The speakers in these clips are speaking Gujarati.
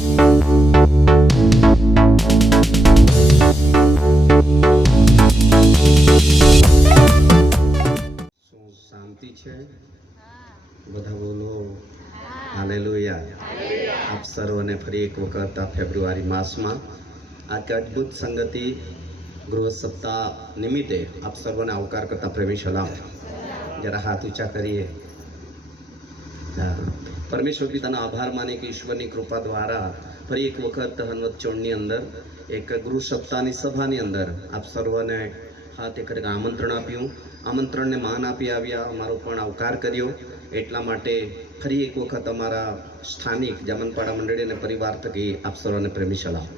શાંતિ છે? બધા બોલો હાલેલુયા. આપ સર્વને ફરી એક વખત આ ફેબ્રુઆરી માસમાં આ અદ્ભુત સંગતિ ગૃહ સપ્તાહ નિમિત્તે આપ સર્વને આવકાર કરતા પ્રેમી સલામ. જરા હાથ ઊંચા કરીએ. પરમેશ્વર પિતાનો આભાર માને કે ઈશ્વરની કૃપા દ્વારા ફરી એક વખત હનવત ચોણની અંદર એક ગૃહ સપ્તાહની સભાની અંદર આપ સર્વને હાથ એક આમંત્રણ આપ્યું. આમંત્રણને માન આપી આવ્યા, અમારો પણ આવકાર કર્યો. એટલા માટે ફરી એક વખત અમારા સ્થાનિક જામનપાડા મંડળી અને પરિવાર થકી આપ સર્વને પ્રેમી સલામ.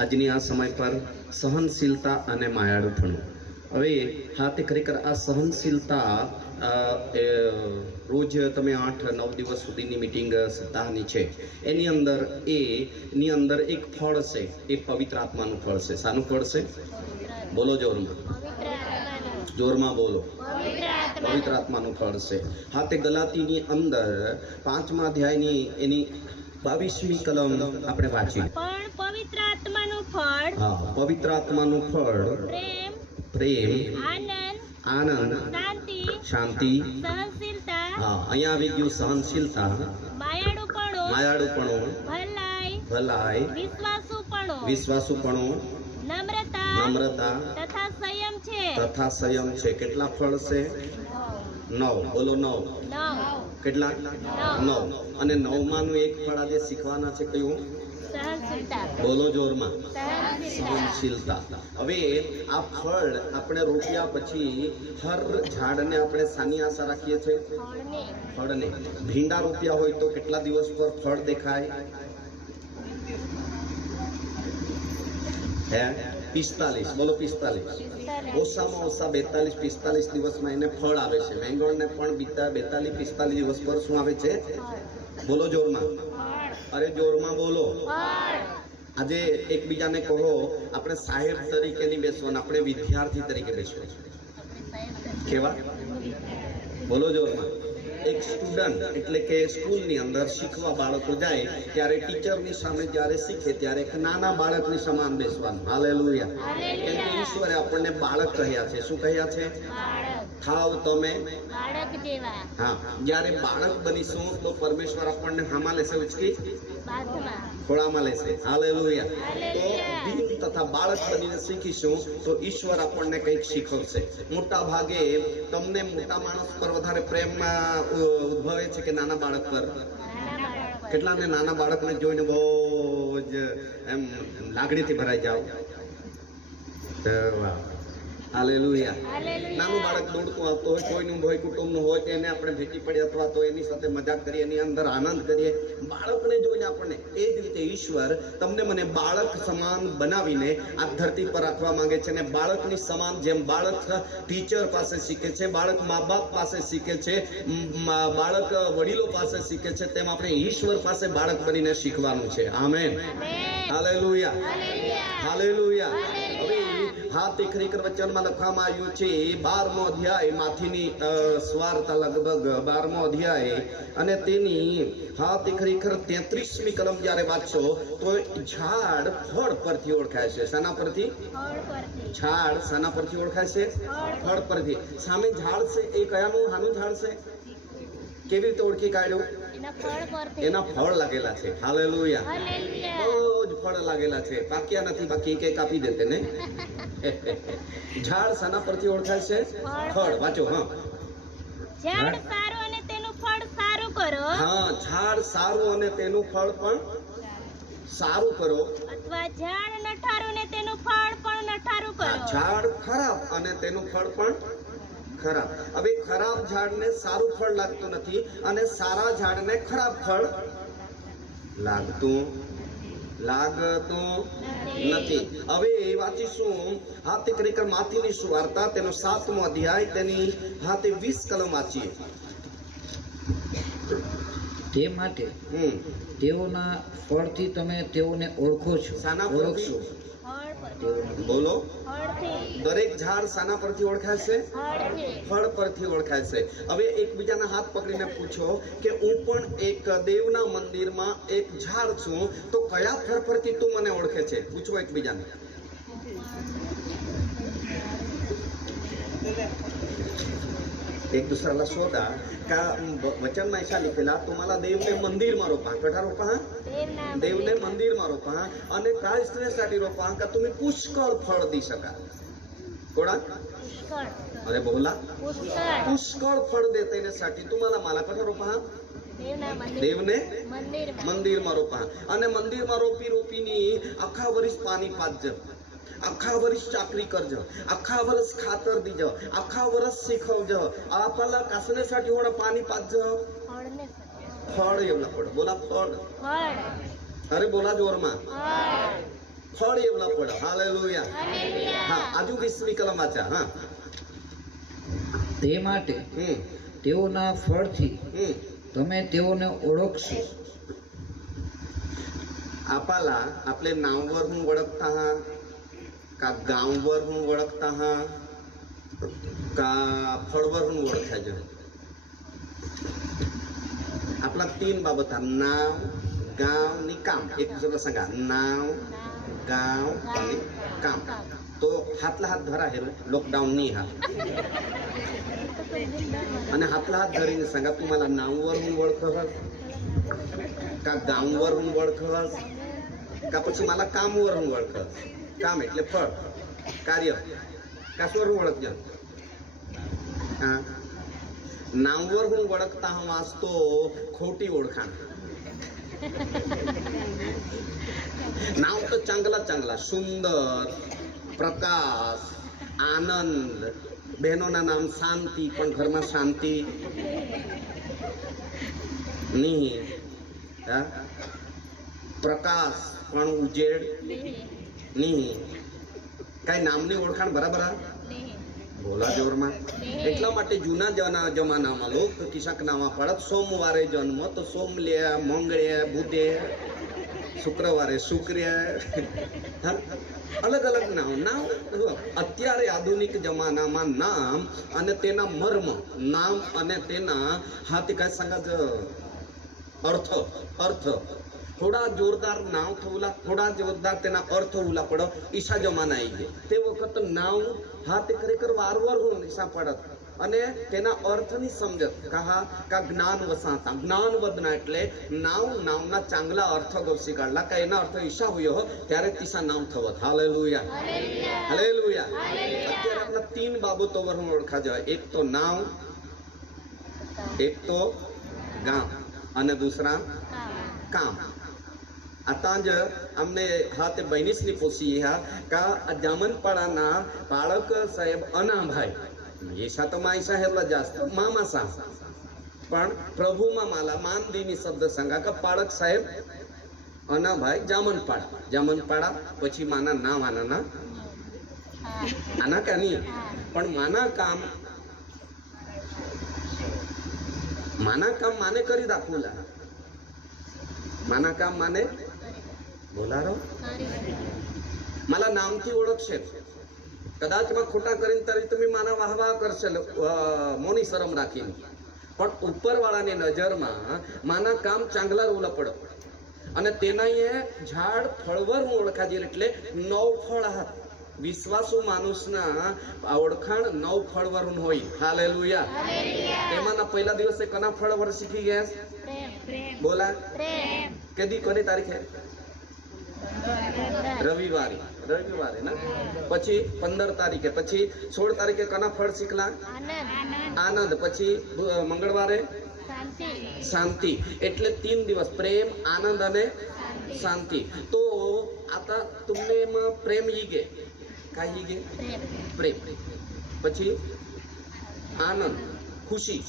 આજની આ સમય પર સહનશીલતા અને માયાળુપણું. હવે હાથે ખરેખર આ સહનશીલતા રોજ તમે 8-9 દિવસ સુધીની મિટિંગ સપ્તાહની છે, એની અંદર એક ફળ છે. એ પવિત્ર આત્માનું ફળ છે. શાનું ફળ છે? બોલો જોરમાં બોલો. પવિત્ર આત્માનું ફળ છે. હાથે ગલાતીની અંદર 5મા અધ્યાયની એની 22મી કલમ આપણે વાંચી. પણ પવિત્ર આત્માનું ફળ, પવિત્ર આત્માનું ફળ પ્રેમ, આનંદ, શાંતિ, સહનશીલતા, અહીંયા આવી ગયું સહનશીલતા, માયાળુપણું, ભલાઈ, વિશ્વાસુપણું, નમ્રતા તથા સંયમ છે. કેટલા ફળ છે? 9. બોલો 9. કેટલા? 9. અને 9માનું એક ફળ આજે શીખવાના છે. કયું? બોલો જોરમાં. સહનશીલતા. હવે આ ફળ આપણે રોપ્યા પછી હર ઝાડને આપણે સાની આશા રાખીએ છીએ? ફળને. ભીંડા રોપ્યા હોય તો કેટલા દિવસ પર ફળ દેખાય? 45. બોલો 45. ઓછામાં ઓછા 42-45 દિવસમાં એને ફળ આવે છે. મેંગોળને પણ 42-45 દિવસ પર શું આવે છે? બોલો જોરમાં. અરે જોરમાં બોલો. આજે એકબીજાને કહો, આપણે સાહેબ તરીકે નહીં બેસવાનું, આપણે વિદ્યાર્થી તરીકે બેસવાનું. કેવા? બોલો જોરમાં. એક સ્ટુડન્ટ એટલે કે સ્કૂલની અંદર શીખવા બાળકો જાય ત્યારે ટીચરની સામે જ્યારે શીખે ત્યારે એક નાના બાળકની સમાન બેસવાનું. હાલેલુયા. કેમ કે ઈશ્વરે આપણને બાળક કહ્યા છે. શું કહ્યા છે? થાવ તમે બાળક જેવા. જ્યારે બાળક બનીશું તો પરમેશ્વર આપણને હામાં લેશે, ઉચકી ખોળામાં લેશે. હાલેલુયા. તો દીન તથા બાળક બનીને શીખીશું તો ઈશ્વર આપણને કંઈક શીખવશે. મોટા ભાગે તમને મોટા માણસ પર વધારે પ્રેમ ઉદ્ભવે છે કે નાના બાળક પર? કેટલાને નાના બાળકને જોઈને બહુ જ એમ લાગણીથી ભરાઈ જાવ? હાલેલુયા. નાનું બાળક દોડતું આવતો હોય, કોઈનું હોય, કુટુંબનું હોય, એને આપણે ભેટી પડીએ અથવા તો એની સાથે મજાક કરીએ, એની અંદર આનંદ કરીએ, બાળકને જોઈને આપણને. એ જ રીતે ઈશ્વર તમને મને બાળક સમાન બનાવીને આ ધરતી પર રાખવા માંગે છે. અને બાળકની સમાન, જેમ બાળક ટીચર પાસે શીખે છે, બાળક મા બાપ પાસે શીખે છે, બાળક વડીલો પાસે શીખે છે, તેમ આપણે ઈશ્વર પાસે બાળક બનીને શીખવાનું છે. આમેન. હાલેલુયા. હાલેલુયા. હવે હાથ ખરેખર વચનમાં લખવામાં આવ્યું છે 12મો અધ્યાય માંથીની સ્વાર્તા લગભગ 12મો અધ્યાય અને તેની હાથ ખરેખર 33મી કલમ જ્યારે વાંચશો તો ઝાડ ફળ પરથી ઓળખાય છે. શાના પરથી? ઝાડ શાના પરથી ઓળખાય છે? ફળ પરથી. સામે ઝાડ છે એ કયાનું? હાનું ઝાડ છે? કેવી રીતે ઓળખી કાઢ્યું? એના ફળ લાગેલા છે. હાલેલુયા. બહુ જ ફળ લાગેલા છે. પાક્યા નથી, બાકી એક કાપી દેતે ને. ઝાડ શાના પરથી ઓળખાય છે? ફળ. વાંચો. ઝાડ સારું અને તેનું ફળ સારું કરો. ઝાડ સારું અને તેનું ફળ પણ સારું કરો. અથવા ઝાડ નઠારું ને તેનું ફળ પણ નઠારું કરો. ઝાડ ખરાબ અને તેનું ફળ પણ ખરાબ. હવે ખરાબ ઝાડને સારું ફળ લાગતું નથી અને સારા ઝાડને ખરાબ ફળ લાગતું નથી. હવે વાંચીશું હાથે ખરેખર માથીની સુવાર્તા તેનો 7મો અધ્યાય તેની હાથે 20 કલમ વાંચીએ. તે માટે તેઓના ફળથી તમે તેઓને ઓળખો છો. શાના ઓળખશો? બોલો. ફળથી દરેક ઝાડ શાના પરથી ઓળખાય છે? ફળથી ફળ પરથી ઓળખાય છે. હવે એકબીજાના હાથ પકડીને પૂછો કે હું પણ એક દેવના મંદિરમાં એક ઝાડ છું, તો કયા ફળ પરથી તું મને ઓળખે છે? પૂછો એકબીજાને. एक दुसऱ्याला शोधा का वचनमा ऐसा लिखेला तुम्हाला देवने मंदिरमा रोपा. कठा रोपा? દેવના देवने मंदिरमा रोपा અને ક્રાઇસ્ટનેसाठी रोपा का तुम्ही पुष्कळ फळ दी शका. कोणा? પુષ્કળ अरे बोला. પુષ્કળ पुष्कळ फळ देता येण्यासाठी तुम्हाला मला कठा रोपा? દેવના મંદિર દેવને મંદિરમાં મંદિરમાં રોપા અને મંદિરમાં રોપીની આખા વર્ષ પાણી પાજજ, આખા વર્ષ ચાકરી કરજ, આખા વર્ષ ખાતર દીજ, આખા વર્ષ શીખવજ. आपल्याला कासण्यासाठी होणं पाणी पाजज. ફળને फळ एवढा पड. बोला फळ. ફળ अरे बोला जोरमा. ફળ फळ एवढा पड. हालेलुया. હાલેલુયા हा આજુ 20મી કલમ વાંચા. હા તે માટે हम्म તેઓના ફળથી हम्म તમે તેઓને ઓળખશો. आपल्याला आपले नाववरून ओळखता हा का गाववरून ओळखता हा का फळवरून ओळखायचं? आपला 3 बाबत हा. नाव, गाव आणि काम. एक दुसऱ्याला सांगा. नाव, गाव आणि काम. तो हातला हात धरा हे लॉकडाऊन नाही हा. आणि हातला हात धरीने सांगा तुम्हाला नाववरून ओळखस का गाववरून ओळखस का પછી मला कामवरून ओळखस? काम એટલે ફળ, કાર્ય. કશવरून ओळखજો? हा नाववरून ओळखता हा वाचतो खोटी ओळखाण. नाव तर चांगला सुंदर, प्रकाश, आनंद. बहनोना नाम शांति, पण घરમાં શાંતિ નહીં. હા પ્રકાશ પણ ઉજેડ નહીં. કઈ નામની ઓળખાણ બરાબર? બોલા જોરમાં. એટલા માટે જૂના જમાનામાં લોક કિશાક નામા પડત. સોમવારે જન્મ તો સોમલ્યા, મંગળ્યા, બુધે, શુક્રવારે શુક્ર્યા. અલગ અલગ નામ. અત્યારે આધુનિક જમાનામાં નામ અને તેના મર્મ, નામ અને તેના હાથી काय सांगायचं अर्थ थोडा जोरदार नाव ठेवला, थोडा जोरदार त्यांना अर्थ उला पड. ईशा जमाना आहे ते वखत नाव हा ते खरेखर वारंवार होऊन ईशा पडत અને તેના અર્થની સમજત का જ્ઞાન વસાતા. જ્ઞાન વધના એટલે નાવના ચાંગલા અર્થ ગૌસી કાઢલા કે એના અર્થ ઈશા હોયો ત્યારે તીસા નામ થવત. Hallelujah hallelujah. અત્યારે આપણા 3 બાબતો વरून ઓળખા જાય. એક તો નાવ, એક તો ગામ અને દૂસરા કામ. आता ज अमने हा ते बहिणीसनी पोसी ह्या का जामनपाडाना बाळक साहेब अनाभाई येशा तर मायसा ह्याला जास्त मामासा पण प्रभुमा मला मान देनी शब्द सांगा का पाळक साहेब अनाभाई जामनपाडा પછી માના નામ આના આના કાની પણ માના કામ માને કરી દાખવલા. માના કામ માને બોલારો मला नामથી ઓળખશે. કદાચ માં ખોટા કરીને તરી તમે માના વાહવા કરશે મોની શરમ રાખીને, પણ ઉપરવાળાની નજરમાં માના કામ ચાંગલા રોલા પડો અને તેના એ ઝાડ ફળવર ઓળખાજે એટલે 9 ફળ હાથ. વિશ્વાસુ માણસના ઓળખાણ 9 ફળવरून હોય. હાલેલુયા. તેમાંના પહેલા દિવસે કના ફળવર શીખી ગયા? બોલા. કદી કોની તારીખે? રવિવારે ના. પછી 15 તારીખે, પછી 16 તારીખે કના ફળ શીખલા? આનંદ. પછી મંગળવારે શાંતિ. એટલે 3 દિવસ પ્રેમ, આનંદ અને શાંતિ. તો आता तुमने प्रेम ईगे काय ईगे? प्रेम. પછી આનંદ, ખુશી,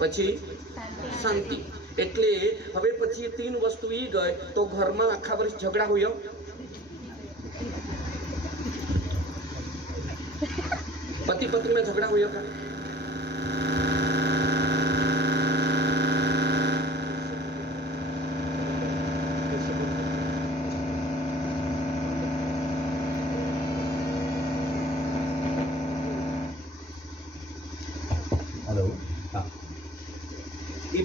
પછી શાંતિ. એટલે હવે પછી 3 વસ્તુ ઈ ગઈ તો ઘરમાં આખા વર્ષ ઝઘડા હોયો? पति पत्नी में झगड़ा हुआ था?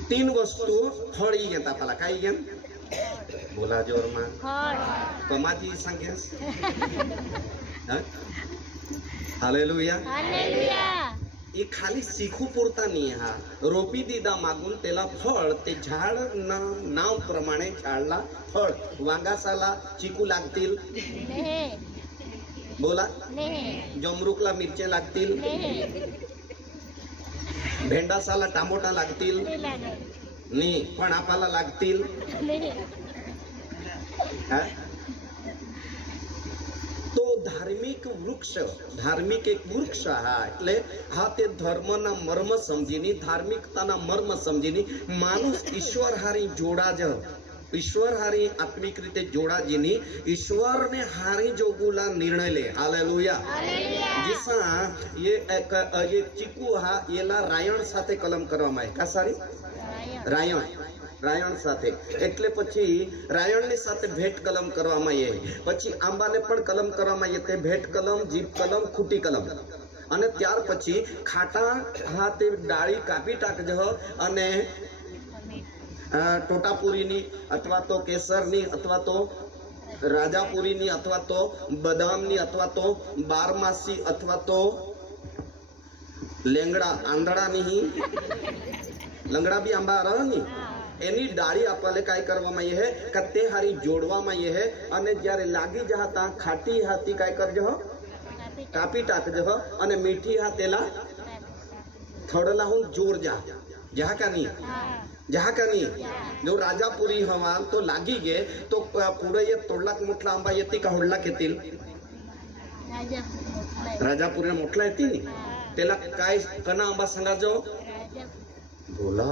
तीन वस्तू फळ येत आपल्याला काय येन बोला जोरमा ફળ कमाची सांगेस हालेलुया હાલેલુયા એ ખાલી શીખવું પૂરતા નહીં હા રોપી દીધા માગુન તેલા ફળ તે ઝાડ નાવ પ્રમાણે ઝાડલા ફળ વાંગાસાલા ચીકુ लागतील નહીં बोला નહીં जमरूकला मिरचे लागतील નહીં भेंडासाला टामोटा लागतील નહીં લાગે नाही पण आपल्याला लागतील નહીં हा? तो धार्मिक वृक्ष धार्मिक एक वृक्ष हा એટલે હા તે ધર્મના મર્મ સમજીની ધાર્મિકતાના મર્મ સમજીની માણસ ઈશ્વર હારી જોડા જ ઈશ્વર હારી આત્મિક રીતે જોડાજીની ઈશ્વરને હારી જોગુલા નિર્ણય લે હાલેલુયા હાલેલુયા જીસા ये ચીકુ હા એલા રાયણ સાથે કલમ કરવામાં આવે કા સારી રાયણ રાયણ સાથે એટલે પછી રાયણની સાથે ભેટ કલમ કરવામાં આવે પછી આંબાને પણ કલમ કરવામાં આવે તે ભેટ કલમ જીભ કલમ ખૂટી કલમ અને ત્યાર પછી ખાટા હા તે ડાળી કાપી ટાકજો અને ટોટાપુરીની અથવા તો કેસરની અથવા તો રાજાપુરીની અથવા તો બદામની અથવા તો બારમાસી અથવા તો લેંગડા આંધળાની લંગડા બી આંબા રહે ની એની ડાળી આપવાલે કાય કરવામાં આવે હે કે તે હારી જોડવામાં આવે હે અને જ્યારે લાગી જતા ખાટી હાથી કાય કરજો કાપી ટાકજો અને મીઠી હાથેલા થડલા હું જોર जा जहा का नहीं जहा का नहीं जो राजापुरी हवा तो लागी गे तो पुढे ये तोडला मोठला आंबा येते का होडला घेतील राजापुरी मोठला येते नी त्याला काय कना आंबा सांगाजो बोला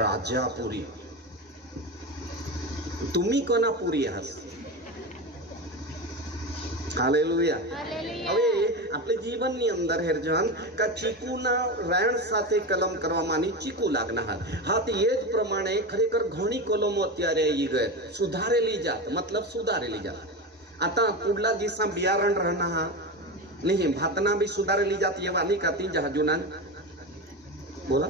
राजापुरी तुम्ही कोणा पुरी आहात हालेलुया હવે આપણે જીવનની અંદર હેરજન કા ચીકુના રાયણ સાથે કલમ કરવામાં ચીકુ લાગના હા તે એ જ પ્રમાણે ખરેખર ઘણી કલમો અત્યારે આવી ગઈ સુધારેલી જાત મતલબ સુધારેલી જાત आता पुढला दिवसा बियारण राहणार हा नाही भातना बी सुधारेली जात येवा नाही का ती जहाजुना बोला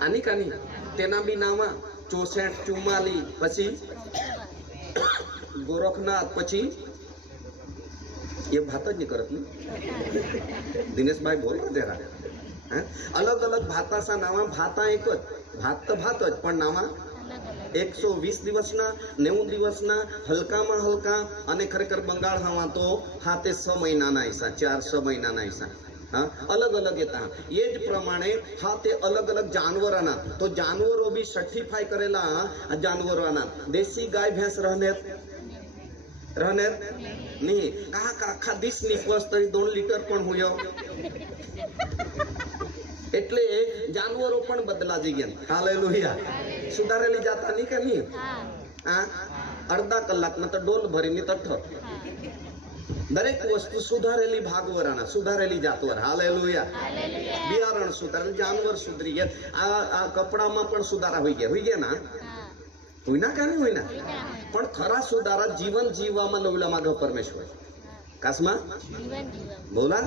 आणि का नाही तेना बी नावा 64 44 પછી गोरखनाथ પછી ये भात ज नहीं करत ना दिनेश भाई बोल रहा जरा अलग अलग भातासा नावा भाता एक भात तो भात ज पण नावा 120 દિવસના 90 દિવસના હલકામાં હલકા અને ખરેખર બંગાળ હવા તો હાથે 6 મહિનાના હિસ્સા 4 મહિનાના હિસ્સા हाँ अलग अलग येता ये ज प्रमाणे हाँ ते अलग अलग जानवराना तो जानवरों भी सर्टिफाई करेला जानवराना देसी गाय भैंस रहने नहीं कहा का आखा दिस निपस तरी 2 लीटर पण होयो એટલે જાનવરો પણ બદલા જઈએ હાલેલુયા સુધારેલી જાતા નહીં કે નહીં હા અડધા કલાકમાં તો ડોલ ભરીને તઠ દરેક વસ્તુ સુધારેલી ભાગવરાના સુધારેલી જાતવર હાલેલુયા બિયારણ સુધારેલ જાનવર સુધરી ગયા આ કપડામાં પણ સુધારા હોઈ ગયા ના હોઈના કે નહીં હોઈના પણ ખરા સુધારા જીવન જીવવામાં લોલા માગ પરમેશ્વર કાસમાં બોલા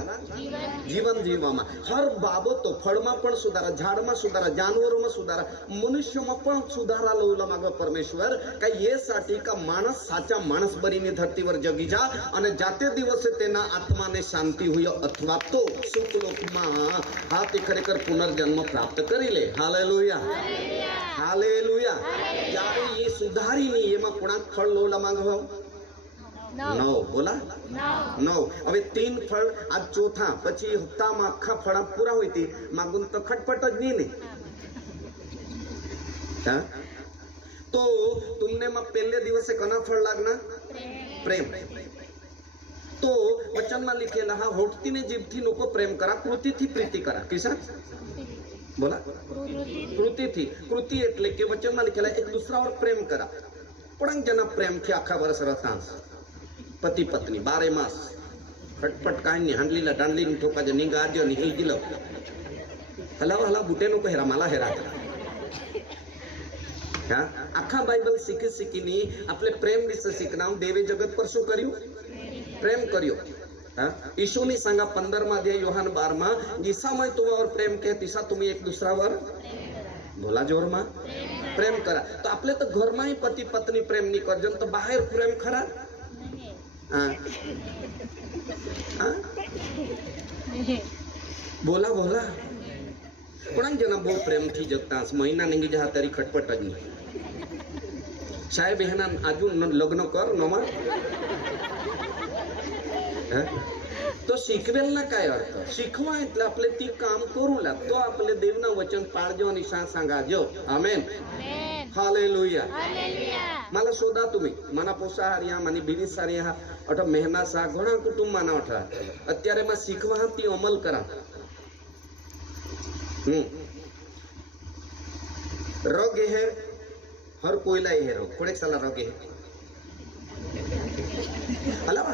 જીવન જીવવામાં હર બાબતો ફળમાં પણ સુધારા ઝાડમાં સુધારા જાનવરોમાં સુધારા મનુષ્યમાં પણ સુધારા લોલા માગ પરમેશ્વર કે એ સાટી કા માણસ સાચા માણસ બનીને ધરતીवर જગી જા અને જાતે દિવસે તેના આત્માને શાંતિ હોય અથવા તો સુખલોકમાં હા તે ખરેખર પુનર્જન્મ પ્રાપ્ત કરી લે હાલેલુયા હાલેલુયા જ્યારે એ સુધારીને એમાં કોણાક ફળ લોલા માગ नौ बोला नौ હવે 3 ફળ આ ચોથા પછી હપ્તામાં આખા ફળા પૂરા હોઈતી માગુન તો ખટપટ જ નહીં ને હા તો तुमने માં પહેલે દિવસે કના ફળ લાગના પ્રેમ તો વચનમાં लिखेला हा होठतीने जीभથી લોકો પ્રેમ કરા કૃતિથી પ્રીતિ કરા કિસા બોલા કૃતિથી કૃતિ એટલે કે વચનમાં लिखेला એક दूसरा और प्रेम करा પણ જેના પ્રેમથી આખા વર્ષ રહેતા पति पत्नी 12 मास फटफट काढणी हांडलीला डांडलीने ठोकाजे निंगा आद्यो नि हिजिलो हलावा हला बुटेनो को हेरा माला हेरा हा आखा बाइबल सीखी सीखीनी आपले प्रेम विषय शिकनाव देवे जगत पर શું કર્યું પ્રેમ કર્યો હા ઈશુની सांगा 15 માં અધ્યાય યોહાન 12 માં ईसामय तुझ्यावर प्रेम के तिसा तुम्ही एक दुसऱ्यावर बोला जोरमा प्रेम करा. तो आपले तर घरमाही पती पत्नी प्रेम नाही करजन तर बाहेर प्रेम खरा. नाही. हा हा बोला बोला कोणाक जना बહુ પ્રેમથી જગતા મહિના નહીં જहा તારી ખટપટ જ નહીં. સાહેબ એના આજુ લગ્ન કર નોમાં તો શીખવેલના काय अर्थ शिकवा એટલે આપણે ती काम करूला तो आपले देवना वचन पाळजो आणि सांगाजो. आमेन આમેન. हालेलुया. હાલેલુયા. मला शोधा तुम्ही मना पोसाहार्या मनी बिनी सारिया अठ मेहना सा घणा कुटुंब माना अठा અત્યારે માં શીખવા ती અમલ કરા. रोग है हर कोईला है रोग कोड़े साला रोग है अलावा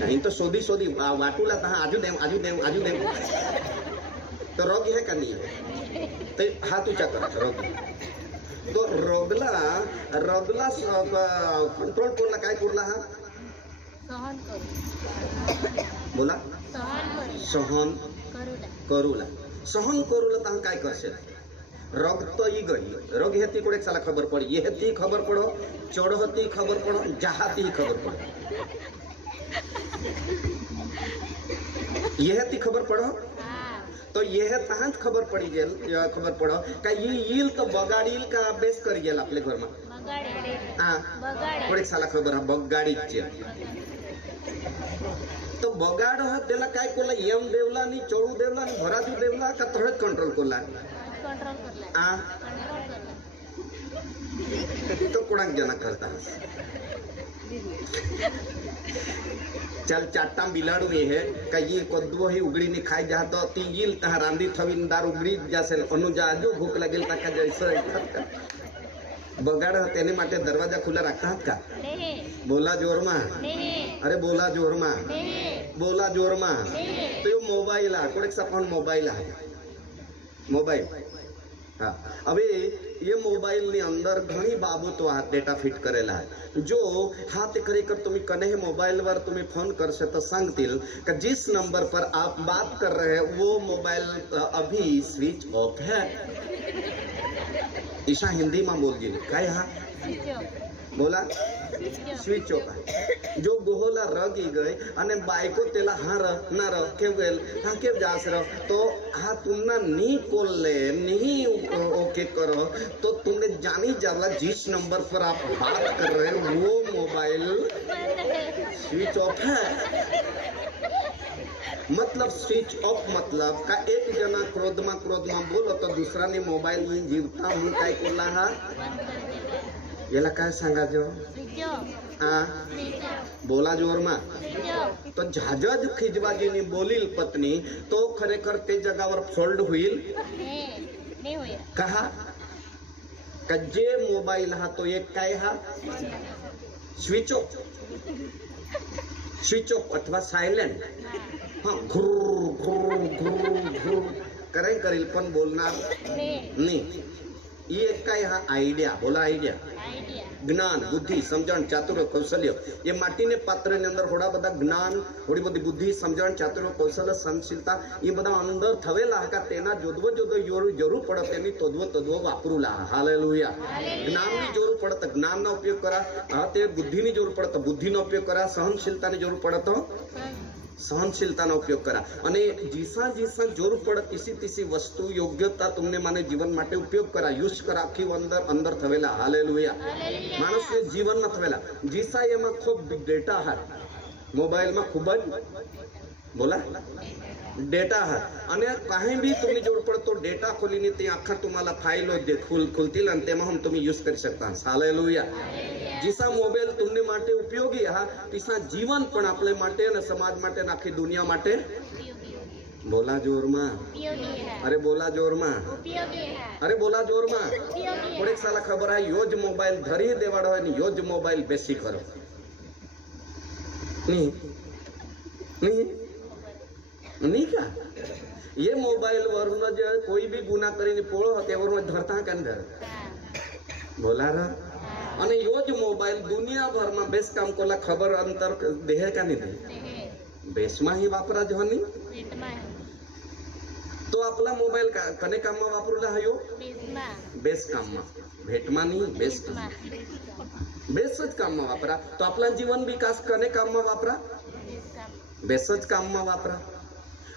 नहीं तो सोदी सोदी वाटूला तहा आजू देव तो रोग है का नहीं है तो हाथ ऊंचा कर रोग तो रोगला कंट्रोल करला काय करला हा સહન કરું. बोला સહન કરું. सहन કરુલા. करूला सहन करूला तहा काय करशे रोग तो ई गई रोग हेती कोड़े साला खबर पड़ी ये हेती खबर पड़ो चढ़ती खबर पड़ो जहाती खबर पड़ो ये हेती खबर पड़ो હા. तो ये है तहां खबर पड़ी गेल खबर पड़ो का ये ईल तो बगाड़ील का अभ्यास कर गेल आपले घर में બગાડે. हां બગાડે. कोड़े साला खबर है बगाड़ी चे तो बगाड़ है तेला काय कोला यम देवला नी चोड़ू देवला नी भराजू देवला का तरह कंट्रोल कोला કંટ્રોલ કરલા. आ કંટ્રોલ કરલા. तो कोणाक जना करता चल चाटा बिलाड़ू ये है का ये कद्दू ही उगड़ी नहीं खाई जा तो ती ईल तहा रांदी थविन दार उगड़ी जासे अनुजा जो भूख लगेल ताका जैसे बगाड़ तेने माटे दरवाजा खुला रखता हत का નહીં. बोला जोर में નહીં. अरे बोला जोर में નહીં. बोला जोर में નહીં. तो यो मोबाइल आ कोड़े सपन मोबाइल है मोबाइल हाँ अबे ये मोबाइल ने अंदर घनी बाबूतो आ डेटा फिट करेला है जो हाथ करे कर तुम्ही कने मोबाइल वर तुम्ही फोन कर से तो सांगतील का जिस नंबर पर आप बात कर रहे हैं वो मोबाइल अभी स्विच ऑफ है. ईशा हिंदी में बोल जी काय हा સ્વિચ ઓફ. बोला સ્વિચ ઓફ. स्विच ऑफ है जो गोहोला रगी गई अने बायको तेला हार ना र के गेल हा के जास र तो हा तुमना नी कोल्ले नहीं ओके करो तो तुमने जानी जाला जिस नंबर पर आप बात कर रहे हो वो मोबाइल स्विच ऑफ है. मतलब स्विच ऑफ मतलब का एक जना क्रोध में बोलो तो दूसरा ने मोबाइल में जीवता हूँ काय कोला हा બંધ કરી દેવાય. याला काय सांगा जो સ્વિચ ઓફ. आ સ્વિચ ઓફ. बोला जोर में સ્વિચ ઓફ. तो झाजज खिजबाजीनी बोलील पत्नी तो खरेखर ते जगावर फोल्ड होईल નહીં. નહીં હોય. कहा का जे मोबाईल हा तो एक काय हा स्विच ऑफ अथवा सायलेंट हाँ घुर करेल पण बोलणार નહીં. नहीं ये काय हा आइडिया बोला आइडिया આઈડિયા. ज्ञान बुद्धि समझण चातुर्य कौशल्य ये माटी ने पात्र ने अंदर थोड़ा बड़ा ज्ञान थोड़ी बड़ी बुद्धि समझण चातुर्य कौशल्य सहनशीलता ये बड़ा अंदर थवेला का तेना जोदवो जरूर पड़त तेनी तद्व वापरूला. हालेलुया. ज्ञान ની જરૂર પડત જ્ઞાન નો ઉપયોગ કરા તે બુદ્ધિ ની જરૂર પડત બુદ્ધિ નો ઉપયોગ કરા સહનશીલતા ની જરૂર પડત सहनशीलता નો ઉપયોગ કરા અને જીસા જરૂર પડે तीसी वस्तु योग्यता तुमने माने जीवन माटे उपयोग करा यूज करा आखी अंदर थवेला. हालेलुया. माणस ने जीवन न थवेला जीसा एमा खूब डेटा है मोबाइल में खूब बोला डेटा है અને કાંઈ બી तुम्ही जोड पडतो तो डेटा खोलीने ते आखा तुम्हाला फाइल खुलतील आणि तेव्हा हम तुम्ही यूज करू शकता. हालेलुया. जिसा मोबाइल तुमने माटे उपयोगी हा तिसा जीवन पण आपले माटे અને समाज माटे અને આખી दुनिया माटे बोला जोर में ઉપયોગી है. अरे बोला जोर में ઉપયોગી है. अरे बोला जोर में ઉપયોગી है. थोड़े साला खबर है योज मोबाइल धरी देवाड़ो है योज मोबाइल बेसी करो नहीं नहीं नहीं का ये मोबाइल वरून जे कोई भी गुना करीने पोळो त्यावरून धरता का धर હા. बोला रा હા. અને योज मोबाइल दुनिया भर में बेस काम कोला खबर अंतर देह का नहीं दे નહીં. बेस में ही वापरा जो नहीं પેટમાં. तो आपला मोबाईल कने कामમાં वापरूला हयो બેસમાં बेस कामમાં भेटમાં નહીં बेस બેસમાં बेस જ કામમાં वापरा तो आपला जीवन विकास कने कामમાં वापरा બેસમાં बेस જ કામમાં वापरा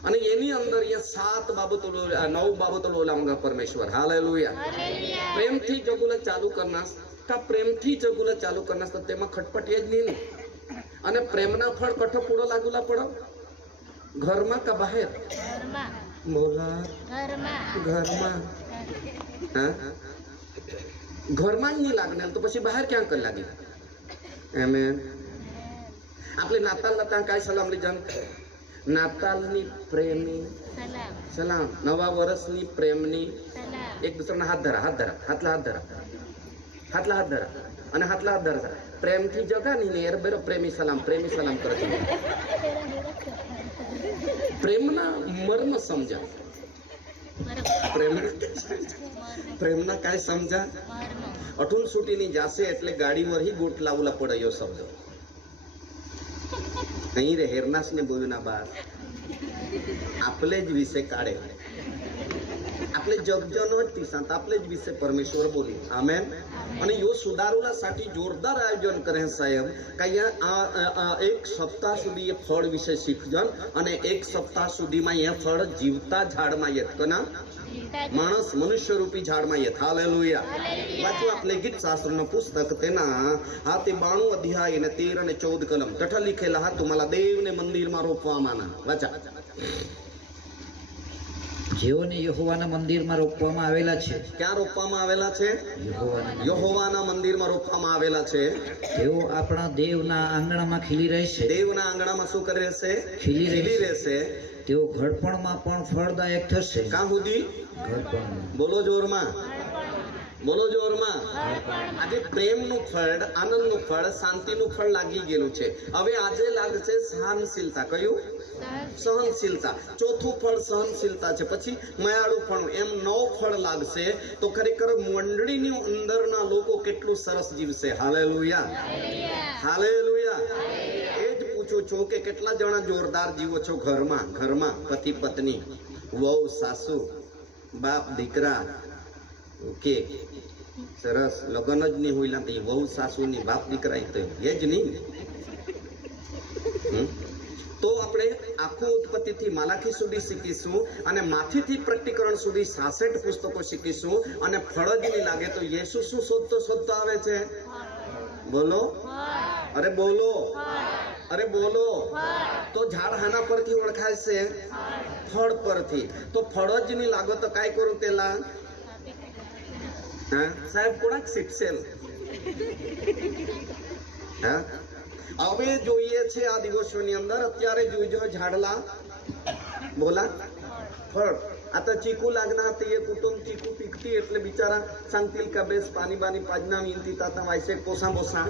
અને એની અંદર એ 7 બાબતો 9 બાબતો બોલાવંગા પરમેશ્વર હાલેલુયા હાલેલુયા પ્રેમથી જગુલા ચાલુ કરનાસ કા પ્રેમથી જગુલા ચાલુ કરનાસ તો તેમાં ખટપટ એ જ નહીં ને અને પ્રેમના ફળ કઠો પૂરો લાગુલા પડો ઘરમાં કા બહાર ઘરમાં મોલા ઘરમાં ઘરમાં હા ઘરમાં જ નહીં લાગને તો પછી બહાર ક્યાં કર લાગી આમેન આપણે નાતાલના ત્યાં કાંઈ સલામ લીધા નાતાલની પ્રેમની સલામ સલામ નવા વર્ષની પ્રેમની સલામ એક દૂસરાના હાથ ધરા હાથલા હાથ ધરા અને હાથલા હાથ ધરા પ્રેમથી જગાની ને એરબેરો પ્રેમી સલામ કરે છે પ્રેમના મર્મ સમજા પ્રેમના કાંઈ સમજા અઠુન સુટીની જાશે એટલે ગાડી વરહી ગોટ લાવલા પડ્યો શબ્દ અહીં રે હેરનાસ ને બોલ્યું ના બાર આપલે જ વિશે કાઢે आपले जगजन तिसांत आपले જ વિશે પરમેશ્વર બોલી આમેન અને યો સુધારુલાसाठी જોરદાર આયોજન કરે સાહેબ કયા એક સપ્તાહ સુધી એ ફળ વિશે શીખજન અને એક સપ્તાહ સુધીમાં એ ફળ જીવતા ઝાડમાં યત કના માણસ મનુષ્ય રૂપી ઝાડમાં યત હાલેલુયા વાંચો આપણે ગીત શાસ્ત્રનું પુસ્તક તેના હાથે 92 અધ્યાય અને 13 અને 14 કલમ તઠા લીખેલા હા तुम्हाला દેવને મંદિરમાં રોપવામાંના વાંચા જેઓને યહોવાના મંદિરમાં રોપવામાં આવેલા છે ક્યાં રોપવામાં આવેલા છે યહોવાના મંદિરમાં રોપવામાં આવેલા છે તેઓ આપણા દેવના આંગણામાં ખીલી રહેશે દેવના આંગણામાં શું કરી રહેશે ખીલી રહેશે તેઓ ઘડપણમાં પણ ફળદાયક થશે કાં સુધી ઘડપણમાં બોલો જોરમાં આજે પ્રેમનું ફળ આનંદનું ફળ શાંતિનું ફળ લાગી ગયેલું છે હવે આજે લાગશે સહનશીલતા કયું સહનશીલતા ચોથું ફળ સહનશીલતા છે પછી મયાળુપણું એમ 9 ફળ લાગશે તો ખરેખર મંડળીની અંદરના લોકો કેટલું સરસ જીવશે હાલેલુયા એ જ પૂછું છું કે કેટલા જણા જોરદાર જીવો છો ઘરમાં પતિ પત્ની વહુ સાસુ બાપ દીકરા ઓકે સરસ લગ્ન જ નહીં હોઈલા તો વહુ સાસુની બાપ દીકરા તો એ જ નહીં તો આપણે આખું ઉત્પત્તિથી માલાખી સુધી શીખીશું અને માથીથી પ્રકટીકરણ સુધી 66 પુસ્તકો શીખીશું અને ફળ જ નહીં લાગે તો યેસુ શું શોધતો આવે છે બોલો અરે બોલો તો ઝાડ હાના પરથી ઓળખાય છે ફળ પરથી તો ફળ જ નહીં લાગો તો કાંઈ કરું પેલા હા સાહેબ કોણાક શીખશે હા હવે જોઈએ છે આ દિવસોની અંદર અત્યારે જોઈજો ઝાડલા બોલા ફળ आता चीकू लागना ते ये कुटुंब चीकू पिकती એટલે બિચારા શાંતિલ કબેસ પાણી બાની પાજના વિનતી તાતા વાયસે પોસા બોસા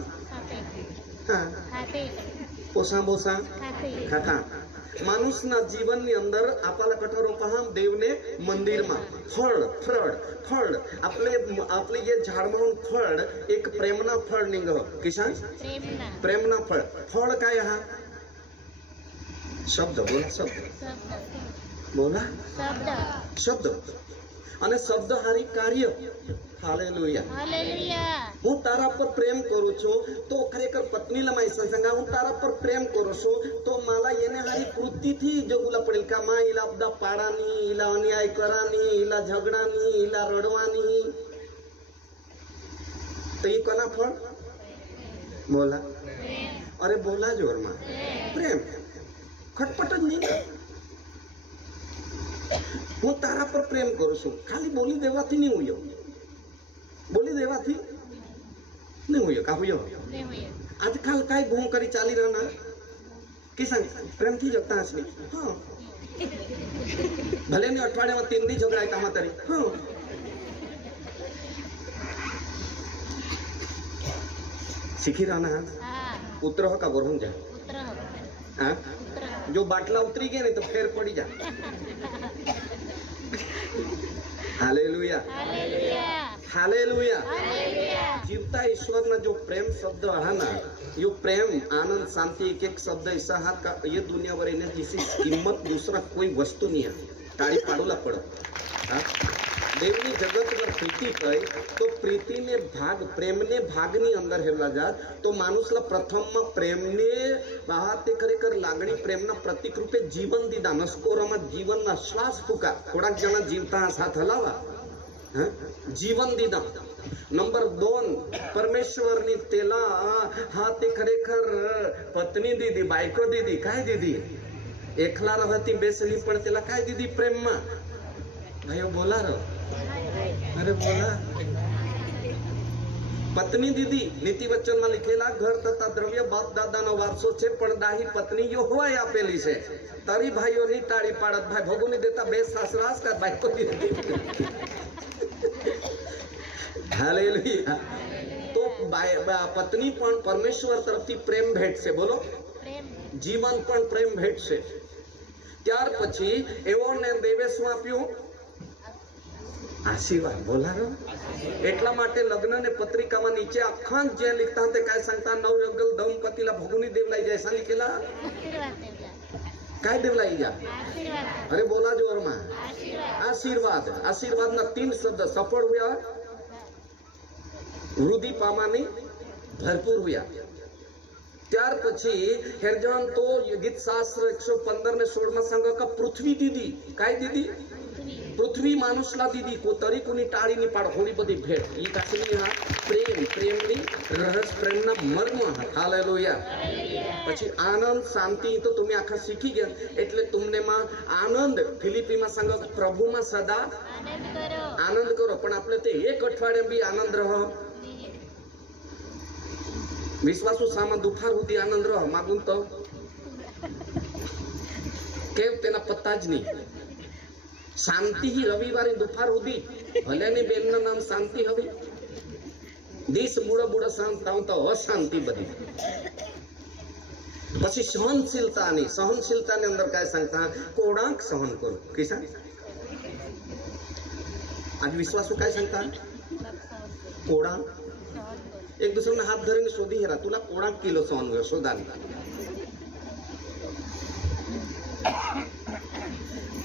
હા પોસા બોસા ખાતા માનુષના જીવનની અંદર આપણા કઠોરો પહામ દેવને મંદિરમાં ફળ આપણે ये झाडમાં ફળ એક પ્રેમના ફળ નિંગ કિશાન પ્રેમના ફળ काय हा शब्द बोला शब्द અને શબ્દ હારી કાર્ય હાલેલુયા હું તારા પર પ્રેમ કરું છું તો ખરેખર પત્નીલા માઈ સંગા હું તારા પર પ્રેમ કરું છું તો માલા એને હારી કૃતિથી જગુલા પડેલ કા માં ઈલા અબદા પાડાની ઈલા અન્યાય કરાની ઈલા ઝઘડાની ઈલા રડવાની તો એ કોના ફળ બોલા અરે બોલા જોરમાં પ્રેમ ખટપટ જ નહીં હું તારા પર પ્રેમ કરું છું ખાલી બોલી દેવાથી નહીં હુયો नहीं हुई का हुई आजकल काय घूम करी चाली रहना किसान प्रेम थी जगता हसनी हाँ भले नहीं अठवाडिया में 3 दी झगड़ा है तरी हाँ सीखी रहना है उतर हो का बरहूं जा हाँ जो बाटला उतरी गए नहीं तो फेर पड़ी जा हालेलुया हालेलुया जीवता ईश्वर जो प्रेम शब्द है ना यो प्रेम आनंद शांति एक शब्द ऐसा है का ये दुनिया भर इन्हें जिसकी कीमत दूसरा कोई वस्तु नहीं है તાળી પાડુલા પડો હા દેવની જગતમાં પ્રીતિ થઈ તો પ્રીતિને ભાગ પ્રેમને ભાગની અંદર હેરલા જાત તો માણસલા પ્રથમમાં પ્રેમને તે ખરેખર લાગણી પ્રેમના પ્રતિક રૂપે જીવન દીધા નસકોરામાં જીવનના શ્વાસ ફૂકા થોડાક જણા જીવતા સાથ હલાવા જીવન દીધા નંબર 2 પરમેશ્વરની તેલા હા તે ખરેખર પત્ની દીધી બાયકો દીધી કાય દીધી એકલા રહેતી બેસલી પણ તેલા કાય દીધી પ્રેમમાં ભાઈઓ બોલા રહો અરે બોલા પત્ની દીદી નીતિ વચનમાં લીખેલા ઘર તથા દ્રવ્ય બાપ દાદાનો વારસો છે પણ દાહી પત્ની યહોવાએ આપેલી છે તારી ભાઈઓની તાળી પાડત ભાઈ ભોગોની દેતા બે સાસરાસ કા બાઈકો દીધી હાલેલુયા તો પત્ની પણ પરમેશ્વર તરફથી પ્રેમ ભેટ છે બોલો જીવન પણ પ્રેમ ભેટ છે ત્યાર પછી એવો ને દેવે શું આપ્યું આશીર્વાદ બોલારો એટલા માટે લગ્ન ને પત્રિકામાં નીચે આખા જે लिखता તે काय सांगता नवयुगल दंपतीला भोगुनी देवलाई जैसा लिखेला काय देवलाई जा अरे बोला जोरमा आशीर्वाद आशीर्वाद ना 3 शब्द सफल हुआ वृद्धि पामानी भरपूर हुआ ત્યાર પછી હેરજાન તો ગીત શાસ્ત્ર 115 ને 16 માં સંગ का पृथ्वी दीदी काय दीदी पृथ्वी मानुषला दीदी को तरी कोनी टाळी ની પાડ હોળી બધી ભેટ ઈ કાસની હા પ્રેમની રહસ પ્રેમના મર્મ હાલેલુયા પછી આનંદ શાંતિ તો તમે આખા શીખી ગયા એટલે તમને માં આનંદ ફિલિપીમાં સંગ પ્રભુમાં સદા આનંદ કરો પણ આપણે તે એક અઠવાડિયે બી આનંદ રહો विश्वासु सामा दुपार हुदी आनंद रह मागून तो केव तेना पत्ता ज नहीं शांति ही रविवार दुपार हुदी भले ने बेन ना नाम शांति हवी दिस बुड़ा बुड़ा शांत ताऊ तो अशांति बधी પછી સહનશીલતાની અંદર काय सांगता कोणाक सहन करो किसा आज विश्वासु काय सांगता कोणा एक दूसरे ने हाथ धरेंगे शोधी हेरा तुला कोणा किलो सहन हुआ शोधान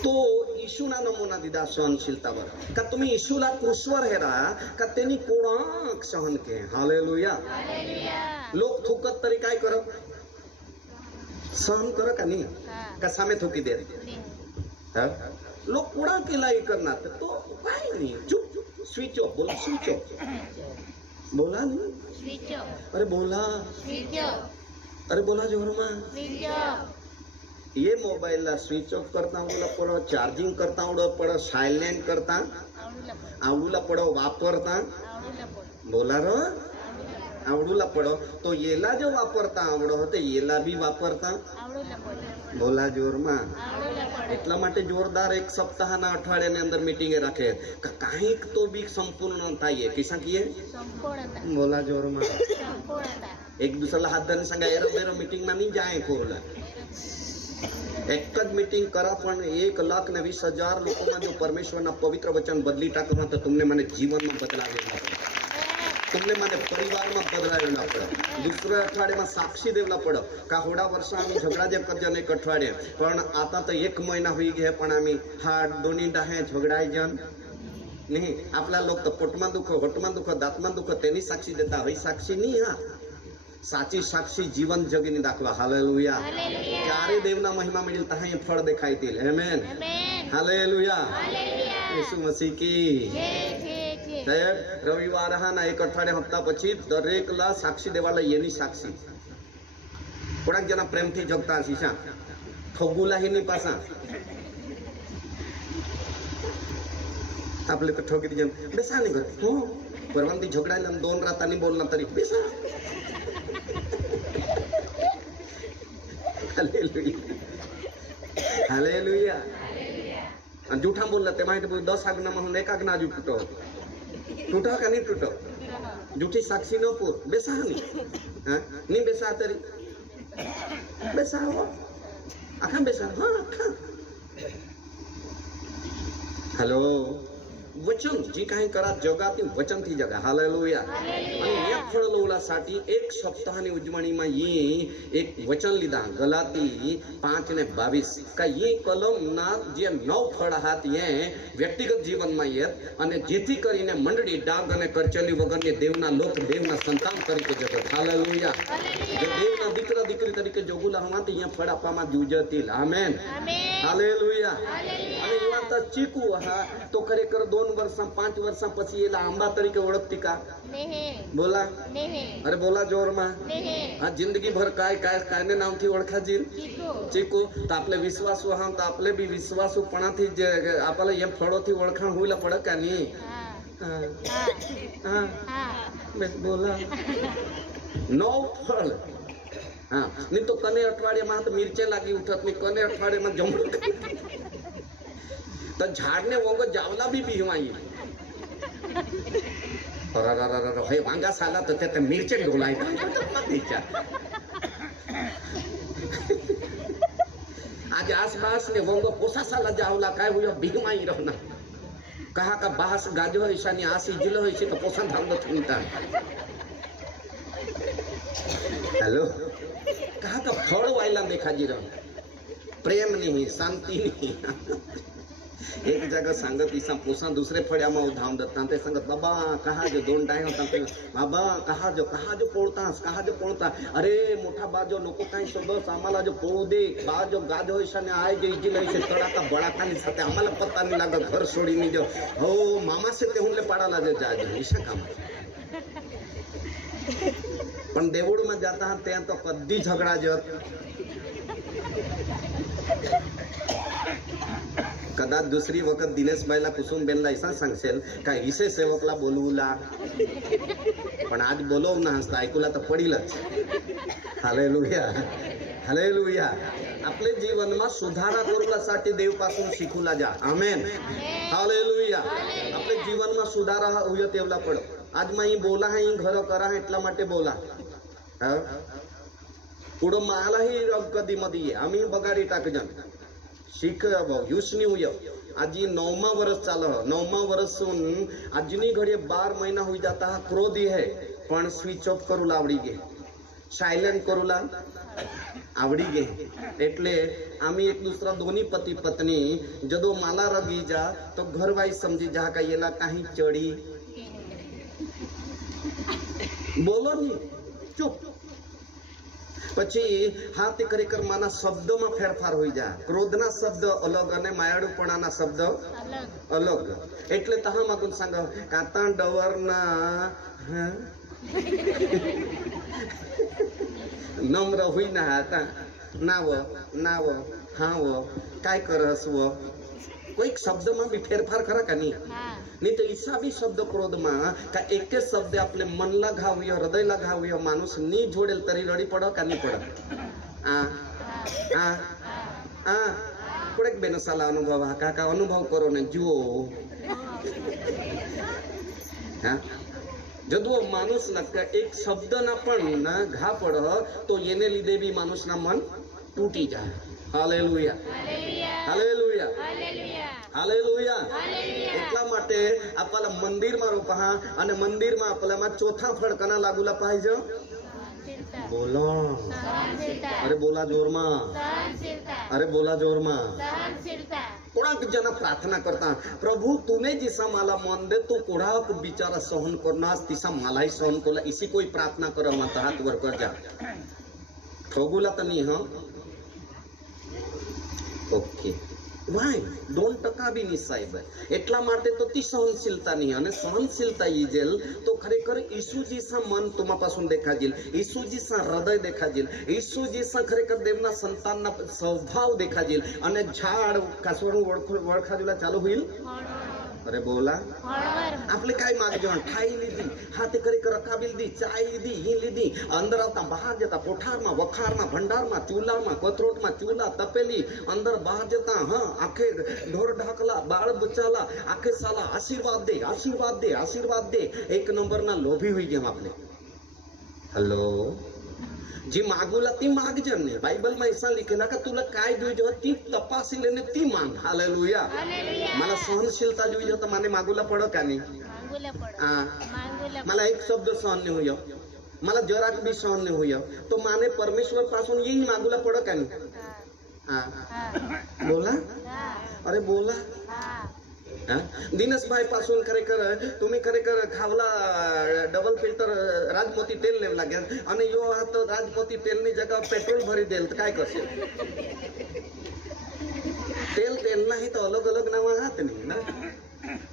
तो यीशुना नमूना दीदा सहनशीलतावर का तुम्ही यीशुला क्रूसवर हेरा का तेनी कोणाक सहन के हालेलुया लोक थुकत तरी काय कर सहन कर का नहीं का सामे थुकी दे लोक कोणा केला करणार तो काय नाही चुप स्विच ऑफ बोला स्विच ऑफ बोला नहीं अरे बोला अरे बोला जोरमा ये मोबाइल ला स्विच ऑफ करता आवडला पडो चार्जिंग करता आवडो पडो सायलेंट करता आवडूला पडो वापरता बोला रो आवडूला पडो तो येला जो वापरता आवडो होते येला भी वापरता बोला जोरमा એટલા માટે જોરદાર એક સપ્તાહના અઠવાડિયાની અંદર મીટિંગ રાખે કાંઈક તો બી સંપૂર્ણ થાય કિસા કીએ સંપૂર્ણતા બોલા જોરમાં સંપૂર્ણતા એક દુસરાला हात धरने सांगा एरो बेरो मीटिंग માં નહીં જાય કોરલા એક જ મીટિંગ કરા પણ 1,20,000 લોકોમાં જો પરમેશ્વરના પવિત્ર વચન બદલી ટાકવા તો તમને મને જીવનમાં બદલાવેલા तुमने माने परिवार में बदलावेला पड़ दुसरे अठवाडिये में साक्षी देवला पड़ का होडा वर्षा आम्ही झगडा जे करजन एक अठवाडिये पण आता तो 1 महिना होई गे पण आम्ही हाड दोन्ही डाहे झगडाय जन नहीं आपला लोक तो पोटमा दुख होटमा दुख दातमा दुख तेनी साक्षी देता होई साक्षी नहीं हा साची साक्षी जीवन जगीने दाखवा हालेलुया चारे देवना महिमा मिळेल तहा हे फळ देखायतील आमेन हालेलुया येशू मसीह की साहेब रविवार हा ना एक अठवाडिया हप्ता પછી દરેકલા સાક્ષી દેવાલા એની સાક્ષી કોણાક જણા પ્રેમથી જગતા હશે ઠોગુલા હિની પાસા आपले तर ठोकी जण बेसा नाही करत हो परवांती झगडायला 2 रातांनी बोलणार तरी बेसा हालेलुया हालेलुया आणि झूठा बोलला ते माहिती 10 आज्ञा म्हणून एक आज्ञा अजून टूटो टूटा का नहीं टूटो झूठी साक्षी न पूर बेसा नहीं हाँ नहीं बेसा तरी बेसा हो आखा बेसा हाँ आखा हेलो वचन जी काही करा जगातील वचन थी जगा हालेलुया आणि एक फळ लोवलासाठी एक सप्ताहની ઉજવણીમાં એક વચન લીધા ગલાતી 5:22 का ये કલમના જે 9 ફળ હાથ એ વ્યક્તિગત જીવનમાં યત અને જેથી કરીને મંડળી ડાગ અને કરચલી વગરની દેવના લોક દેવના સંતાન તરીકે જગત હાલેલુયા જો દેવના દીકરા દીકરી તરીકે જોગુલા હમાતી અહીંયા ફળ આપવામાં જુજतील આમેન હાલેલુયા અને એવા તો ચીકુ હા તો ખરેખર 2 વર્ષા 5 વર્ષા પછી એલા આંબા તરીકે ઓળખતી કા બોલા अरे बोला जोर में हाँ जिंदगी भर काय काय कायने नाम थी ओळखा जी चीकू तो आपले विश्वास हा तो आपले भी विश्वासूपणा थी जे आपले ये फळो थी ओळखाण होईला पड का नी हां बस बोला 9 फळ हाँ नहीं तो कने अठवाडिया में तो मिर्चे लागी उठत नहीं कने अठवाडिया में जमड़ो तो झाड़ने वोगो जावला भी बिहवाई हे वांगा साला तर ते मिरचे ढोलाय आज आसपास ने वंग पोसा साला जावला काय हुयो बिहमाई रहना कहा का बास गाजो ईशानी आसी जिलो होईसी तो पोसा धांगो थुंता हेलो कहा का फळ वायला देखा जी रह प्रेम नहीं शांति नहीं एक जगह सांगत ईसा पोसा दूसरे फळ्यामा उधाम दत्ता ते सांगत बाबा कहा जो 2 टाइम होता ते बाबा कहा जो पोळता अरे मोठा बाजो नको काही शब्द आम्हाला जो पोळू दे बाजो गाजो ईशाने आय जे इजी लई से तडाका बडाकानी साथे आम्हाला पत्ता नहीं लागा घर सोडीनी जो हो मामा से ते हुनले पाडाला जे जाजे ईशा काम पण देवूड में जाता ते तो कद्दी झगड़ा जत कदाच दुसरी वखत दिनेशबाईला कुसुमबेनला ऐसा सांगसेल का विषय सेवकला बोलवूला पण आज बोलव ना हसता ऐकूला तर पडीलच हालेलुया हालेलुया आपले जीवनमा सुधारा करूसाठी देव पासून शिकूला जा आमेन हालेलुया आपले जीवनमा सुधारा होय तेवला पड आज माई बोला है घर करा है એટલા માટે बोला पुढं मलाही कधी मध्ये आम्ही बगाडी टाकजन शिक युसनी हुई आज 9मा वर्ष चाल 9मा वर्ष आजनी घड़ी 12 महीना हुई जाता है क्रोधी है पण स्विच ऑफ करूला आवड़ी गे सायलेंट करूला आवड़ी गे एटले आम्ही एक दूसरा दोन्ही पति पत्नी जदो माला रगी जा तो घर वाइज समझी जा का येला काही चढ़ी बोलो नहीं चुप પછી હા તે ખરેખર માના શબ્દોમાં ફેરફાર હોઈ જાય ક્રોધના શબ્દ અલગ અને માયાળુપણાના શબ્દ અલગ એટલે તહા માગું सांग કાતા ડવરના નમ્ર હોઈ ના હતા નાવ હાવ काय करस वो कोई शब्द में भी फेरफार करा का नहीं तो ईसा भी शब्द क्रोध में का एक शब्द आपले मन ला घावूय हृदय ला घावूय माणूस नी जोडेल तरी रडी पड का नहीं पड कोडेक बेनसाला अनुभव हा का अनुभव करो ने जुओ हाँ जदो माणूस ना एक शब्द ना पण घा पड तो येने लीधे भी माणूस ना मन तूटी जाए हालेलुया हालेलुया हालेलुया એટલા માટે આપલા મંદિરમાં રોપા અને મંદિરમાં આપલામાં ચોથા ફળ કના લાગુલા પાहिजे बोलो अरे बोला जोर में अरे बोला जोर में कोणाक जना प्रार्थना करता प्रभु तूने जिसा माला मन दे तू कोणाक बिचारा सहन करनास तिसा मालाही सहन कोला इसी कोई प्रार्थना करो मत हाथ वर कर जा ठोगुला त नहीं हां ओके वाय 2% भी नहीं साहेब એટલા માટે તો ती सहनशीलता नहीं અને सहनशीलता येजेल तो खरेखर ઈસુજીસા मन तुम्हापासून देखाजेल ઈસુજીસા हृदय देखाजेल ઈસુજીસા खरेखर देवना संतानना स्वभाव देखाजेल અને ઝાડ કાસવાનું વળખાજુલા ચાલુ હોईल अरे बोला आपले काय मागजो ठाई लीधी हाथे खरेखर रकाबील दी चाय लीधी ही लीधी अंदर आता बहार जता कोठार में वखार में भंडार में चूल्हा में कोथरोट में चूल्हा तपेली अंदर बहार जता हाँ आखे ढोर ढाकला बाळ बचाला आखे साला आशीर्वाद दे आशीर्वाद दे आशीर्वाद दे एक नंबर ना लोभी हुई गया आपने हेलो जी मागूला ती माग जमने बाइबल में ऐसा लिखेला का तुला काय जोईजो ती तपासीलेने ती माग हालेलुया हालेलुया. मला सहनशीलता जोईजो तर माने मागूला पडो का नाही मांगुला पड हा. मांगुला पड. मला एक शब्द सहन नहीं हुआ मला जराक भी सहन नहीं हुआ तो माने परमेश्वर पासून यही मागूला पडो का नाही हा. हा. हा. बोला हा. अरे बोला हा. हा? दिनेशभाई पासून खरेखर तुम्ही खरेखर खावला डबल फिल्टर राजमोती तेल नेम लागेल आणि यो हा तो राजमोती तेलनी जगह पेट्रोल भरी देल तर काय करशील तेल नाही तर अलग अलग नाव आहात नाही ना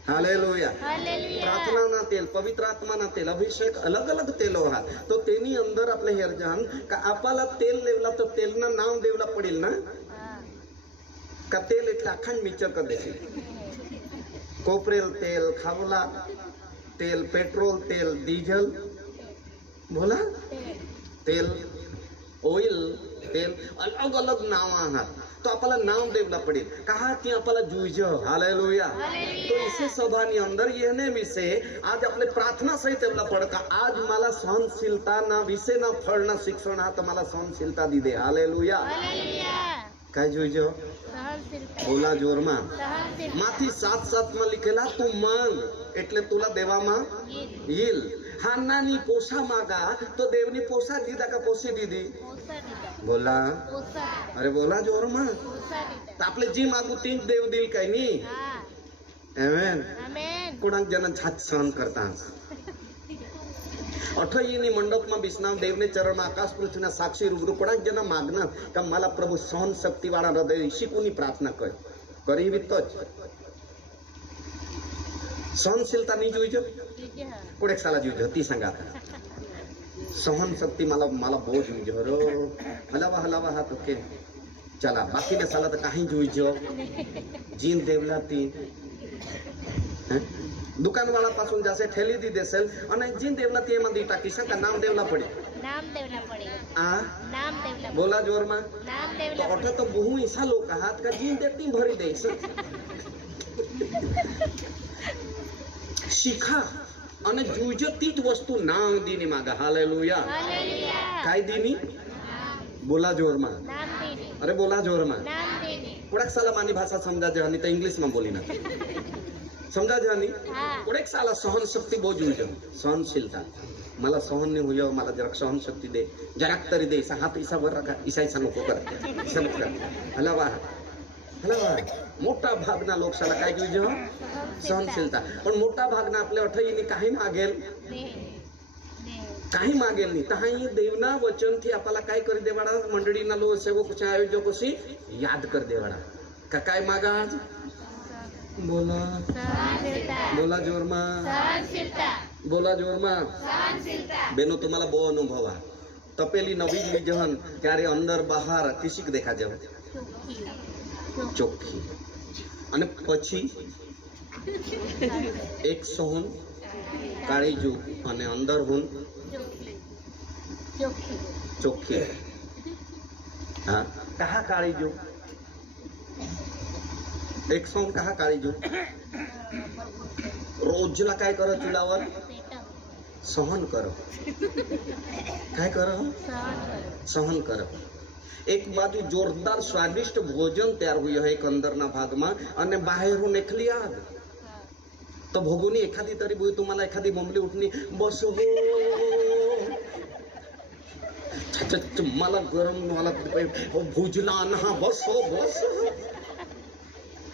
हालेलुया हालेलुया. प्रार्थना ना तेल पवित्र आत्मा ना तेल अभिषेक अलग अलग तेलो हा तो तेनी अंदर आपले हेरजान का आपला तेल लेवला तो तेलना नाव देवला पडेल ना हा. का तेल એટલે અખંડ મિક્સર કરી દેશે કોપરેલ તેલ ખાવલા તેલ પેટ્રોલ તેલ ડીઝલ બોલા तेल ऑइल तेल अलग अलग नाव आहात तो आपल्याला नाव देवला पडेल कहा की आपल्याला जुईज हालेलुया तो इसे सभानी अंदर येणे विषय आज आपले प्रार्थना सहित देवला पड का आज मला सहनशीलता ना विषय ना फळ ना शिक्षण हा तर मला सहनशीलता दी दे हालेलुया हालेलुया. काय जुईजो सहनशीलता. बोला जोरमा सहनशीलता. माथी 7:7 માં લીખેલા તું માંગ એટલે તુલા દેવામાં येईल हानानी पोसा मागा तो देवनी पोसा दीदा का पोसी दीदी पोसा दिला. बोला पोसा दिला. अरे बोला जोरमा पोसा दिला. तर आपले जी मागू तीन देव देईल काय नी हा. आमेन आमेन. कोणाक जन छात सहन करता अठयीनी मंडपમાં बिस्नाम देवने चरण आकाश पृथ्वीના साक्षी રૂબરૂ કોણાક જના માગના કે માલા પ્રભુ સહન શક્તિ વાળા હૃદય શીખુની પ્રાર્થના કર કરીવી તો જ सहनशीलता नहीं જોઈજો तुझे हा. कोडेक साला જોઈજો ती सांगा सहन शक्ति मला मला बहुत જોઈજો रो हलावा हाथ ओके चला बाकी ने साला तो काही જોઈજો जीन देवला ती दुकान वाला पासून जासे ठेली दी देसेल અને जीन देवला ती एमा दी टाकी का नाम देवला पड़ी नाम देवला पड़े. आ नाम देवला. बोला जोर में नाम तो देवला. अठे तो बहु ऐसा लोग हाथ का जीन देती भरी दे शिखा અને જોઈજો તી જ વસ્તુ નામ દીની માગા હાલેલુયા हालेलुया. काय दीनी नाम. बोला जोर में नाम देनी. अरे बोला जोर में नाम देनी. कोडेक साला मानी भाषा समझा जहानी तो इंग्लिश में बोली ना समझा जहानी हा. कोडेक साला सहन शक्ति बहुत जोईજો सहनशीलता मला सहन नहीं हुई मला जरा सहन शक्ति दे जराक तरी दे इसा हाथ इसा वर रखा इसा इसा नको कर इसा नको कर हलावा मोठा भागना लोकशाला काय जोईજો सहनशीलता पण मोठा भागना आपल्या अठईनी काही मागेल ने. ने. काही मागेल नाही तहाही देवना वचन थी आपल्याला काय कर देवाडा मंडळीना लो सेवक आयोजकोशी याद कर देवाडा का काय मागा आज बोला सहनशीलता. बोला जोरमा सहनशीलता. बोला जोरमा सहनशीलता. बेनो तुम्हाला બહુ અનુભવ આ તપેલી નવી વિજહન ત્યારે અંદર બહાર કિશિક દેખા જાવ ચોખ્ખી. ચોખ્ખી અને પછી એક સોહન કાળી જુ અને અંદર હું ચોખ્ખી. ચોખ્ખી. ચોખ્ખી હા કहा કાળી જુ एक सोन कहा काळी जू रोजला काय करो चुलावर पेटव. सहन करो काय करो सहन कर. सहन करो एक बाजू जोरदार स्वादिष्ट भोजन तैयार हुई है एक अंदरना भागમાં અને बाहेरून एकली आग हा. तो भोगुनी एखादी तरी बोई तुम्हाला एखादी बोंबली उठली बस हो मला गरम मला भुजला ना बस हो बस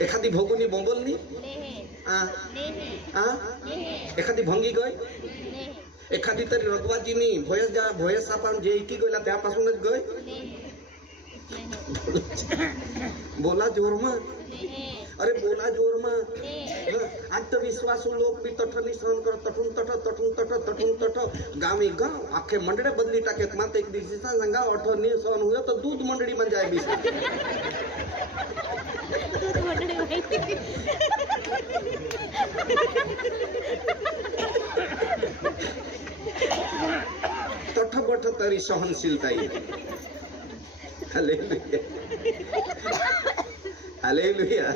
एखादी भोगुनी बोंबलनी लेहे. आ लेहे. आ लेहे. एखादी भंगी गई लेहे. एखादी तरी रगवाजीनी भोयस सापान जे इकी गेला त्यापासूनच गय लेहे. बोला जोरमा लेहे. अरे बोला जोरमा लेहे. आज तर विश्वासू लोक बी तठनी सहन करत तठून तठ गावी गाव आखे मंडळे बदली टाकेत मात्र एक दिवशीचा सांगा अठनी सहन हुयो तर दूध मंडळी म्हणजे आहे बी दूध मंडळी माहिती. तठबठ तरी सहनशीलता येईल हालेलुया हालेलुया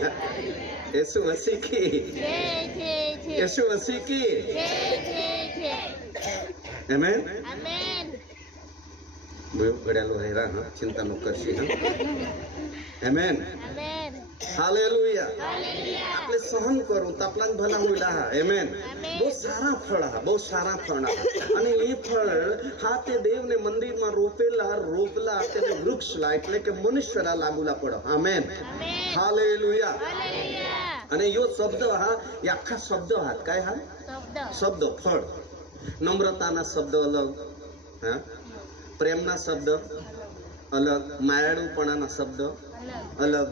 यीशु मसीह की जय जय जय. यीशु मसीह की जय जय जय. आमेन आमेन. ઘડેલો હેરા હા ચિંતા ન કરશી હા આમેન આમેન હાલેલુયા હાલેલુયા આપણે સહન કરું તો આપણા ભલા હોઈલા હા આમેન આમેન. બહુ સારા ફળ હા બહુ સારા ફળ હા અને એ ફળ હા તે દેવને મંદિરમાં રોપલા તેને વૃક્ષ લા એટલે કે મનુષ્યના લાગુલા પડો આમેન આમેન હાલેલુયા હાલેલુયા અને યો શબ્દ હા એ આખા શબ્દ હા કાય હા શબ્દ શબ્દ ફળ નમ્રતાના શબ્દ અલગ હા પ્રેમના શબ્દ અલગ માયાળુપણાના શબ્દ અલગ અલગ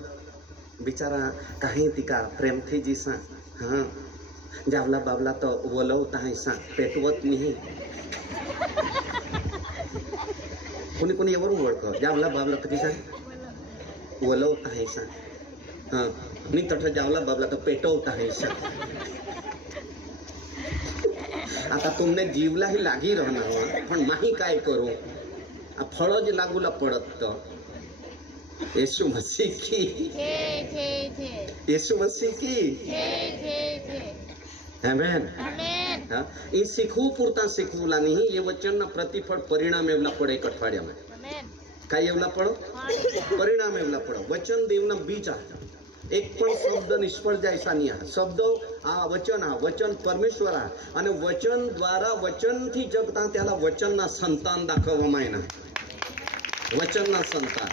બિચારા કાંઈ તીકા પ્રેમથી જીસા હા જાવલા બાવલા તો વલવતા હૈસા પેટવત નહીં કોની કોની એવું ઓળખો જાવલા બાવલા તો કિસા વલવતા હૈસા હા ની તઠ જાवला बाबला तो पेटवता है सब आता तुमने जीवला ही लागी रहना हो पण माही काय करू आ फळ ज लागूला पडत तो येशू मसीह की છે येशू मसीह की છે आमेन આમેન हाँ ये सीखવું પૂરતા શીખવુંલા નહીં એ વચનના પ્રતિફળ પરિણામ એવલા પડે એક અઠવાડિયામાં આમેન કાંઈ એવલા પડો પરિણામ એવલા પડો વચન દેવના બીજ આ એક પણ શબ્દ નિષ્ફળ જાય સાનિયા શબ્દો આ વચન પરમેશ્વર આ અને વચન દ્વારા વચનથી જગતા त्याला વચનના સંતાન દાખવવામાં એના વચનના સંતાન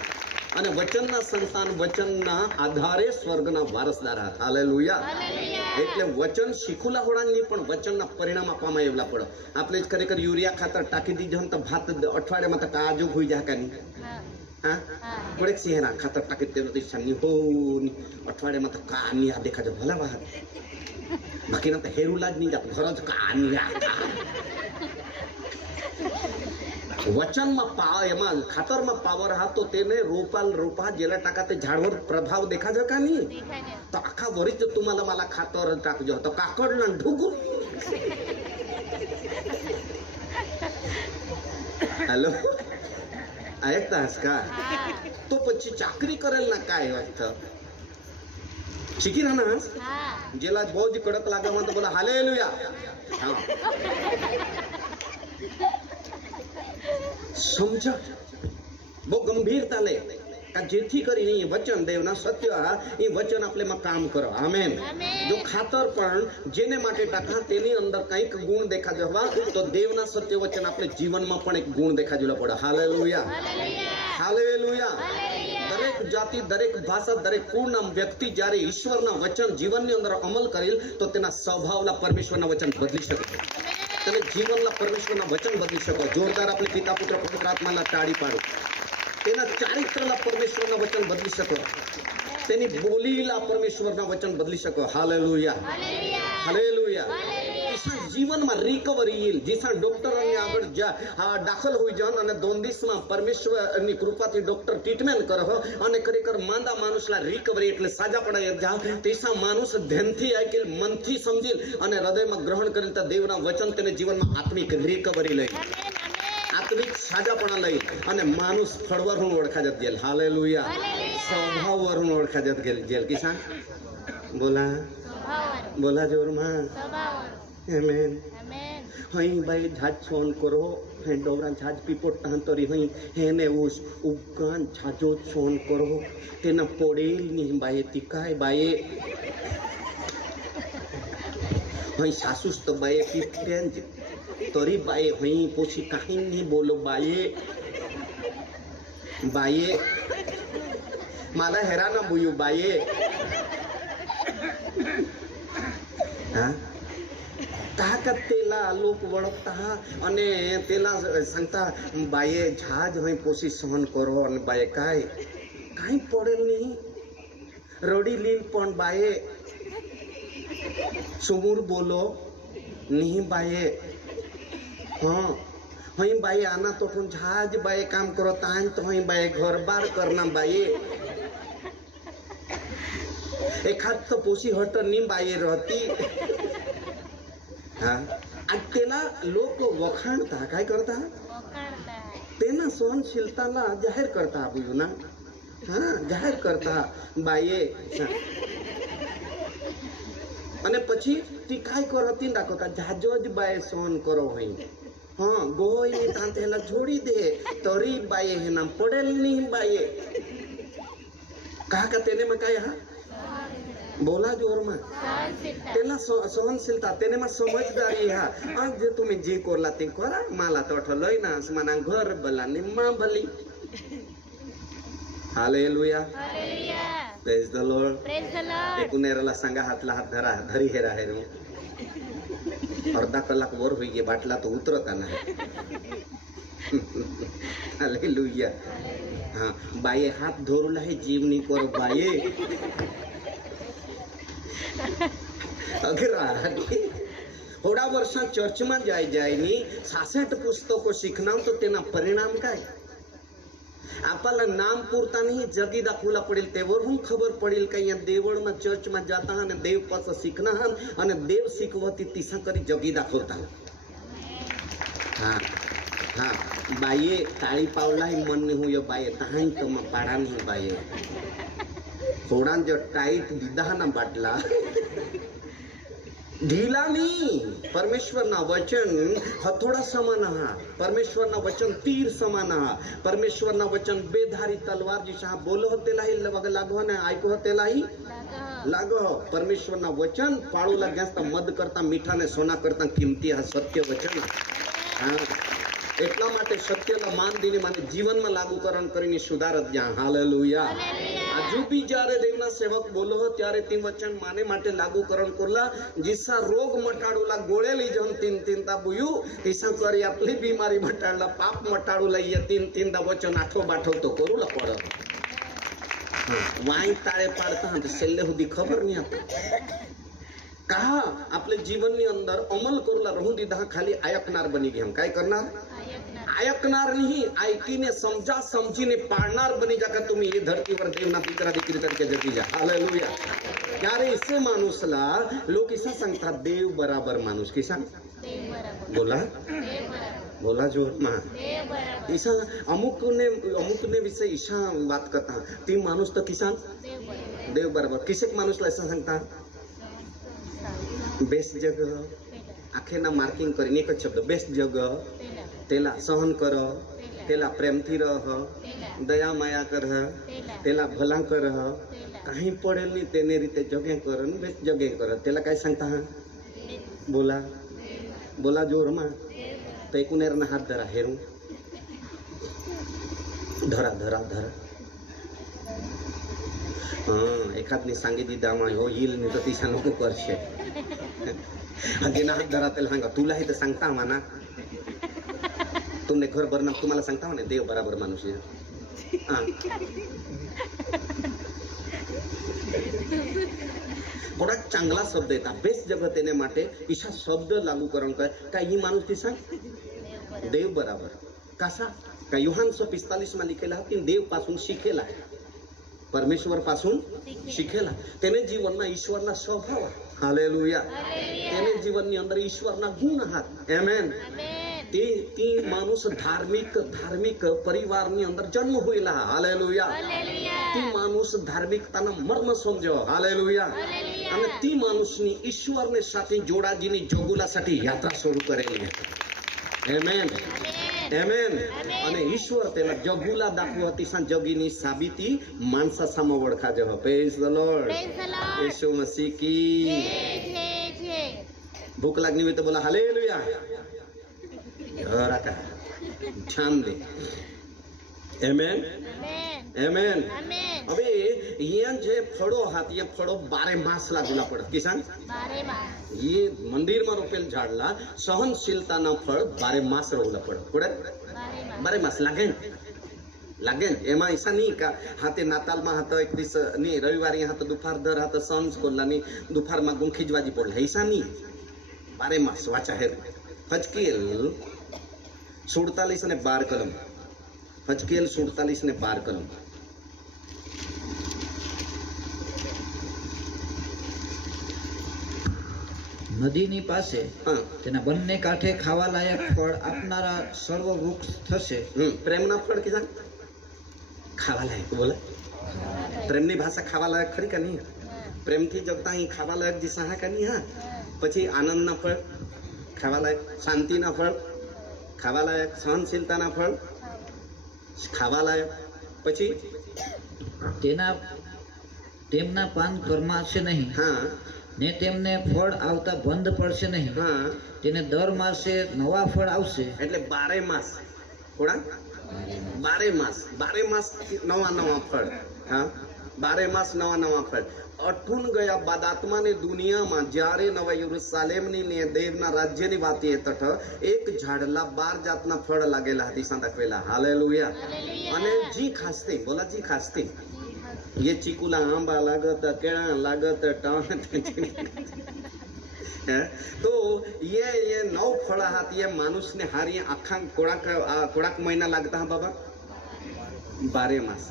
અને વચનના સંતાન વચનના આધારે સ્વર્ગના વારસદાર હતા હાલેલુયા હાલેલુયા એટલે વચન શીખુલા હોડાની પણ વચનના પરિણામ આપવામાં એવલા પડો આપણે જ ખરેખર યુરિયા ખાતર ટાંકી દીધો ને તો ભાત અઠવાડિયામાં તો કાજુ હોઈ જાય કાની હા હા હા થોડેક સિંહના ખાતર ટાંકી તેનો દિશાની હો અઠવાડિયામાં તો કાની આ દેખાજો ભલા વાત બાકીના તો હેરુલા જ નહીં જાત ઘર જ કાની વચનમાં એમાં ખાતરમાં પાવર હા તો તેને રોપા જેલા टाका ते झाडवर प्रभाव देखाજો का नाही દેખાય છે तो अख्खा वरीच तुम्हाला मला खातर टाकજો तो काकडला ढुगू हॅलो ऐकतास का હા तो પછી ચાકરી કરેલ ના काय अर्थ શીખી રહ્યા ના હા જેલા બહુ જ કડક લાગે મને તો બોલા હાલેલુયા હા સમજ બહુ ગંભીરતા લે का જેથી કરીને એ વચન દેવના સત્ય એ વચન આપલેમાં કામ કરો આમેન આમેન. જો ખાતર પણ જેને માટે ટાકા તેની અંદર કંઈક ગુણ દેખાજો હવા તો દેવના સત્ય વચન આપણે જીવનમાં પણ એક ગુણ દેખાજો પડે હાલેલુયા હાલેલુયા હાલેલુયા હાલેલુયા દરેક જાતિ દરેક ભાષા દરેક કુળના વ્યક્તિ જ્યારે ઈશ્વરના વચન જીવનની અંદર અમલ કરેલ તો તેના સ્વભાવના પરમેશ્વરના વચન બદલી શકે તમે જીવનના પરમેશ્વરના વચન બદલી શકો જોરદાર આપણે પિતા પુત્ર પવિત્ર આત્માના તાળી પાડો તેના ચારિત્રના પરમેશ્વરના વચન બદલી શકો તેની બોલીલા પરમેશ્વરના વચન બદલી શકો હાલેલુયા હાલેલુયા હાલેલુયા હાલેલુયા ઈસા જીવનમાં રિકવરી येईल जिसा ડોક્ટરોની આગળ દાખલ હોઈ જાન અને 2 દિવસમાં પરમેશ્વરની કૃપાથી ડોક્ટર ટ્રીટમેન્ટ કરો અને ખરેખર માંદા માણસલા રિકવરી એટલે સાજા પડાય જાવ તેસા માણસ ધ્યાનથી આઈકેલ મનથી સમજીલ અને હૃદયમાં ગ્રહણ કરીને તે દેવના વચન તેને જીવનમાં આત્મિક રિકવરી લઈ આમેન આમેન આત્મિક સાજાપણા લઈ અને માણસ ફળવરું ઓળખા જત ગયેલ હાલેલુયા હાલેલુયા સ્વભાવવરું ઓળખા જત ગયેલ કિસાન બોલા સ્વભાવવાળું બોલા જોરમાં સ્વભાવવાળું આમેન આમેન હઈ ભાઈ ઝાજ ફોન કરો હે ડોવરા ઝાજ પીપોટ તાંતરી હઈ હેને ઉસ ઉગાન ઝાજો ફોન કરો તેના પોડેલ ની બાએ તિકાય બાએ હઈ સાસુસ તો બાએ પીપેન તરી બાએ હઈ પોછી કાહી નહીં બોલો બાએ मला हेराना बुयू बाये हा ताकत तेला लोक वळखता અને તેલા સંગતા બાયે જહાજ હોય પોસી સહન કરો અને બાયે કાંઈ પડેલ નહીં રડી લીલ પણ બાયે સુમૂર બોલો નહીં બાયે હા हई बाई आना तो तुम जहाज बाई काम करो तान तो हई बाई घर बार करना बाई एखाद तो पोसी हट नी बाई रहती हाँ आज तेला लोक वखाणता काय करता વખાણતા तेना सहनशीलताला जाहीर करता बुजू ना हाँ जाहीर करता बाई અને પછી તી કાય કરતી દાખવતા જાજો જ બાય સહન કરો હઈ હા ગોય ની તાંતેલા જોડી દે તરી બાઈએ હે નામ પડેલ ની બાઈએ कहा તેને માં કાય હા बोला जोर में तेला सहनशीलता तेने में समझदारी हा आज जे तुम्ही जे कोरला ते कोरा मला तोठ लईना आसमाना घर बला निम्मा भली hallelujah praise the Lord praise the Lord एकुनेरला संगा हातला हात धरा धरी हेरा हेरू अर्धा कलाक वर होई गे बाटला तो उतरता ना हालेलुया हाँ बाये हाथ धोरुला है जीवनी कोर बाये अगर थोड़ा वर्षा चर्च में जाय नी 66 पुस्तकों शिकना तो तेना परिणाम काय आपला नाम पुरता नहीं जगी दाखवला पडेल तेवर हूँ खबर पडेल का यहाँ देवळ में चर्च में जाता है ने देव पास शिकना है और देव शिकवती तीसा करी जगी दाखवता हाँ हाँ बाये ताळी पावला ही मन नहीं हुई बाये तहाई तो मैं पाड़ा नहीं बाये थोड़ा जो टाइट दीदा ना बाटला ढीला नहीं परमेश्वर ना वचन हथोड़ा समान हा परमेश्वर ना वचन तीर समान हा परमेश्वर ना वचन बेधारी तलवार जिसा बोलो होते लाही लग लागो ने आयको होते लाही लागो परमेश्वर ना वचन पाळू लाग्यास मद करता मीठा ने सोना करता किमती हा सत्य वचन हाँ એટલા માટે સત્યના માન દીને મને જીવનમાં લાગુકરણ કરીને સુધારત જ્યાં હાલેલુયા હજુ બી જ્યારે દેવના સેવક બોલો ત્યારે તે વચન માને માટે લાગુકરણ કરલા જીસા રોગ મટાડુલા ગોળે લઈ જમ તીન તીનતા બુયુ ઈસા કરી આપલી બીમારી મટાડલા પાપ મટાડુ લઈએ તીન તીનતા વચન આઠો બાઠો તો કરુલા પડે વાઈ તાળે પાડતા તો છેલ્લે સુધી ખબર નહીં આપે कहा आपले जीवन ની અંદર અમલ કરુલા રહું દીધા ખાલી આયકનાર બની ગયા हम काय करणार आयकणार नहीं ऐकीने समजा समजीने पाळणार बनी जा का तुम्ही ये धरतीवर देवना पितरा दिकरी तरीके जगी जा हालेलुया यारे इसे माणूसला लोक इसा सांगतात देव बराबर माणूस किसा बोला बोला जोर मा ईसा अमुकने विषय ईशा बात करता ती माणूस तो किसान देव बराबर किसेक माणूसला ऐसा सांगता बेस्ट जगह आखे ना मार्किंग કરીને એક જ શબ્દ બેસ્ટ જગહ તેલા સહન કર તેલા પ્રેમથી રહ દયા માયા કર તેલા ભલા કર કાંઈ પડેલ નહીં તેને રીતે જગે કર ને બેસ્ટ જગે કર તેલા કાંઈ सांगता હા બોલા બોલા જોરમાં તો એकुनेरना हात धरा हेरू धरा धरा धरा एखादने सांगी दीदा हो येईल नाही तर तिशा नको करशे अगेना हात धरा त्याला सांगा तुला हे तर सांगता म्हणा तुमने घर भरणं तुम्हाला सांगता म्हणे देव बराबर माणूस आहे थोडा चांगला शब्द येता बेस्ट जगतेने माटे ईशा शब्द लागू करून काय ही माणूस ती सांग देव बराबर कसा का योहान 45 માં लिखेला की देव पासून शिकेला परमेश्वर पासून शिकेला तेने जीवनना ईश्वरना स्वभाव हालेलुया तेने जीवननी अंदर ईश्वरना गुण हात आमेन ती माणूस धार्मिक परिवाરની અંદર જન્મ હોઈલા હાલેલુયા ती माणूस धार्मिकताना मर्म समजो हालेलुया અને ती माणूसनी ईश्वरने સાથે જોડાજીની જોગુલાसाठी यात्रा શરૂ કરેલી આમેન આમેન અને ઈશ્વર તેના જગુલા દાખવતી સા જગીની સાબિતી માણસા સામે ઓળખા જ પ્રેઝ ધ લॉर्ड ઈસુ મસીહ की भूख लगनी हुई तो बोला हालेलुया का ध्यान दे आमेन आमेन अबे यहाँ जे फळो हात ये फळो 12 मास लागला पडत किसान 12 मास ये मंदिर में रोपेल झाडला सहनशीलताना फळ 12 मास रोवला पडत पुढे 12 मास लागेन एमा ऐसा नहीं का हाते नाताल में हाथ एक दिवस नहीं रविवार हाथ दुपार दर हाथ सहन कोल्ला नहीं दुपार में गुंखीजवाजी पडला ऐसा नहीं 12 मास वाचा है हजकेल 47 ने 12 कलम हजकेल 47 ने 12 कलम નદીની પાસે તેના બંને કાંઠે ખાવા લાયક ફળ આપનારા સર્વ વૃક્ષ થશે પ્રેમના ફળ કિसान ખાવા લાયક બોલે પ્રેમની ભાષા ખાવા લાયક ખરી કે નહીં પ્રેમથી જગતા અહીં ખાવા લાયક દિશા હા કે નહીં હા પછી આનંદના ફળ ખાવા લાયક શાંતિના ફળ ખાવા લાયક સહનશીલતાના ફળ ખાવા લાયક પછી તેમના પાન કરમાશે નહીં હા ને તેમને ફળ આવતા બંધ પડશે નહીં. હા તેને દર માસે નવા ફળ આવશે. એટલે 12 માસ કોડા 12 માસ નવા નવા ફળ હા 12 માસ નવા નવા ફળ અઠુન ગયા બાદ આત્માની દુનિયામાં જ્યારે નવા યરુશલેમની ને દેવના રાજ્યની વાત એ તઠ એક ઝાડલા 12 જાતના ફળ લાગેલા હતી સાંતકવેલા હાલેલુયા અને જી ખાસતી બોલા જી ખાસતી ये चीकुला आंबा लागत केळा लागत तो ये 9 फळ आहात ये माणूस ने हारी आखा कोडाक महीना लागता हा बाबा 12 मास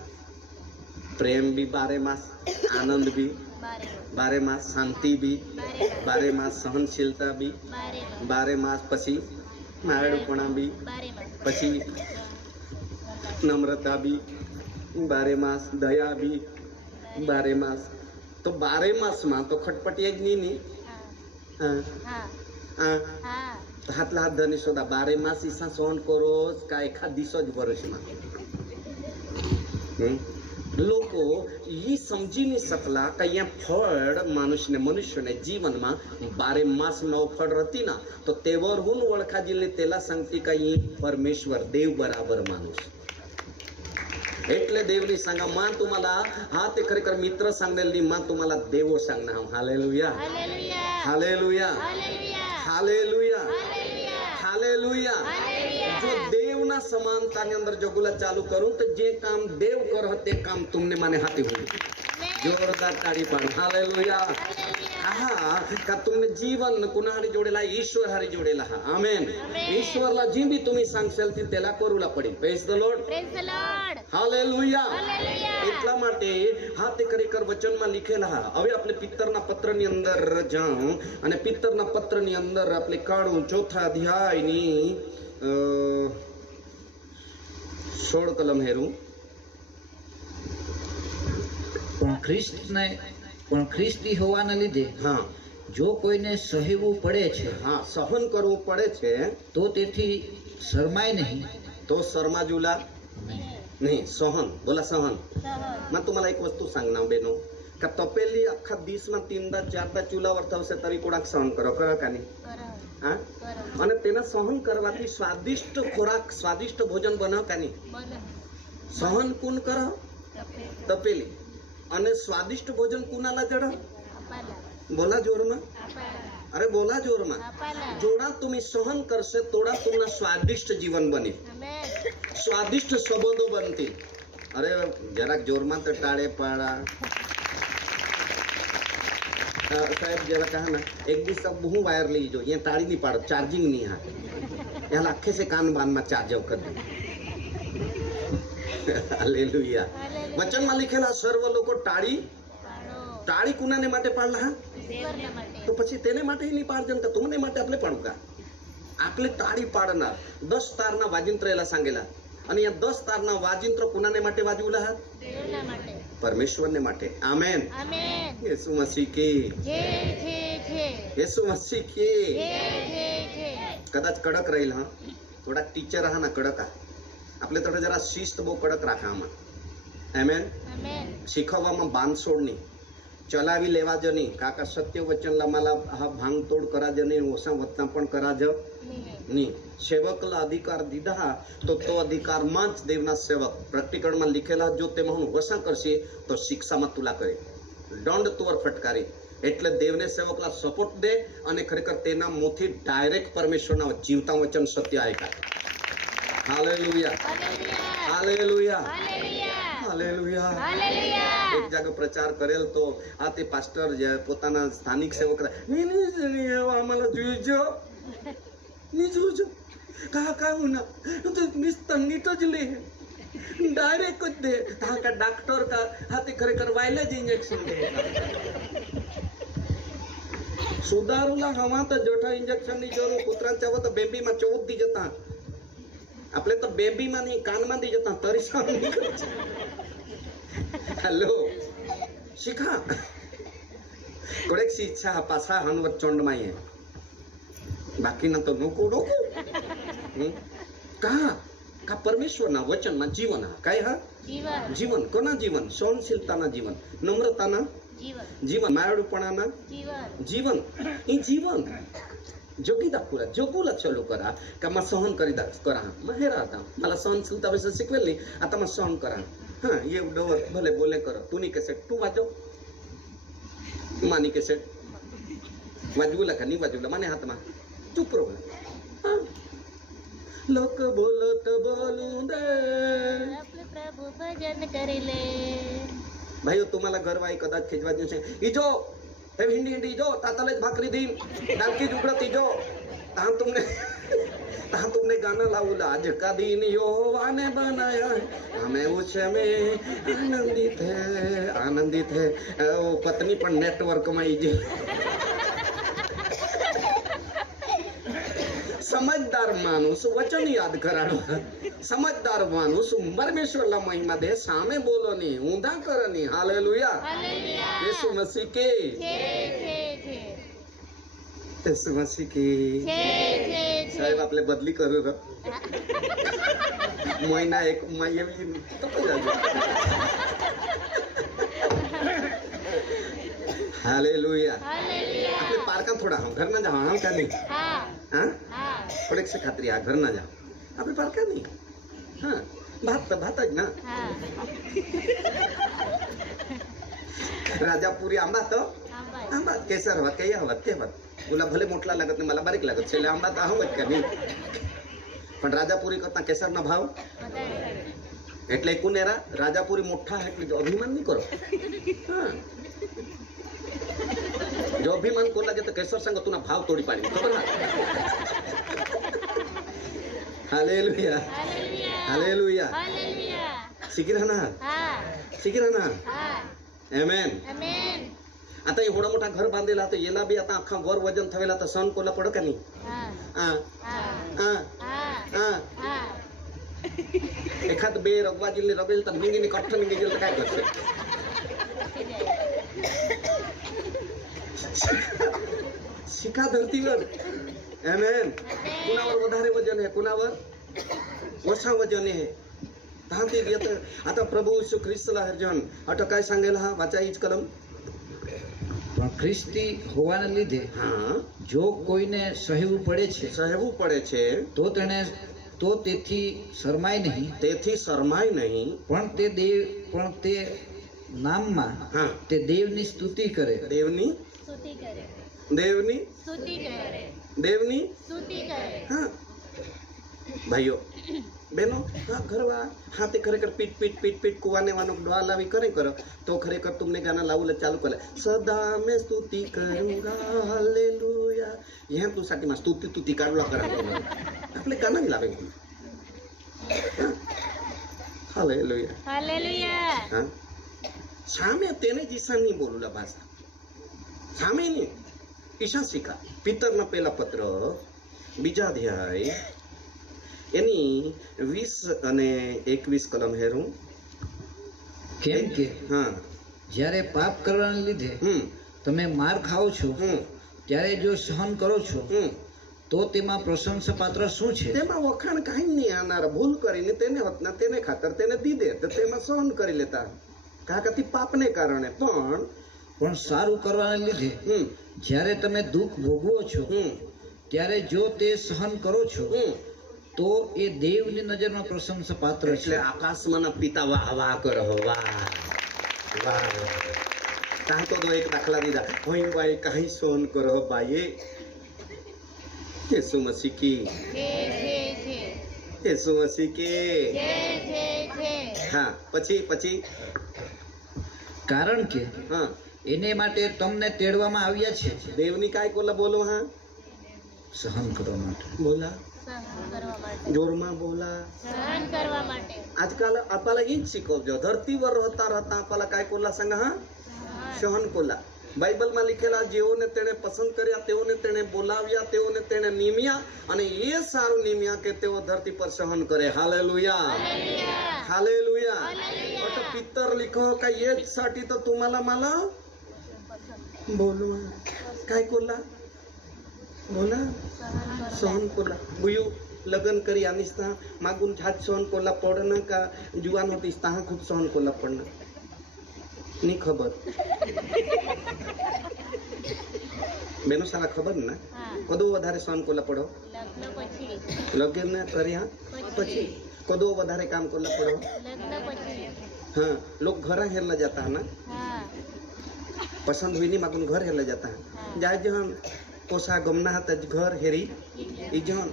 प्रेम भी 12 मास आनंद भी 12 मास शांति भी 12 मास सहनशीलता भी 12 मास पछी मारडपणा भी पछी नम्रता भी 12 मास दया भी 12 मास तो 12 मास માં તો ખટપટી જ નહીં હાથલા હાથ ધની સોદા 12 માસ ઈસા સહન કરો કા એખાદ દિવસો જ વર્ષમાં લોકો ઈ સમજી નહીં શકલા કે અહીંયા ફળ મનુષ્યને જીવનમાં 12 માસ નો ફળ રહેતી ના તો તેવર હું ઓળખા जिल्ले तेला सांगती का ही परमेश्वर देव बराबर माणूस એટલે દેવની सांगा માં तुम्हाला हा ते खरेखर मित्र सांगलेली માં तुम्हाला देव सांगणार हालेलुया हालेलुया हालेलुया हालेलुया जो देवना समानताની અંદર જગુલા ચાલુ કરું તો જે કામ દેવ કરો તે કામ तुमने माने हाथी हो जोरदार ताड़ी पाड हालेलुया हा का तुमने जीवन कुणाहारी जोडेला ईश्वर हारी जोडेला हा आमेन ईश्वरला जी बी तुम्ही सांगशाल ती त्याला करूला पडेल प्रेज द लॉर्ड हालेलुया એટલા માટે હા તે ખરેખર વચનમાં લીખેલા હા હવે આપણે પિત્તરના પત્રની અંદર જાઉં અને પિત્તરના પત્રની અંદર આપણે કાઢું ચોથા અધ્યાયની 16 કલમ હેરું પણ ખ્રિસ્તી હોવાના લીધે હા જો કોઈને સહેવું પડે છે હા સહન કરવું પડે છે તો તેથી શરમાય નહીં तो शर्माजूला नहीं सहन बोला सहन मैं तुम्हाला एक वस्तू सांगणार बेनो का तपेली अख्खा दिस में 3दा 4दा चूलावर थवसे तरी कोणाक सहन करो का नहीं हाँ અને તેના સહન કરવાથી સ્વાદિષ્ટ ખોરાક સ્વાદિષ્ટ ભોજન બનાવ का नहीं સહન કોણ કરો તપેલી અને સ્વાદિષ્ટ ભોજન કોનાલા જડો બોલા જોરમાં अरे बोला जोर में जोड़ा तुम्हें सहन करसे तोड़ा तुम्हारा स्वादिष्ट जीवन बने स्वादिष्ट संबंधों बनती अरे जरा जोर में तो टाड़े पाड़ा साहब जरा कहा ना एक दिन सब हूँ वायर ली जो ये टाड़ी नहीं पाड़ चार्जिंग नहीं है यहाँ लाखे से कान बांध में चार्ज कर दी हालेलुया वचन में लिखेला सर्व लोग टाड़ी टाड़ी कुनाने माटे पाडला हा तो પછી તેને માટે નહીં પાડજન તો તમને માટે આપણે પાડું કા આપણે તાળી પાડનાર 10 તારના વાજિંત્રેલા सांगेला અને આ 10 તારના વાજિંત્ર કુનાને માટે વાજુલા હા દેવના માટે પરમેશ્વરને માટે આમેન આમેન યેસુ મસીહ की जय जय जय યેસુ મસીહ की जय जय जय કદાચ કડક રહેલ હા થોડા ટીચર હા ના કડક આપણે થોડા જરા શિસ્ત બહુ કડક રાખા આમાં આમેન આમેન શીખવામાં બાંધછોડની चलावी लेवा जो नहीं काका सत्य वचन मला हा भांगतोड करा जो नहीं ओसा वतना पण करा जो नहीं सेवकला अधिकार दीधा तो अधिकार मांच देवना सेवक प्रैक्टिकल में लिखेला जो ते म्हणून वसा करशे तो शिक्षा में तुला करे दंड तुवर फटकारी એટલે દેવને સેવકલા સપોર્ટ દે અને ખરેખર તેના મોથી ડાયરેક્ટ પરમેશ્વરના જીવતા વચન સત્ય આયકા હાલેલુયા હાલેલુયા હાલેલુયા હાલેલુયા एक जगह प्रचार करेल तो आते पास्टर जे पोताना स्थानिक सेवक नहीं आम्हाला जुईजो नहीं जुईजो का होना तो निस्तंगीतच ले डायरेक्ट दे हा का डॉक्टर का हाते खरेखर वायलेज इंजेक्शन दे सुधारूला हवा तर जोठा इंजेक्शन ની જરૂર કૂતરાંच्या व तर बेबी માં 14 दी जता આપણે તો બેબી માં નહીં કાન માં દી જતા તરી સામ નીકળે हेलो शिखा कोडेक सी इच्छा पासा हनवत चोंड माई है बाकी ना तो नको का परमेश्वરના વચનમાં જીવન હા काय हा જીવન જીવન કોના જીવન સહનશીલતાના જીવન નમ્રતાના જીવન જીવન માયાળુપણાના જીવન जीवन ही जीवन जोगीदा पुरा जोगुला चालू करा का मग सहन करीदा करा मग हे राहता मला सहनशीलता विषय शिकवेल नाही आता मग सहन करा हां एवढं भले बोले कर तू नाही कसे तू वाजव मानी कसे वाजवला का नाही वाजवला माने हातमा चुप रो हां लोक बोलत बोलू दे आपले प्रभु भजन करेले भाइयों तुम्हाला गरवाई कदाच खिजवायचं છે ઈજો हे हिंडी हिंडी जो तातालेच भाकरी दिन डालकी जुगडत इजो तहां तुमने गाना लावला आज का दिन यहोवा बनाया है हमें उसमें आनंदित है वो पत्नी पण नेटवर्क में इजे समजदार माणूस वचन याद कराडो समजदार माणूस परमेश्वरला महिमा दे सामे बोलो नी ऊंधा करनी हालेलुया हालेलुया यीशु मसीह की छे छे छे यीशु मसीह की छे छे छे साहेब आपले बदली करू र महिना एक महिना हालेलुया हालेलुया आपले पारका थोडा हम घर ना जाओ हम का नहीं हाँ हाँ हाँ थोड़े से खात्री आ घर ना जाओ आपले पारका नहीं हाँ भात જ ना हाँ राजापुरी आंबा तो आंबा आंबा केसर हवत काही हवत ते हवत तुला भले मोठला लागत नाही मला बारीक लागत छेले आंबा तर हवत का नाही पण राजापुरी करता केसरનો ભાવ વધારે એટલે કુનેરા રાજાપુરી મોઠા એટલે જો અભિમાન નહીં કરો હા જો અભિમાન કોલા જે તો કેસર સંગ તુના ભાવ તોડી પાડી ખબર હા હાલેલુયા हालेलुया હાલેલુયા हालेलुया શીખી हाँ રહના हाँ આમેન आमेन आता एवढा मोठा घर बांधलेला तर याला बी आता अख्खा वर वजन थवेला तर सहन कोला पड का नाही हाँ आ हाँ आ हाँ आ हाँ एखाद बे रगवाजीले रबेल तर निंगीने कट्ट निंगी गेल तर काय करते शिका धरतीवर आमेन कुणावर વધારે वजन आहे कुणावर ओछा वजन आहे तांती येत आता प्रभू येशू ख्रिस्तला अर्जन अट काय सांगेल हा वाचा हीच कलम પણ ખ્રિસ્તી હોવાને લીધે હા જો કોઈને સહેવું પડે છે સહેવું પડે છે તો તેથી શરમાય નહીં તેથી શરમાય નહીં પણ તે નામમાં હા તે દેવની સ્તુતિ કરે દેવની स्तुति करे દેવની स्तुति करे દેવની स्तुति करे હા ભાઈઓ બહેનો હા ઘરવા હા તે ખરેખર પીટ પીટ પીટ પીટ કુવાને વાનો ડોળા લાવી કરે કરો તો ખરેખર तुमने गाना लावलं चालू करे सदा मैं स्तुति करूंगा हालेलुया ह्या तू साठी मा स्तुति स्तुति काढला करा आपले गाना नाही लावे हालेलुया हालेलुया હા સામે તેને જીસાની બોલુલા ભાષા સામે ની ઈશા શીખા પિતરના પહેલા પત્ર બીજા અધ્યાય એની 20 અને 21 કલમ હેરું કેમ કે હા જ્યારે પાપ કરવાને લીધે તમે માર ખાઓ છો ત્યારે જો સહન કરો છો તો તેમાં પ્રશંસાપાત્ર શું છે તેમાં વખાણ કાંઈ નહીં આનાર ભૂલ કરીને તેને હોતના તેને ખાતર તેને દીધે તો તેમાં સહન કરી લેતા કાકાથી પાપને કારણે પણ સારું કરવાને લીધે જ્યારે તમે દુઃખ ભોગવો છો ત્યારે જો તે સહન કરો છો તો એ દેવની નજરમાં પ્રશંસાપાત્ર એટલે છે આકાશમાંના પિતા વાહ વાહ કરો વાહ વાહ ત્યાં તો એક દાખલા દીધા હોય ભાઈ કાંઈ સહન કરો ભાઈ యేసు మసీహ్ కి छे छे छे యేసు మసీహ్ కి छे छे छे હા પછી કારણ કે હા એને માટે તમને તેડવામાં આવ્યા છે દેવની काय કોલા બોલો હા સહન કરવા માટે બોલા सहन करवा माटे जोरमा बोला सहन करवा माटे आजकाल आपल्याला हीच शिकवજો धरतीवर रहता आपल्याला काय कोला सांगा हा सहन कोला બાઇબલમાં લખેલા જેઓને તેણે પસંદ કર્યા તેઓને તેણે બોલાવ્યા તેઓને તેણે નિમ્યા અને એ સારું નિમ્યા કે તેઓ ધરતી પર સહન કરે હાલેલુયા હાલેલુયા બટ પિત્તર लिखो का येच साठी तर तुम्हाला मला बोलवा काय कोला बोला सहन कोला बुयू लग्न करी आणीस ता मागून झात सहन कोला पडणं का जुवान होतीस ता खूप सहन कोला पडणं ની ખબર બેનો સારા ખબર ને હા કદો વધારે સહન કોલા પડો લગ્ન પછી લગ્ન કર્યા પછી કદો વધારે કામ કોલા પડો લગ્ન પછી हाँ लोग घर हेरला जाता है ना હા पसंद हुई नहीं मागून घर हेरला जाता है हाँ। जाय जहन पोसा गमना हाथ घर हेरी ई जहन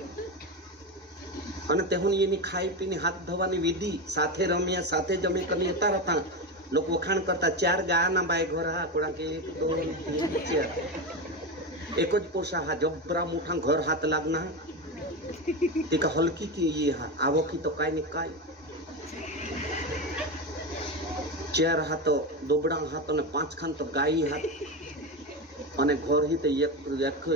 અને તેહુન એની ખાઈ પીની હાથ ધોવાની વિધિ સાથે રમ્યા સાથે જમી કરી લેતા હતા લોકો વખાણ કરતા 4 ગાયના બાય ઘર હા કોડા કે 1 2 3 4 एक જ પોસા હા જબરા મોઠા ઘર હાથ લાગના તીકા હલકી की ये हा आवो की तो काय नहीं काय 4 हाथो दोबड़ा हाथ ने 5 खान तो गाय हाथ અને ઘર ही तो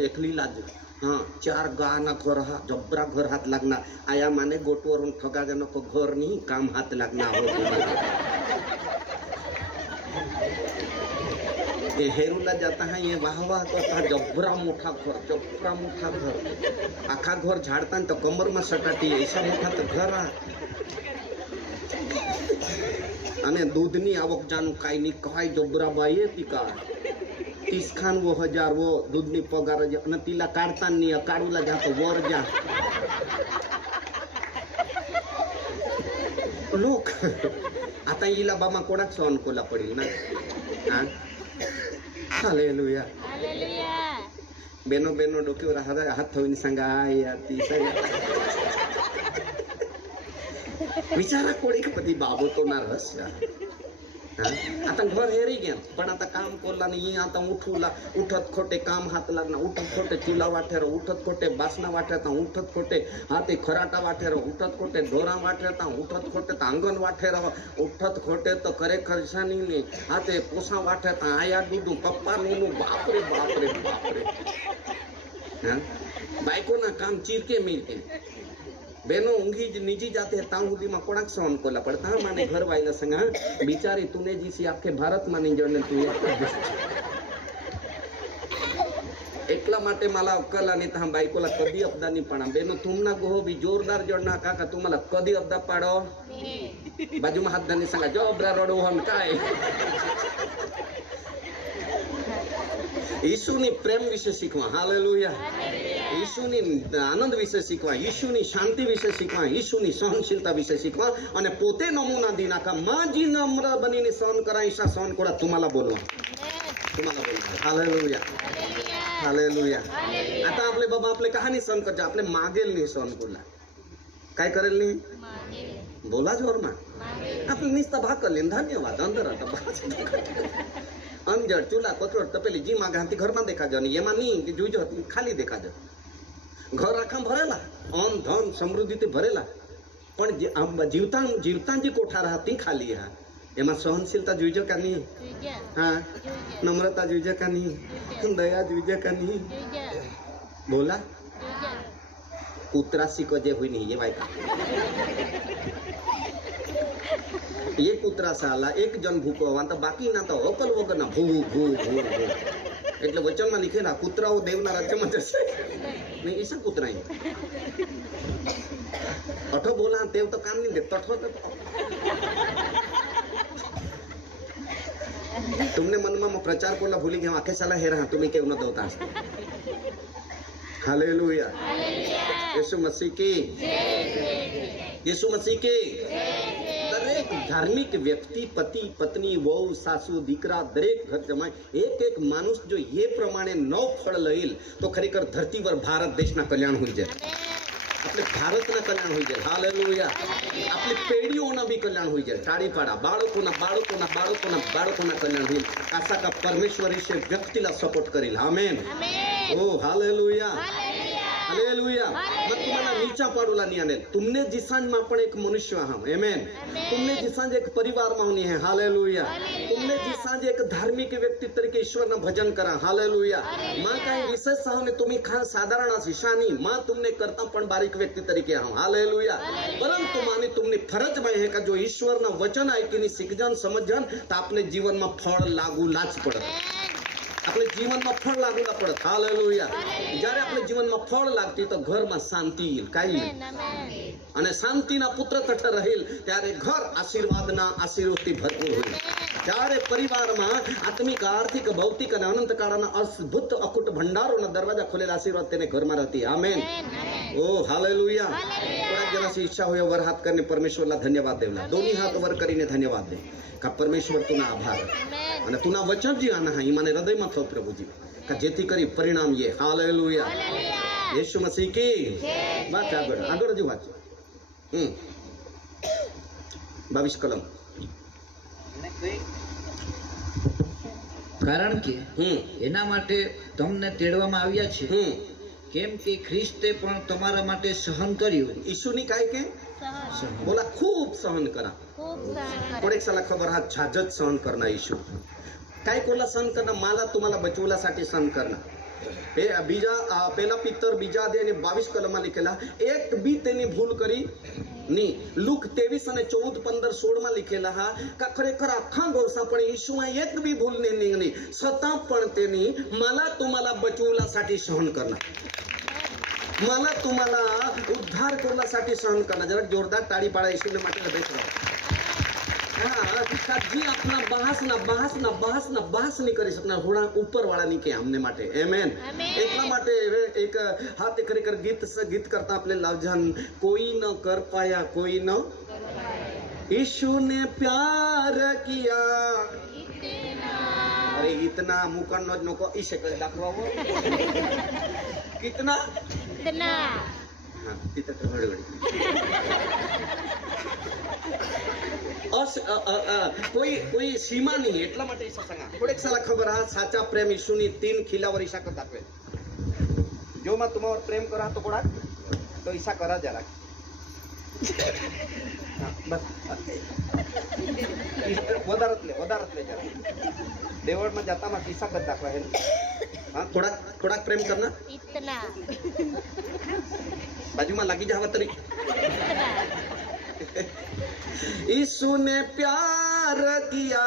એકલી લાજ हाँ 4 गाना घर हा जबरा घर हाथ लगना आया माने गोटवरून ठगा जन को घर नहीं काम हाथ लगना हो ये हेरुला जाता है ये वाह वाह करता जबरा मोठा घर आखा घर झाड़ता तो कमर में सटाटी ऐसा मोटा तो घर हा અને દૂધની આવક જાનું કાઈ ની કાઈ જબરા બાઈએ તીકા 30 ખાન वो 1000 वो दूधनी पगार અને તીલા કાઢતા ની કાઢુલા જાતો વર જા लोक आता इला बामा कोणाक सहन कोला पडील ना हा हालेलुया હાલેલુયા बेनो बेनो डोक्यावर हात ठेवून सांगा या ती सांगा विचारा कोणी कधी बाबो तो ना रस आता घर हेरी गया पण आता काम कोला नाही आता उठत खोटे काम हात लागना उठत खोटे चुला वाठेर उठत खोटे बासना वाठेता उठत खोटे हाते खराटा वाठेर उठत खोटे ढोरा वाठेता उठत खोटे आंगण वाठेर उठत खोटे तो करे खरसानी ने हाते पोसा वाठेता आया दूधू पप्पा नु बापरे बापरे बापरे बायको ना काम चीरके मिलके बेनो ऊंघी निजी जाते हैं ताऊ हुदी में कोणाक सहन कोला पड़ता है माने घर वाइला संगा बिचारी तूने जीसी आपके भारत मानी जड़ने तू एकला माटे मला अक्कल आणि ता बायकोला कधी अपदा नाही पडा बेनो तुमना गोहो बी जोरदार जड़ना काका तुम्हाला कधी अपदा पाडो बाजूमा हात धनी सांगा जबरा रडो हन काय ઈસુની પ્રેમ વિશે શીખવા હાલેલુયા ઈસુની આનંદ વિશે શીખવા ઈસુની શાંતિ વિશે શીખવા ઈસુની સહનશીલતા વિશે શીખવા અને પોતે નમૂના दिनाका माझी नम्र बनीने सहन करा ईशा सहन कोडा तुम्हाला बोलवा हालेलुया हालेलुया आता आपले बाबा आपले कहाणी सहन करते आपले मागेल नाही सहन कोला काय करेल नाही बोला जोर मा आपले निस्ता भाकल धन्यवाद अंदर आता अंजर चूल्हा कचोड़ तपेली जी माँ गांधी घर में देखा जाओ ये मानी कि जूझो खाली देखा जाओ घर आखा भरेला अन धन समृद्धि ते भरेला पण जीवता जीवता जी कोठा रहा ती खाली है एमा सहनशीलता जूझो का नहीं हाँ नम्रता जूझो का नहीं दया जूझो का नहीं बोला कुतरा सी को जे हुई नहीं ये भाई ये कुतरा साला एक जन भूको तो बाकी ना तो ओकल वगैरह ना भू भू भू भू એટલે વચનમાં લખેલા કૂતરાઓ દેવના રાજ્યમાં જશે નહીં ઈસા કૂતરા અઠો બોલા દેવ તો કામ નહીં દે તઠો તો तुमने मन में प्रचार कोला भूली गया आखे साला हे रहा तुम्हें क्यों न दोता हालेलुया यीशु मसीह की यीशु मसीह की दरेक धार्मिक व्यक्ति पति पत्नी वहू सासू दीकरा दरेक घर जमाय एक एक माणूस जो ये प्रमाणे 9 फळ लईल तो खरेखर धरतीवर भारत देशना कल्याण होई जाय आपले भारतना कल्याण होई जाय हालेलुया आपली पेढीओना भी कल्याण होई जाय टाळीपाडा बाळकोना कल्याण होईल असा का परमेश्वर ईश्वर व्यक्तीला सपोर्ट करेल आमेन ओ हालेलुया हालेलुया मग तुम्हाला नीचा पाडूला नहीं आने तुमने जिसांज में पण एक मनुष्य आहात आमेन तुमने जिसांज एक परिवार मावनी है हालेलुया तुमने जिसांज एक धार्मिक व्यक्ति तरीके ईश्वरना भजन करा हालेलुया मां काही विशेष साहने तुम्ही खा साधारण शिशानी मां तुमने करता पण बारीक व्यक्ति तरीके आहात हालेलुया परंतु माने तुमने फरज में है का जो ईश्वरना वचन ऐकीने शिकजन समझजन तो आपने जीवन में फळ लागू लाच पडत આપણે જીવનમાં ફળ લાગુ ના પડે. હાલેલુયા. જ્યારે આપણે જીવનમાં ફળ લાગતી તો ઘરમાં શાંતિ કાઈ અને શાંતિના પુત્ર તટ રહેલ ત્યારે ઘર આશીર્વાદના આશીર્વાદથી ભરપૂર હોય. જ્યારે પરિવારમાં આત્મિક આર્થિક ભૌતિક અને અનંતકાળના અદ્ભુત અકૂટ ભંડારોના દરવાજા ખોલેલા આશીર્વાદ તેને ઘરમાં રહેતી. આમેન. ઓ હાલેલુયા. થોડાક જણાથી ઈચ્છા હોય વર હાથ કરીને પરમેશ્વરના ધન્યવાદ દેવલા. દોની હાથ વર કરીને ધન્યવાદ દે કા પરમેશ્વર તુના આભાર અને તુના વચન જી આના હા ઈમાને હૃદયમાં થો પ્રભુજી કા જેથી કરી પરિણામ યે. હાલેલુયા. યેશુ મસીહ કી વાત. આગળ જ વાત. 22 કલમ. કારણ કે એના માટે તમને તેડવામાં આવ્યા છે, કેમ કે ખ્રિસ્તે પણ તમારા માટે સહન કર્યું. ઈશુની काय के बोला खूप सहन करा. पण एक साला खबर हा झाजत सहन करना. ईशू काय कोला सहन करना मला तुम्हाला बचवण्यासाठी सहन करना. हे બીજા પહેલા પિત્તર બીજા અધ્યાય 22 કલમમાં લીખેલા એક બી તેની ભૂલ કરી ની. લુક 23 અને 14 15 16 માં લીખેલા હા કા ખરેખર આખા ગોળસા પણ ઈશુમાં એક બી ભૂલ નહીં છતાં પણ તેની मला तुम्हाला बचवण्यासाठी सहन करना. मला तुम्हाला उद्धार करण्यासाठी सहन करना. जरा जोरदार ताળી પાડો ઈશુને માટે હૃદય. जी अपना बहास नहीं કરી શકના હોડા ઉપર વાળાની કે અમને માટે. આમેન. એટલા માટે એક હાથ ખરેખર ગીત કરતા આપણે લાવજાન. કોઈ ન કર પાયા કોઈ ન ईशु ने प्यार किया. अरे इतना मुकन नो नको ईशे कर दाखवावो. कितना हां तिथे घडी કોઈ સીમા નહીં. એટલા માટે ઈસા सांगा થોડેક સાલા ખબર હા સાચા પ્રેમ ઈશુની 3 ખીલાवर ઈશા કર દાખવે. જો માં તમારો પ્રેમ કરા તો કોડા તો ઈશા કરા જરા. બસ વધારત લે જરા. દેવળમાં જાતામાં ઈશા કર દાખવા હે. હા થોડાક પ્રેમ કરના. इतना બાજુમાં લાગી જાવ તરી. यीशु ने प्यार किया.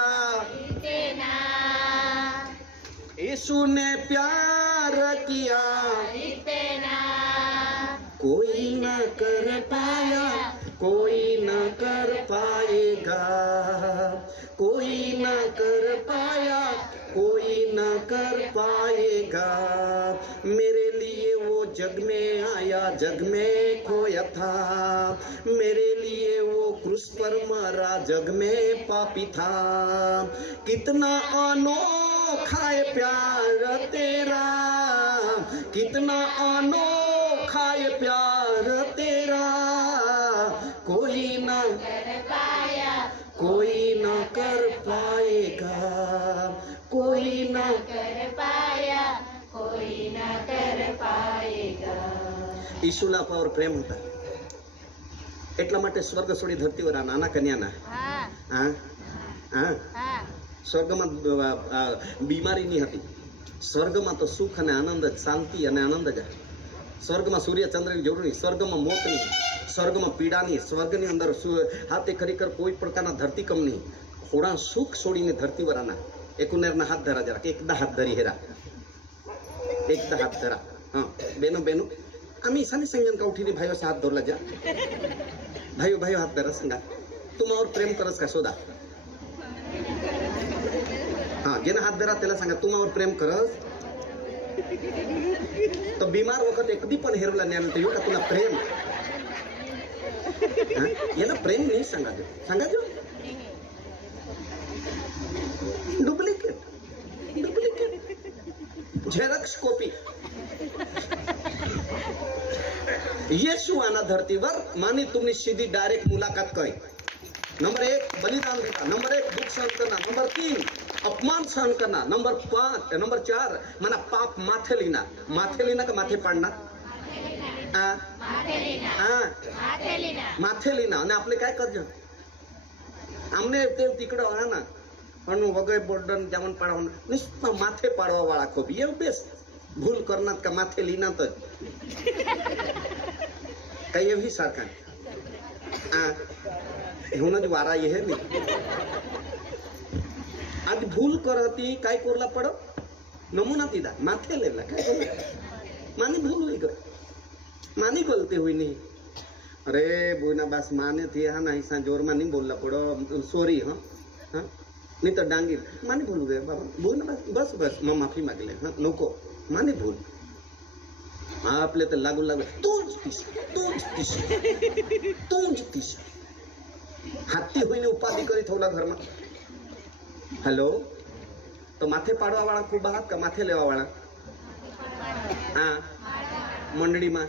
यीशु ने प्यार किया. कोई न कर पाया कोई न कर पाएगा. कोई न कर पाया कोई न कर पाएगा. मेरे लिए वो जग में आया जग में खोया था. मेरे लिए वो क्रूस पर मरा जग में पापी था. कितना अनोखा है प्यार तेरा. कितना अनोखा है प्यार तेरा. कोई ना कोई न कर पाएगा. कोई न कर पाया कोई न कर पाएगा. ઈશુના પર પ્રેમ હતા એટલા માટે સ્વર્ગ છોડી ધરતી પર આ નાના કન્યાના સ્વર્ગમાં બીમારી નહીં હતી. સ્વર્ગમાં તો સુખ અને આનંદ જ, શાંતિ અને આનંદ જ. સ્વર્ગમાં સૂર્ય ચંદ્રની જરૂર નહીં. સ્વર્ગમાં મોત નહીં. સ્વર્ગમાં પીડા નહીં. સ્વર્ગની અંદર હાથે ખરેખર કોઈ પ્રકારના ધરતીકંપ નહીં. થોડા સુખ છોડીને ધરતી વરાના એकुनेરના હાથ ધરા જરા. એકદા હાથ ધરી હેરા. એકદા હાથ ધરા. હા બેનો आम्ही ईशानी संगन का उठीने भाइयों से हाथ धरला जा. भाइयों हाथ धरा संगा. तुम और प्रेम करस का शोधा. हाँ जेना हाथ धरा त्याला सांगा तुम और प्रेम करस. तो बीमार वखत एकदी पण हेरवला ज्ञान तो यो का तुला प्रेम. याला प्रेम नहीं सांगा जो डुप्लिकेट झेरॉक्स कॉपी. येशू आना धरतीवर मानी तुमने सीधी डायरेक्ट मुलाकात करी. नंबर 1 बलिदान देता. नंबर 1 दुख सहन करना. नंबर 3 अपमान सहन करना. नंबर 4 मना पाप माथे लेना का माथे पाडना. माथे लेना અને આપણે काय કરજો અમને તે તીકડો આના પણ વગર બોર્ડન જામન પાડવાનું નિસ્તા માથે પાડવા વાળા ખોબી એ બેસ ભૂલ કરનાર का माथे લીના તો કઈ એવી સરકાર એનો જ વારા એ હે ને આજ ભૂલ કરતી काय कोरला पडो नमुना दिला माथे लेला काय बोलला मानी भूल हुई गई मानी गलती हुई नहीं अरे बोना बस माने थी हाँ नहीं सा जोर में नहीं बोलना पड़ो सॉरी हाँ हाँ नहीं तो डांगी मानी भूल गए बाबा बोलना बस बस बस मैं माफी मांग ले हाँ नको मानी भूल आपले तर लागू लागू तूच तीस हाथी हुई उपाधि करी थोड़ा घर में हेलो तो माथे पाड़वा वाला खूब हाथ का माथे लेवा वाला हाँ मंडली में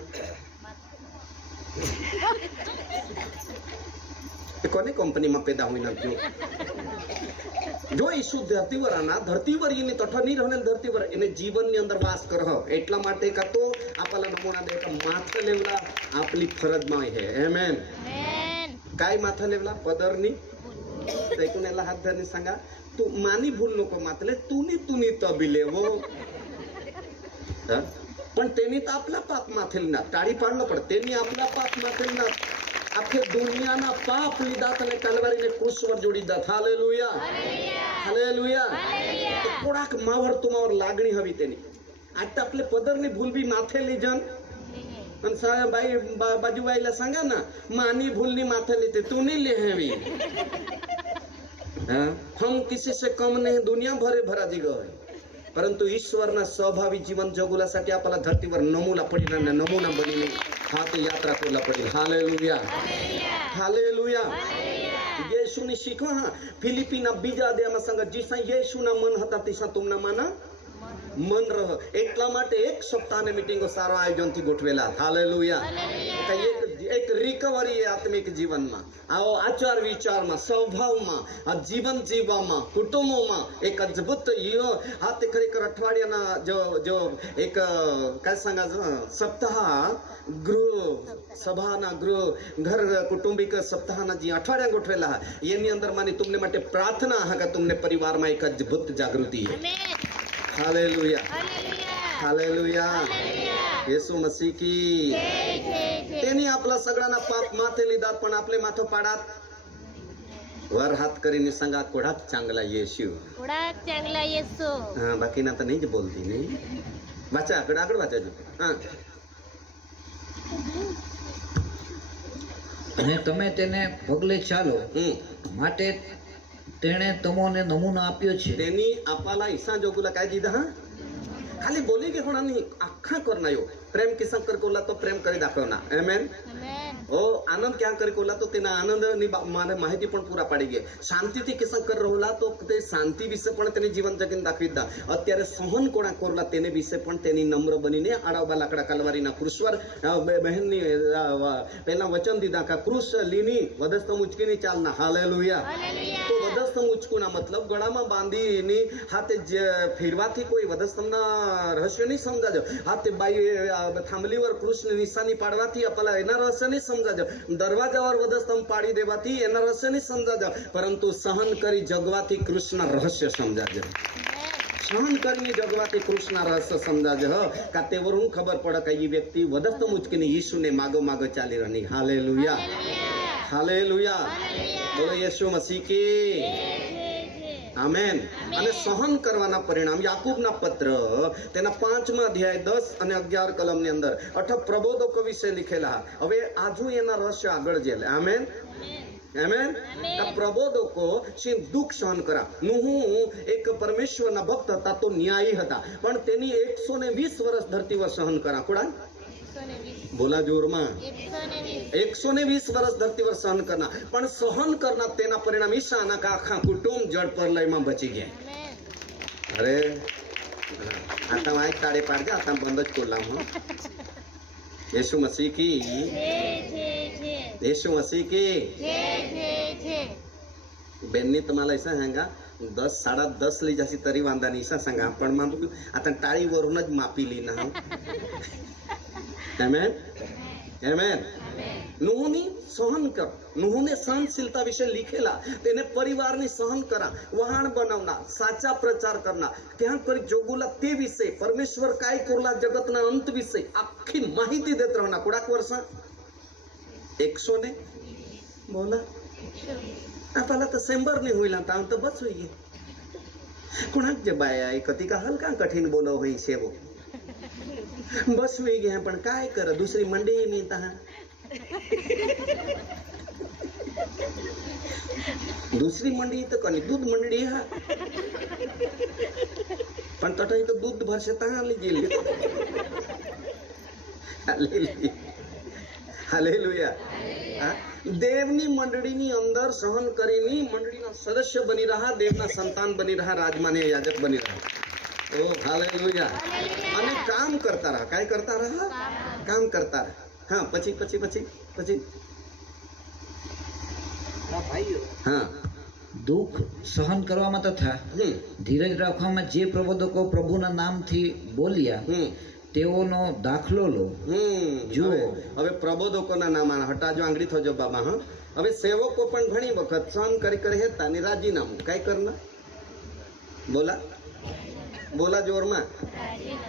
कोने कंपनी में पैदा हुई ना क्यों जो ईशु धरतीवर आना धरतीवर इने तठा नहीं रहने धरतीवर इने जीवन ની અંદર વાસ કરહ એટલા માટે કા તો આપલા નમૂના દે કે માથે લેવલા આપલી ફરજ માં હે આમેન काय माथा लेवला पदरनी तैकुनेला हात धरनी सांगा तू मानी भूल नको मातले तुनी तबी लेवो पण तेनी तर आपला पाप माथे ना टाळी पाडलं पण तेनी आपला पाप माथे ना आखे दुनियाना पाप લીધા તને કલવારીને ક્રુસवर જોડી દીધા હાલેલુયા હાલેલુયા તો કોડાક માવર તુમાવર લાગણી હવી તેની આજ તો આપલે પદરની ભૂલ બી માથે લીજન અને સાહેબ ભાઈ બાજુવાઈલા सांगा ना मानी भूलनी माथे लेते तू नहीं ले हेवी हम किसी से कम नहीं दुनिया भरे भरा दी गए परंतु ईश्वरना स्वाभाविक जीवन जगुलासाठी आपल्याला धरतीवर नमुना पडील आणि नमुना बनीने हात यात्रा करला पडेल हालेलुया हालेलुया येशूने शिकवा हा फिलिपीना बीजा अध्यायમાં संग जिसा येशूना मन હતા तिसा तुमना माना मन रह એટલા માટે એક સપ્તાહની મીટિંગો સારો આયોજનથી ગોઠવેલા હાલેલુયા એક રિકવરી આત્મિક જીવનમાં આવો આચાર વિચારમાં સ્વભાવમાં આ જીવન જીવવામાં કુટુંબોમાં એક અદ્ભુત આ તે ખરેખર અઠવાડિયાના જો એક काय सांगायचं सप्ताह गृह सभाना गृह घर કુટુંબિક સપ્તાહના જે અઠવાડિયા ગોઠવેલા એની અંદર માની તમને માટે પ્રાર્થના હા કે તમને પરિવારમાં એક અદ્ભુત જાગૃતિ है हालेलुया हालेलुया येशू मसीह की तेनी आपला सगळ्यांना पाप माथे लिदात पण आपले माथो पाडात वर हात करीने सांगा कोडाक चांगला येशू कोडाक चांगला येशू हां बाकी ना तर नाही बोलती नाही वाचा आगळ वाचा हां અને તમે તેને પગલે ચાલો માટે તેણે તમોને નમૂના આપ્યો છે તેની આપાલા ઈસા જોગુલા કાઈ દીધા હા ખાલી બોલી કે હોણાની આખા કરનાયો પ્રેમ કે શંકર કોલા તો પ્રેમ કરી દાખવના આમેન ओ आनंद क्या करी कोला तो तेना आनंद ની માને માહિતી પણ પૂરા પાડી ગઈ શાંતિથી કિસમ કર રહલા તો તે શાંતિ વિશે પણ તેની જીવન જગીન દાખવી દીધા અત્યારે સહન કોણા કોરલા તેને વિશે પણ તેની નમ્ર બનીને આડાબા લાકડા કલવારીના ક્રુસવર બહેનની પહેલા વચન દીધા કે ક્રુસ લીની વદસ્તમ ઉચકીની ચાલના હાલેલુયા તો વદસ્તમ ઉચકુના मतलब ગળામાં બાંધીની હાથે ફેરવાથી કોઈ વદસ્તમના રહસ્ય નહીં સમજાજો હાથે બાઈ થાંભલીवर ક્રુસની નિશાની પાડવાથી આપલા એના રહસ્ય નહીં સમજાજો દરવાજાवर વદસ્તંભ પાડી દેવાથી એના રહસ્ય નહીં સમજાજો પરંતુ સહન કરી જગવાથી કૃષ્ણ રહસ્ય સમજાજો સહન કરીને જગવાથી કૃષ્ણ રહસ્ય સમજાજો કા તેવરું ખબર પડે કે એ વ્યક્તિ વદસ્તંભ ઉચકીને ઈસુને માગો માગો ચાલી રહી હાલેલુયા હાલેલુયા બોલો યેશુ મસીહ की આમેન અને સહન કરવાના પરિણામ યાકૂબના પત્ર તેના 5મા અધ્યાય 10 અને 11 કલમની અંદર અઠ પ્રબોધકો વિશે લખેલા હવે આજુ એના રહસ્ય આગળ જેલે આમેન આમેન આ પ્રબોધકો છે દુઃખ સહન કરા નુહુ એક પરમેશ્વરના ભક્ત હતા તો ન્યાયી હતા પણ તેની 120 વર્ષ ધરતી પર સહન કરા કોડા बोला जोर में 120 वर्ष धरती पर सहन करना पण सहन करना तेना परिणाम ईशाना का आखा कुटुंब जड़ पर लय में बची गया अरे आता माइक ताड़े पाड़ जा आता बंद ज कोला हूं यीशु मसीह की यीशु मसीह की बेन्नी तुम्हाला ऐसा सांगा 10 10:30 ली जासी तरी वांदा नहीं सा सांगा पण मा आता टाळी वरूनच मापी ली ना आमेन आमेन नुहनी सहन कर नुहने सहनशीलता विषय लिखेला तेने परिवारनी सहन करा वहाण बनवना साचा प्रचार करना त्या करी जोगुला ते विषय परमेश्वर काय करला जगतना अंत विषय आखी माहिती देत रहना कोडाक वर्ष 100 ने बोला आपला तर सेंबर नाही होईल आता अंत बस होईल कोणाक जे बाया कधी का हलका कठीण बोलो होई सेवो बस वे गे पण काय कर दुसरी मंडी मी तहा दुसरी मंडी तर कनी दूध मंडळी हा पण तटा इथं दूध भरसे तहा लीजिल हालेलुया देवनी मंडळीनी અંદર સહન કરીને મંડળીના સદસ્ય બની રહ્યા દેવના સંતાન બની રહ્યા રાજમાને યાજક બની રહ્યા ઓ હાલેલુયા અને કામ કરતા રહ્યા કાય કરતા રહ્યા કામ કરતા રહ્યા હા પછી પછી પછી પછી હા દુઃખ સહન કરવામાં તથા ધીરજ રાખવામાં જે પ્રબોધકો પ્રભુના નામથી બોલ્યા તેઓનો દાખલો લો જુઓ હવે પ્રબોધકોના નામ હટાજો આંગળી થજો બાબા હા હવે સેવકો પણ ઘણી વખત સહન કરી કરી હેતા ને રાજીનામું કાઈ કરના બોલા બોલા જોરમાં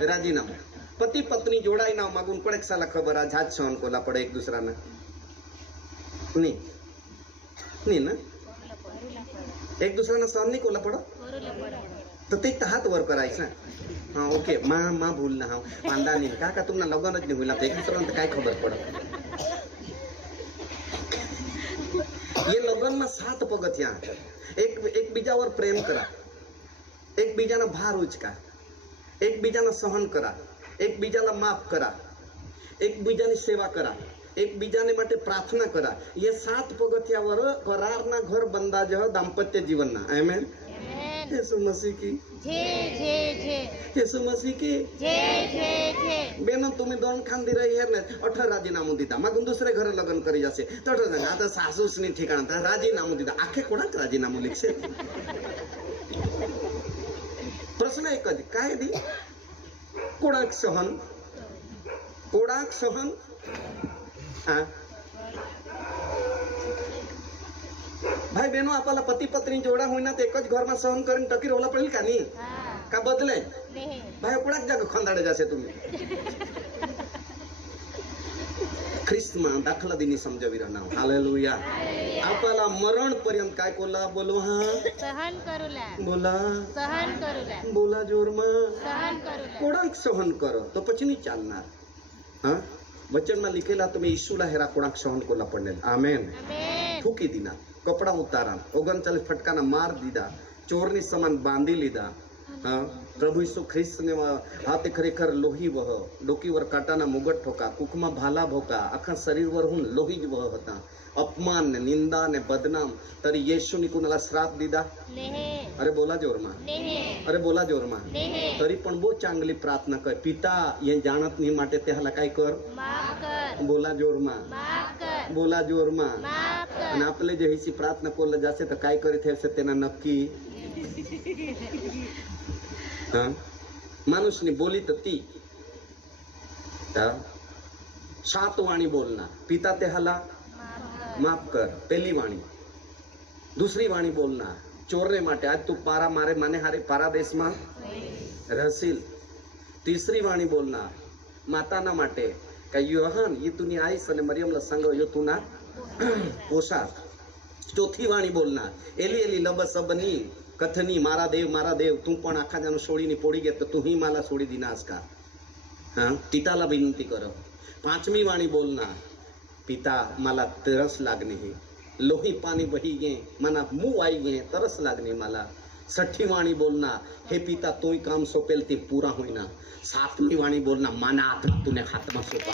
રાજીનામું પતિ પત્ની જોડાઈ ના માગુન પડે એક સાલા ખબર આ જાત સહન કોલા પડે એક દુસરાના ની ની ના एक दुसऱ्यांना सहन नाही कोला पडत तर ते हात वर करायचं हा ओके मा भूल ना हा वांदा नाही का तुम्हाला लग्नच नाही होईल एक दुसऱ्यांना काय खबर पडत ये लग्न में 7 पगथिया एक बीजावर प्रेम करा एक बीजाना भार उचका एक बीजाना सहन करा एक बीजाला माफ करा एक बीजानी सेवा करा एक बीजाने માટે प्रार्थना करा ये 7 પગથિયાवर करारना घर बंदा जो दाम्पत्य जीवनना आमेन यीशु मसीह की जय जय जय यीशु मसीह की जय जय जय बेनो तुम्ही दोन खांदी रही है ने 18 राजीनामू दीदा मागून दुसरे घर लग्न करी जासे तट आता सासूसनी ठिकाण था राजीनामू दीदा आखे कोणाक राजीनामू लिखसे प्रश्न एक ज काय दी कोणाक सहन हाँ भाई बहनों आपला पति पत्नी जोड़ा हुई ना तो एक घर में सहन करीन टकी रोला पडेल का नहीं का बदले भाई कोणाक जाग खंदाडे जासे तुम्ही ख्रिस्त में दाखला दिनी समजावी रहना हालेलुया आपला मरण पर्यंत काय कोला बोलो हाँ सहन करूला बोला सहन करूला बोला जोर में सहन करूला कोणाक सहन करो तो પછી नहीं चालणार हाँ वचन में लिखेला तुम्हें ईशुला हेरा कोणाक सहन कोला पड़ेल आमेन फूकी दीना कपड़ा उतारा 39 फटकाना मार दीदा चोरनी समान बांधी लीधा हाँ प्रभु ईसु ख्रिस्त ने हाथे खरेखर लोही वह डोकीवर काटाना मुगट ठोका कुकमा भाला भोका आखा शरीरवर हुन लोही ज वह होता अपमान ने निंदा ने बदनाम तरी येशुनी कुणाला श्राप दीदा अरे बोला जोर में अरे बोला जोर में तरी पण बो चांगली प्रार्थना कर पिता ये जानत नहीं माटे तेहाला काय कर बोला जोर में बोला जोर में आणि आपले जे हिची प्रार्थना कोल्ला जासे तर काय करीत हे तेना नक्की हाँ माणूसनी बोली तर ती 7 वाणी बोलना पिता तेहाला माफ कर पहली वाणी दूसरी वाणी बोलना चोरने माटे आज तू पारा मारे माने हारे पारा देश में रहसील तीसरी वाणी बोलना माताना माटे का योहन ये तुनी आईस अने मरियमला संग यो तुना पोसा चौथी वाणी बोलना एली एली लबसबनी कथनी मारा देव तू पण आखा जन सोडीनी पोड़ी गे तो तू ही माला सोडी दिनास का हाँ पिताला विनंती करो 5મી वाणी बोलना पिता मला तरस लागणे है लोही पानी बही गे मना मुंह आई गे तरस लागणे मला 6ठी वाणी बोलना हे पिता तो ही काम सोपेल ते पूरा होईना 7મી वाणी बोलना माना आत्मा तूने हाथमा सोपा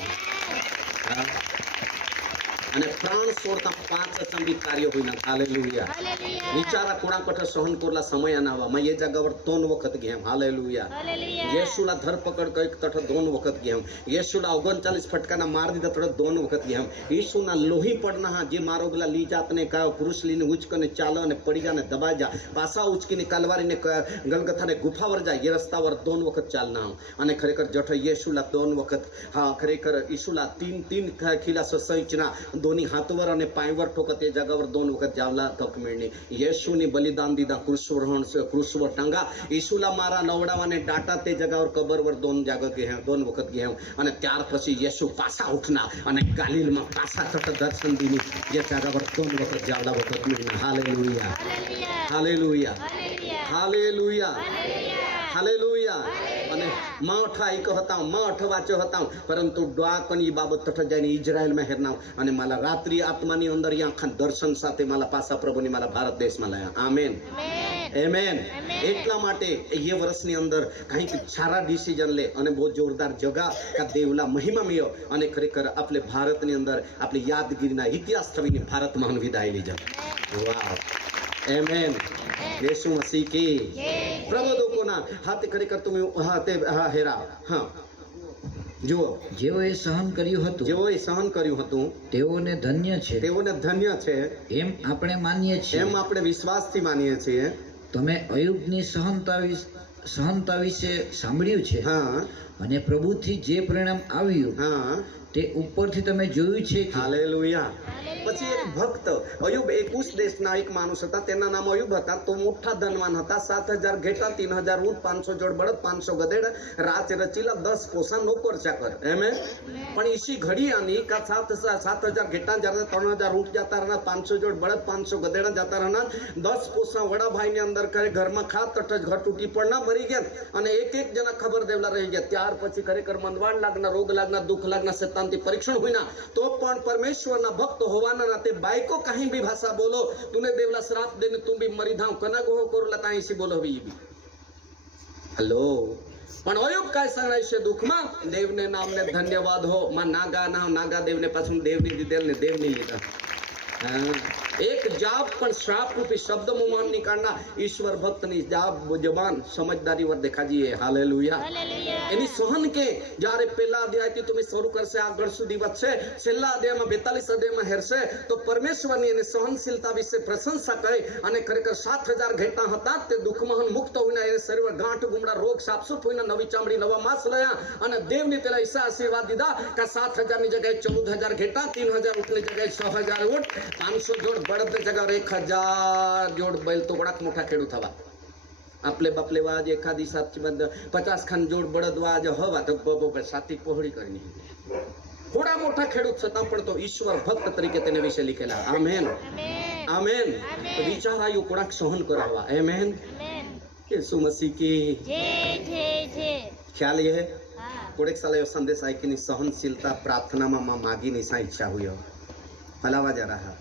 અને પ્રાણ છોડતા 5 સંબિત કાર્ય होईना हालेलुया विचारा कोणाकठ सहन कोरला समय आनावा मैं ये जागावर 2 वखत घेम हालेलुया येशूला धरपकड कईक तठ 2 वखत घेम येशूला 39 फटकाना मार दीधा तठ 2 वखत घेम यीशुना लोही पडना हा जे मारोगला ली जातने का पुरुष लीने उचकने चालो ने पड़ी जा ने दबाई जा पासा उचकीने कलवारी ने गलगथाने गुफावर जा ये रस्तावर 2 वखत चालना અને ખરેખર જઠ येशूला 2 वखत हाँ खरेखर यीशूला 3 खिला ससंचना दोन्ही हातवर आणि पायवर ठोकत या जगावर 2 वखत जावला तक मिळणे येशूने बलिदान दिदा क्रूसवर टांगा येशूला मारा नवडावाने डाटा ते जगावर कबरवर 2 जागा घे 2 वखत घे અને ત્યાર પછી येशू પાછા ઉઠના અને ગાલિલમાં પાછા તટ દર્શન દીની જે જગાवर 2 વખત જાવલા વખત મિળના હાલેલુયા હાલેલુયા હાલેલુયા હાલેલુયા અને માઠા એક હતા માઠ વાંચ્યો હતા પરંતુ ડ્વાકની બાબત તઠ જઈને ઇઝરાયલમાં હેરનાવ અને માલા રાત્રિ આત્માની અંદર આખા દર્શન સાથે માલા પાસા પ્રભુની માલા ભારત દેશમાં લાયા આમેન એમેન એટલા માટે એ વર્ષની અંદર કંઈક સારા ડિસિઝન લે અને બહુ જોરદાર જગા કા દેવલા મહિમામય અને ખરેખર આપણે ભારતની અંદર આપણી યાદગીરીના ઇતિહાસ થવીને ભારત મહાન વિદાય લીધા વાહ એમેન યેસુ મસીહ કી પ્રબોધકોના હાથે ખરેખર તમે હાથે હા હેરા હા જુઓ જેઓએ સહન કર્યું હતું જેઓએ સહન કર્યું હતું તેઓને ધન્ય છે તેઓને ધન્ય છે એમ આપણે માનીએ છીએ. એમ આપણે વિશ્વાસથી માનીએ છીએ. તમે અયુબની સહનતા વિશે સાંભળ્યું છે હા અને પ્રભુથી જે પરિણામ આવ્યું હા તે ઉપરથી તમે જોયું છે કે હાલેલુયા. પછી એક ભક્ત અયુબ એક ઉસ દેશના એક માણસ હતા, તેના નામ અયુબ હતા. તો મોટા ધનવાન હતા, 7,000 ઘેટા, 3,000 ઊંટ, 500 જોડ બળદ, 500 ગધેડ, રાચ રચીલા, 10 પોસા નોકર ચાકર એમે. પણ इसी घड़ी आनी का 7,000 घेटा जाता, 3,000 ऊँट जाता रहना, 500 जोड़ बड़द, 500 गधेड़ा जाता रहना, 10 पोसा वड़ा भाई ने अंदर करे घर में खा तट घर तूटी पड़ना मरी गया અને એક જણા ખબર દેવલા રહી ગયા. ત્યાર પછી ખરેખર મંદવાડ લાગના, રોગ લાગના, દુઃખ લાગના, શૈતાનથી પરીક્ષણ હોઈના તો પણ પરમેશ્વરના ભક્ત હોવાના નાતે બાઈકો કहीं भी भाषा बोलो तूने देवला श्राप देने तुम भी मरी धाम कना गो कोरला ताई सी बोलो भी हेलो. પણ અયુબ काय सांगाय છે દુઃખમાં દેવને નામને ધન્યવાદ હો માં નાગા દેવને પાછું દેવની દીધેલ ને દેવની લીધા. एक जाप पण श्राप रूपी शब्द मुंह निकालना ईश्वर भक्त ની જબાન સમજદારી વર દેખાજીએ. હાલેલુયા. એની સહન કે જ્યારે પહેલા અધ્યાયથી તમે શરૂ કરશે આગળ સુધી વધશે, છેલ્લા અધ્યાયમાં 42 અધ્યાયમાં હેરશે તો પરમેશ્વરની એની સહનશીલતા વિશે પ્રશંસા કરે. અને ખરેખર 7,000 ઘેટા હતા તે દુઃખમાં મુક્ત હોઈને એને શરીર ગાંઠ ગુમડા રોગ સાફસૂફ હોઈને નવી ચામડી નવા માંસ લયા અને દેવની તેલા ઈસા આશીર્વાદ દીધા કે 7,000 ની જગ્યાએ 14,000 ઘેટા, 3,000 ઊંટની જગ્યાએ 6,000 ઊંટ, 500 જોડ બળદ ની જગ્યાએ 1,000 જોડ बैल तो बड़ा मोठा खेडू थवा. आपले बापले वाज एखादी 50 खान जोड बळद वाज हवा तो बबो साती पહોળી કરવી. થોડા મોટા ખેડૂત છતાં પણ તો ઈશ્વર ભક્ત તરીકે તેને વિશે લીખેલા. Amen amen. તો વિચાર આવ્યો કોણાક સહન કરાવવા. આમેન. યેસુ મસીહ की जय. ખ્યાલ ये કોડેક સાલે સંદેશ આઈ કે સહનશીલતા પ્રાર્થનામાં માં માગીની સા ઈચ્છા हुई હલાવા जा रहा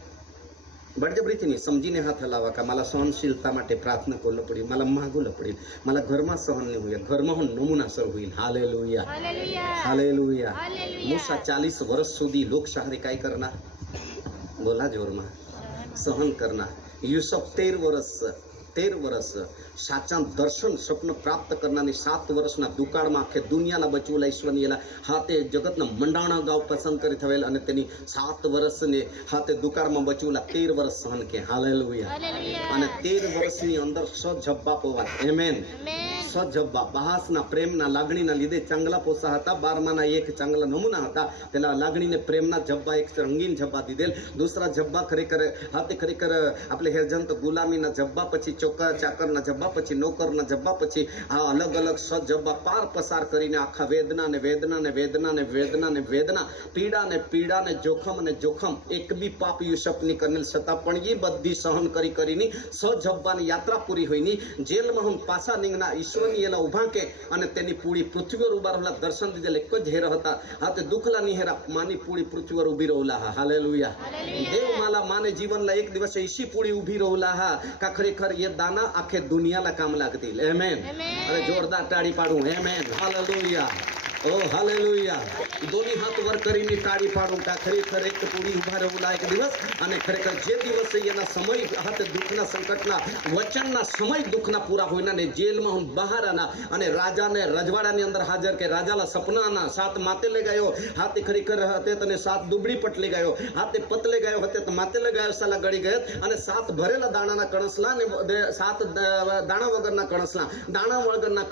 बळजबरीથી નહીં, સમજીને હાથ હલાવા કે मला સહનશીલતા માટે પ્રાર્થના કરવું પડી, मला માગવું પડી, मला ઘરમાં સહન નહીં હોય, ઘરમાં હું નમૂનાસર હોય. Hallelujah hallelujah. મૂસા 40 વર્ષ સુધી લોકશાહરી કાઈ કરના બોલા જોરમાં સહન કરના. યુસુફ 13 વર્ષ સાચા દર્શન સ્વપ્ન પ્રાપ્ત કરનારની 7 વર્ષના દુકાળમાં આખે દુનિયાના બચવું ઈશ્વરની એલા હાથે જગતના મંડાણા ગાવ પસંદ કરી થવેલ અને તેની 7 વર્ષને હાથે દુકાળમાં બચવું 13 વર્ષ સહન કે. હાલેલુયા. અને 13 વર્ષની અંદર સજબ્બા પોવા. આમેન. સજબ્બા બહાસના પ્રેમના લાગણીના લીધે ચાંગલા પોસા હતા. 12માના એક ચાંગલા નમૂના હતા. તેના લાગણીને પ્રેમના જબ્બા એક રંગીન જબ્બા દીધેલ. દૂસરા જબ્બા ખરેખર હાથે ખરેખર આપણે હેરજંત ગુલામીના જબ્બા, પછી ચોકર ચાકરના જબ્બા, પછી નોકરના જબ્બા, પછી આ અલગ અલગ સજબ્બા પાર પસાર કરીને આખા વેદના ને વેદના ને વેદના ને વેદના ને વેદના, પીડા ને જોખમ એક બી પાપ યુસુફની કરેલ છતાં પણ એ બધી સહન કરીને સજબ્બાની યાત્રા પૂરી હોઈની જેલમાં હું પાછા નીંગના ઈશ્વરની એલા ઉભા કે અને તેની પૂરી પૃથ્વી પર ઉભા રહેલા દર્શન દીધેલ એક જ હેર હતા. હાથે દુખલા ની હેરા માની પૂરી પૃથ્વી પર ઉભી રહુલા. હાલેલુયા. દેવ માલા માને જીવનલા એક દિવસે ઈસી પૂરી ઉભી રહુલા હા કા ખરેખર એ દાના આખે દુનિયાલા કામ લાગતી. આમેન. અરે જોરદાર તાળી પાડું. આમેન. હાલેલુયા. ઓ હાલેલુયા. દોની હાથ વર કરીને તાળી પાડું કા ખરેખર એક પૂરી ઉભા રહેલા એક દિવસ. અને ખરેખર જે દિવસે એના સમય હાથે દુઃખના સંકટના વચનના સમય દુઃખના પૂરા હોઈના ને જેલમાં હું બહાર આના અને રાજાને રજવાડાની અંદર હાજર કે રાજાના સપનાના 7 માતે લઈ ગયો હાથે ખરેખર હતે તને 7 દુબળી પટ લઈ ગયો હાથે પત લઈ ગયો હતે તો માતે લઈ ગયો સાલા ગળી ગયો અને 7 ભરેલા દાણાના કણસલા ને 7 દાણા વગરના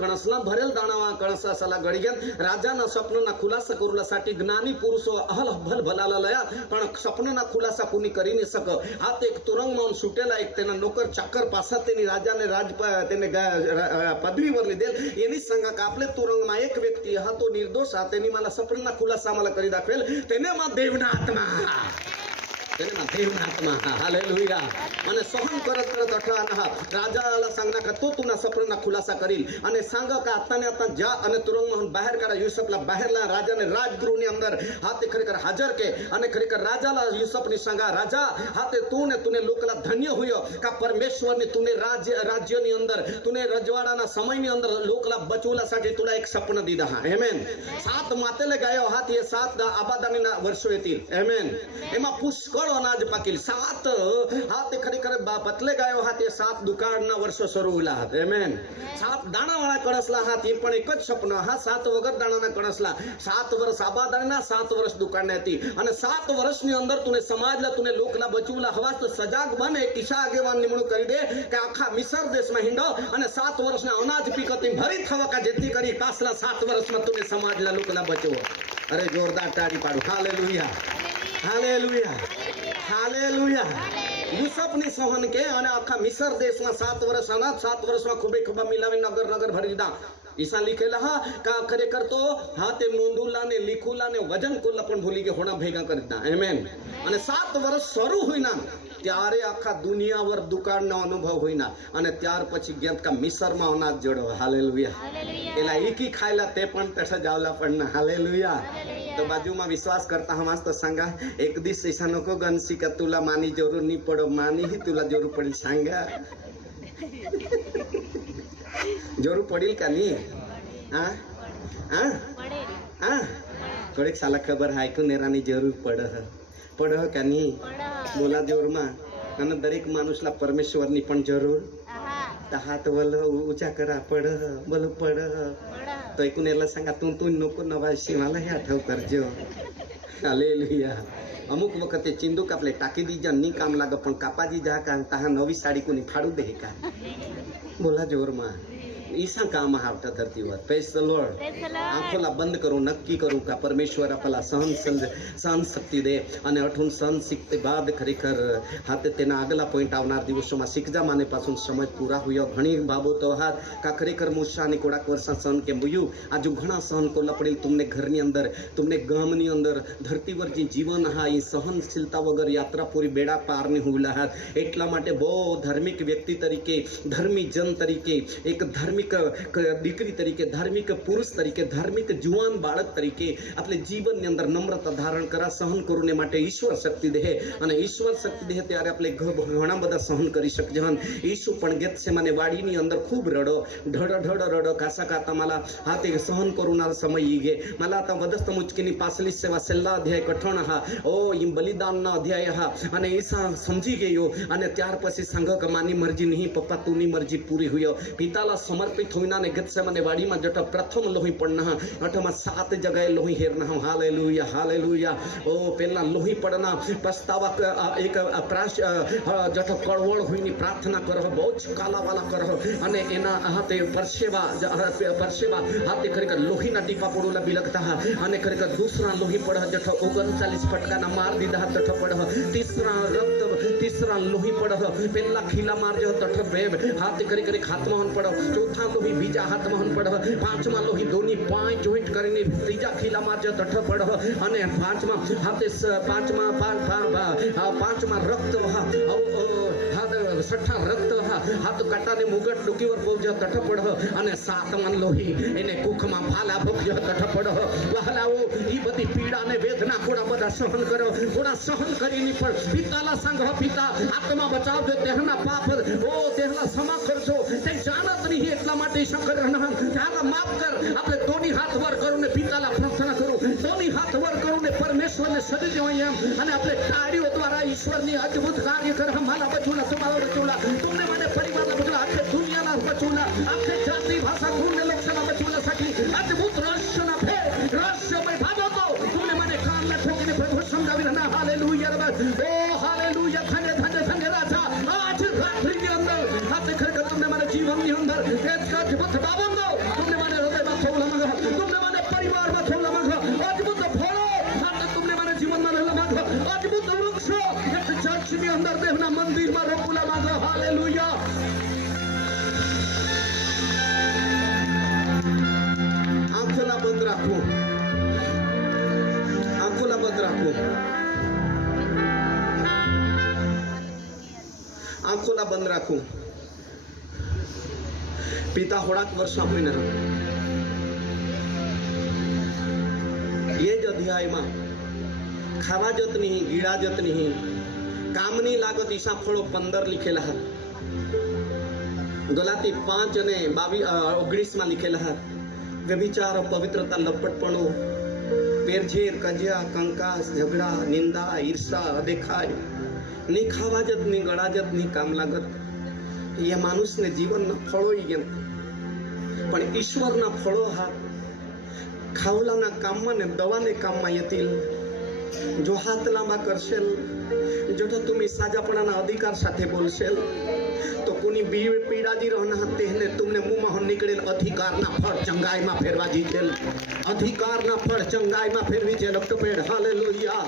કણસલા ભરેલ દાણાના કણસલા સાલા ગળી ગયા. રાજાના સપનાના ખુલાસા કરુલા સાટી જ્ઞાની પુરુષો અહલ ભલ ભલાલા લયા પણ સપનાના ખુલાસા પૂરી કરી ન સક. હાથે એક તુરંગમાં છૂટેલા એક તેના નોકર ચાકર પાસા તેની રાજાને તેને પદવી વર લીધેલ. એની સંગા આપણે તુરંગમાં એક વ્યક્તિ હતો નિર્દોષ તેની માલા સપનાના ખુલાસા માલા કરી દાખવેલ તેને માં દેવના આત્મા તેના દેવના આત્મા હાલેલુયા અને સહન કરત કરત અઠાના રાજા સંગના કતો તુના સપના ખુલાસા કરી અને સંગ કા આતાને આતા જા અને તુરંગ બહાર કાઢા યુસુફલા બહારલા રાજાને રાજગૃહની અંદર હાથે ખરેખર હાજર કે અને ખરેખર રાજાલા યુસુફની સંગા રાજા હાથે તુને લોકલા ધન્ય હોયો કા પરમેશ્વરની તુને રાજ્યની અંદર તુને રજવાડાના સમયની અંદર લોકલા બચોલા સાથે તુલા એક સપન દીધા હા આમેન સાત માતેલે ગાયો હાથ એ સાત આબાદાનીના વર્ષો હતી આમેન એમાં પુષ્કળ અનાજ પાકેલ સાત હાથે ખરેખર બતલે ગાયો હાથ એ સાત દુકાળના વર્ષો શરૂ ઉલા હતા આમેન સાત દાણાવાળા કણસલા હાથ એ પણ એક જ સપનો હા સાત વગર દાણાના કણસલા 7 વર્ષ આબાદાનીના 7 વર્ષ દુકાળના હતી અને 7 વર્ષની અંદર તુને સમાજલા તુને લોકલા બચુલા હવાસ તો સજાગ બને કિસ્સા આગેવાન નિમણૂક કરી દે કે આખા મિસર દેશમાં હિંડો અને 7 વર્ષના અનાજ પીકતી ભરી થવકા જેથી કરી પાછલા 7 વર્ષમાં તુને સમાજલા લોકલા બચવો અરે જોરદાર તાળી પાડો હાલેલુયા હાલેલુયા હાલેલુયા યુસુફની સહન કે અને આખા મિસર દેશમાં 7 વર્ષ અનાજ 7 વર્ષમાં ખૂબે ખૂબા મિલાવી નગર ભરી દીધા ઈસા लिखेला हा का खरेखर तो हा ते नोंदुला ने लिखुला ने वजन कोला पण भूली के होना भेगा कर દીધા આમેન અને 7 વર્ષ શરૂ હોઈના ત્યારે આખા દુનિયાવર દુકાળનો અનુભવ હોઈના અને ત્યાર પછી ગયા કા મિસરમાં અનાજ જોડો હાલેલુયા એલા એકી ખાયલા તે પણ તઠ જાવલા પણ હાલેલુયા તો બાજુમાં વિશ્વાસ કરતા હમાસ તો सांगा एक दिस ऐसा नको गनसी का तुला मानी जरूर नहीं पड़ो मानी ही तुला जरूर पड़ी सांगा जरूर पडेल का नहीं हाँ हाँ हाँ थोड़ी साला खबर है को नेरानी जरूर पड़ का नहीं बोला जोर में અને દરેક માણસલા પરમેશ્વરની પણ જરૂર હાથ વલ ઊંચા કરા પડ તો એકુને એટલે सांगा તું नको નવાસી માલા હે ઠવ કરજો હાલેલુયા અમુક વખતે ચિંદુક આપણે ટાકી દીજા ની કામ લાગે પણ કાપાજી જા કા તા નવી સાડી કોની ફાડું દે કા बोला जोर में ईसा काम आवता धरती वर प्रेज द लॉर्ड आंखोला बंद करो नक्की करू का परमेश्वर आपला सहन शक्ति दे અને અઠું સહન શીખતે બાદ ખરેખર હાથે તેના આગલા પોઈન્ટ આવનાર દિવસોમાં શીખજા માને પાછું સમજ પૂરા હોયો ઘણી બાબતો હાથ કા ખરેખર મૂસાની કોડાક વર્ષા સહન કે મુયું આજુ ઘણા સહન કોલા પડેલ તમને ઘરની અંદર તમને ગામની અંદર ધરતી પર જે જીવન હા એ સહનશીલતા વગર યાત્રા પૂરી બેડા પારની હોલા હાથ એટલા માટે બહુ ધાર્મિક વ્યક્તિ તરીકે ધર્મી જન તરીકે એક ધાર્મિક દીકરી તરીકે ધાર્મિક પુરુષ તરીકે ધાર્મિક જુવાન બાળક તરીકે આપણે જીવનની અંદર નમ્રતા ધારણ કરા સહન કરુને માટે ઈશ્વર શક્તિ દે અને ઈશ્વર શક્તિ દે ત્યારે આપણે ઘણા બધા સહન કરી શકજે હન ઈસુ પણ ગેતસેમાને વાડીની અંદર ખૂબ રડો ઢડ રડો કાસા કાતા માલા હાતે સહન કરુના સમય ઈગે માલા તા વદસ્ત મુચકીની પાસલી સેવા છેલ્લા અધ્યાય કઠણ હા ઓ ઈ બલિદાનના અધ્યાય હા અને ઈસા સમજી ગયો અને ત્યાર પછી સંઘ કમાની મરજી નહીં પપ્પા તુની મરજી પૂરી હુયો પિતાલા સમર્પિત હોઈના ને ગેતસેમાને વાડીમાં જટ પ્રથમ લોહી પડના અઠમાં 7 જગાએ લોહી હેરના હાલેલુયા હાલેલુયા ઓ પેલા લોહી પડના પસ્તાવા એક પ્રાશ જટ કળવળ હોઈની પ્રાર્થના કરો બહુ જ કાલાવાલા કરો અને એના હાથે પરસેવા હાથે ખરેખર લોહીના ટીપા પડોલા બિલકતા અને ખરેખર દૂસરા લોહી પડ જટ 39 ફટકાના માર દીધા તઠ પડ तीसरा लोही पड़ पेला खीला मार जो तठ बेब हाथ करी करी हाथમાં પડ ચોથા લોહી બીજા હાથમાં પડ પાંચમા લોહી દોની પાંચ જોઈન્ટ કરીને ત્રીજા ખીલા માર જો તઠ પડ અને પાંચમા હાથે પાંચમા રક્ત વહા છઠ્ઠા રક્ત હાથ કાટાને મુગટ ડુકીવર પહોંચો તઠ પડ અને સાતમા લોહી એને કુખમાં ફાલા ભોગ્યો તઠ પડ વહલાઓ ઈ બધી પીડા ને વેદના કોડા બધા સહન કરો કોડા સહન કરીને પણ પિતાલા સંગ્રહ પિતા આત્મા બચાવજો તેના પાપ ઓ તેના ક્ષમા કરજો તે જાણત નહીં એટલા માટે શંકર તારા માફ કર આપણે તોની હાથ વર કરું ને પિતાલા પ્રાર્થના કરું તોની હાથ વર કરું ને પરમેશ્વરને સદી જોઈએ એમ અને આપણે તાળીઓ દ્વારા ઈશ્વરની અદ્ભુત કાર્ય કર હમારા બચુલા તમારા બચુલા तुमने मैंने परिवार बचुला आखे दुनिया बचुला आखे जाति भाषा खून लक्षणा बचुला साठी अद्भुत रहस्यना फे रहस्यमय भागो तो तुमने मैंने काम में ठोकने प्रभु समझावी रहना हालेलुया ओ हालेलुया धन्य राजा आज रात्रि के अंदर हाथ खरकर तुमने मैंने जीवन के अंदर एक अद्भुत बाबंगो तुमने मैंने हृदय में छोला मगा तुमने मैंने परिवार में छोला मगा अद्भुत फलो हाथ तुमने मैंने जीवन में रहला मगा अद्भुत वृक्षो एक चर्च के अंदर देवना मंदिर में रोकुला मगा हालेलुया आंखोला बंद રાખો આંખોલા બંધ રાખો આંખોના બંધ રાખું. પિતા થોડાક વર્ષા હોય ને એ જ અધ્યાયમાં ખાવા જત નહીં, ગીડા જત નહીં, કામની લાગત ઈસા ફળો 15 લીખેલા હતા. ગલાતી 5 અને 19 માં લીખેલા હતા. વ્યભિચાર, પવિત્રતા, લપટપણું, પેરઝેર, કજિયા, કંકાસ, ઝઘડા, નિંદા, ઈર્ષા, અદેખાય, ની ખાવા જત, ની ગળા જત, ની કામ લાગત. એ માણસને જીવનના ફળો ગયા, પણ ઈશ્વરના ફળો હા ખાવલાના કામમાં ને દવાને કામમાં યतील. જો હાથ લાંબા કરશેલ, જો તમે સાજાપણાના અધિકાર સાથે બોલશેલ, તો કોની પીડાજી રહના તેને तुमने મુંહમાં નીકળેલ અધિકારના ફળ ચંગાઈમાં ફેરવા દીધેલ. અધિકારના ફળ ચંગાઈમાં ફેરવી છે. લપટપેડ હાલેલુયા.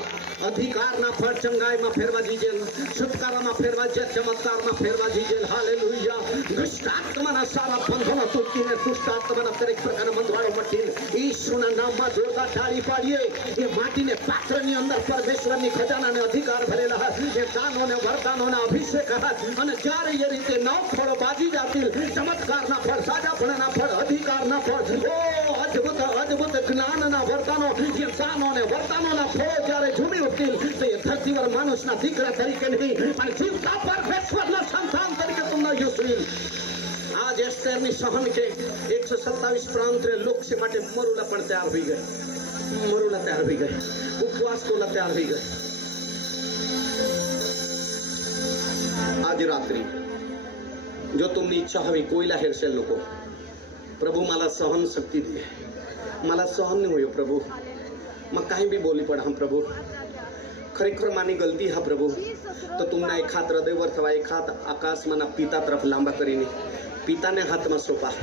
અધિકારના ફળ ચંગાઈમાં ફેરવા દીધેલ, છુટકારામાં ફેરવા છે, ચમત્કારમાં ફેરવા દીધેલ. હાલેલુયા. દુષ્ટ આત્માના સારા બંધનો તૂટીને દુષ્ટ આત્માના દરેક પ્રકારના બંધવાળો મટીને ઈશ્વરના નામમાં જોરદાર તાળી પાડીએ. એ માટીને પાત્રની અંદર પરમેશ્વરની ખજાનાને અધિકાર ભરેલા હતા. એ દાનોને વરદાનોના અભિષેક હતા. અને જ્યારે એ રીતે 9 ફળો બાજી જાતી, ચમત્કારના ફળ, સાજાપણાના ફળ, અધિકારના ફળ, ઓ અદ્ભુત અદ્ભુત જ્ઞાનના વરદાનો, જે દાનોને વરદાનોના ફળો જ્યારે ઝૂમી ઉઠતી, તો એ ધરતી પર માણસના દીકરા તરીકે નહીં, પણ જીવતા પરમેશ્વરના સંતાન તરીકે તમને યુસી. આજ એસ્તેરની સહન કે 127 પ્રાંત લોક સે માટે મરુલા પણ તૈયાર થઈ ગઈ. મરુલા તૈયાર થઈ ગઈ. ઉપવાસ કોલા તૈયાર થઈ ગઈ. आज रात्रि जो तुमनी इच्छा हवी कोयला हेरशेल नको. प्रभु मला सहन शक्ती दे. मला सहन नहीं होयो प्रभु. मैं कहीं भी बोली पड़ा हम प्रभु. खरेखर मानी गलती हा प्रभु. तो तुमना एक हाथ हृदय वर थवा, एक हाथ आकाशमाना पिता तरफ लांबा करीने पिताने हाथમાં સોપા.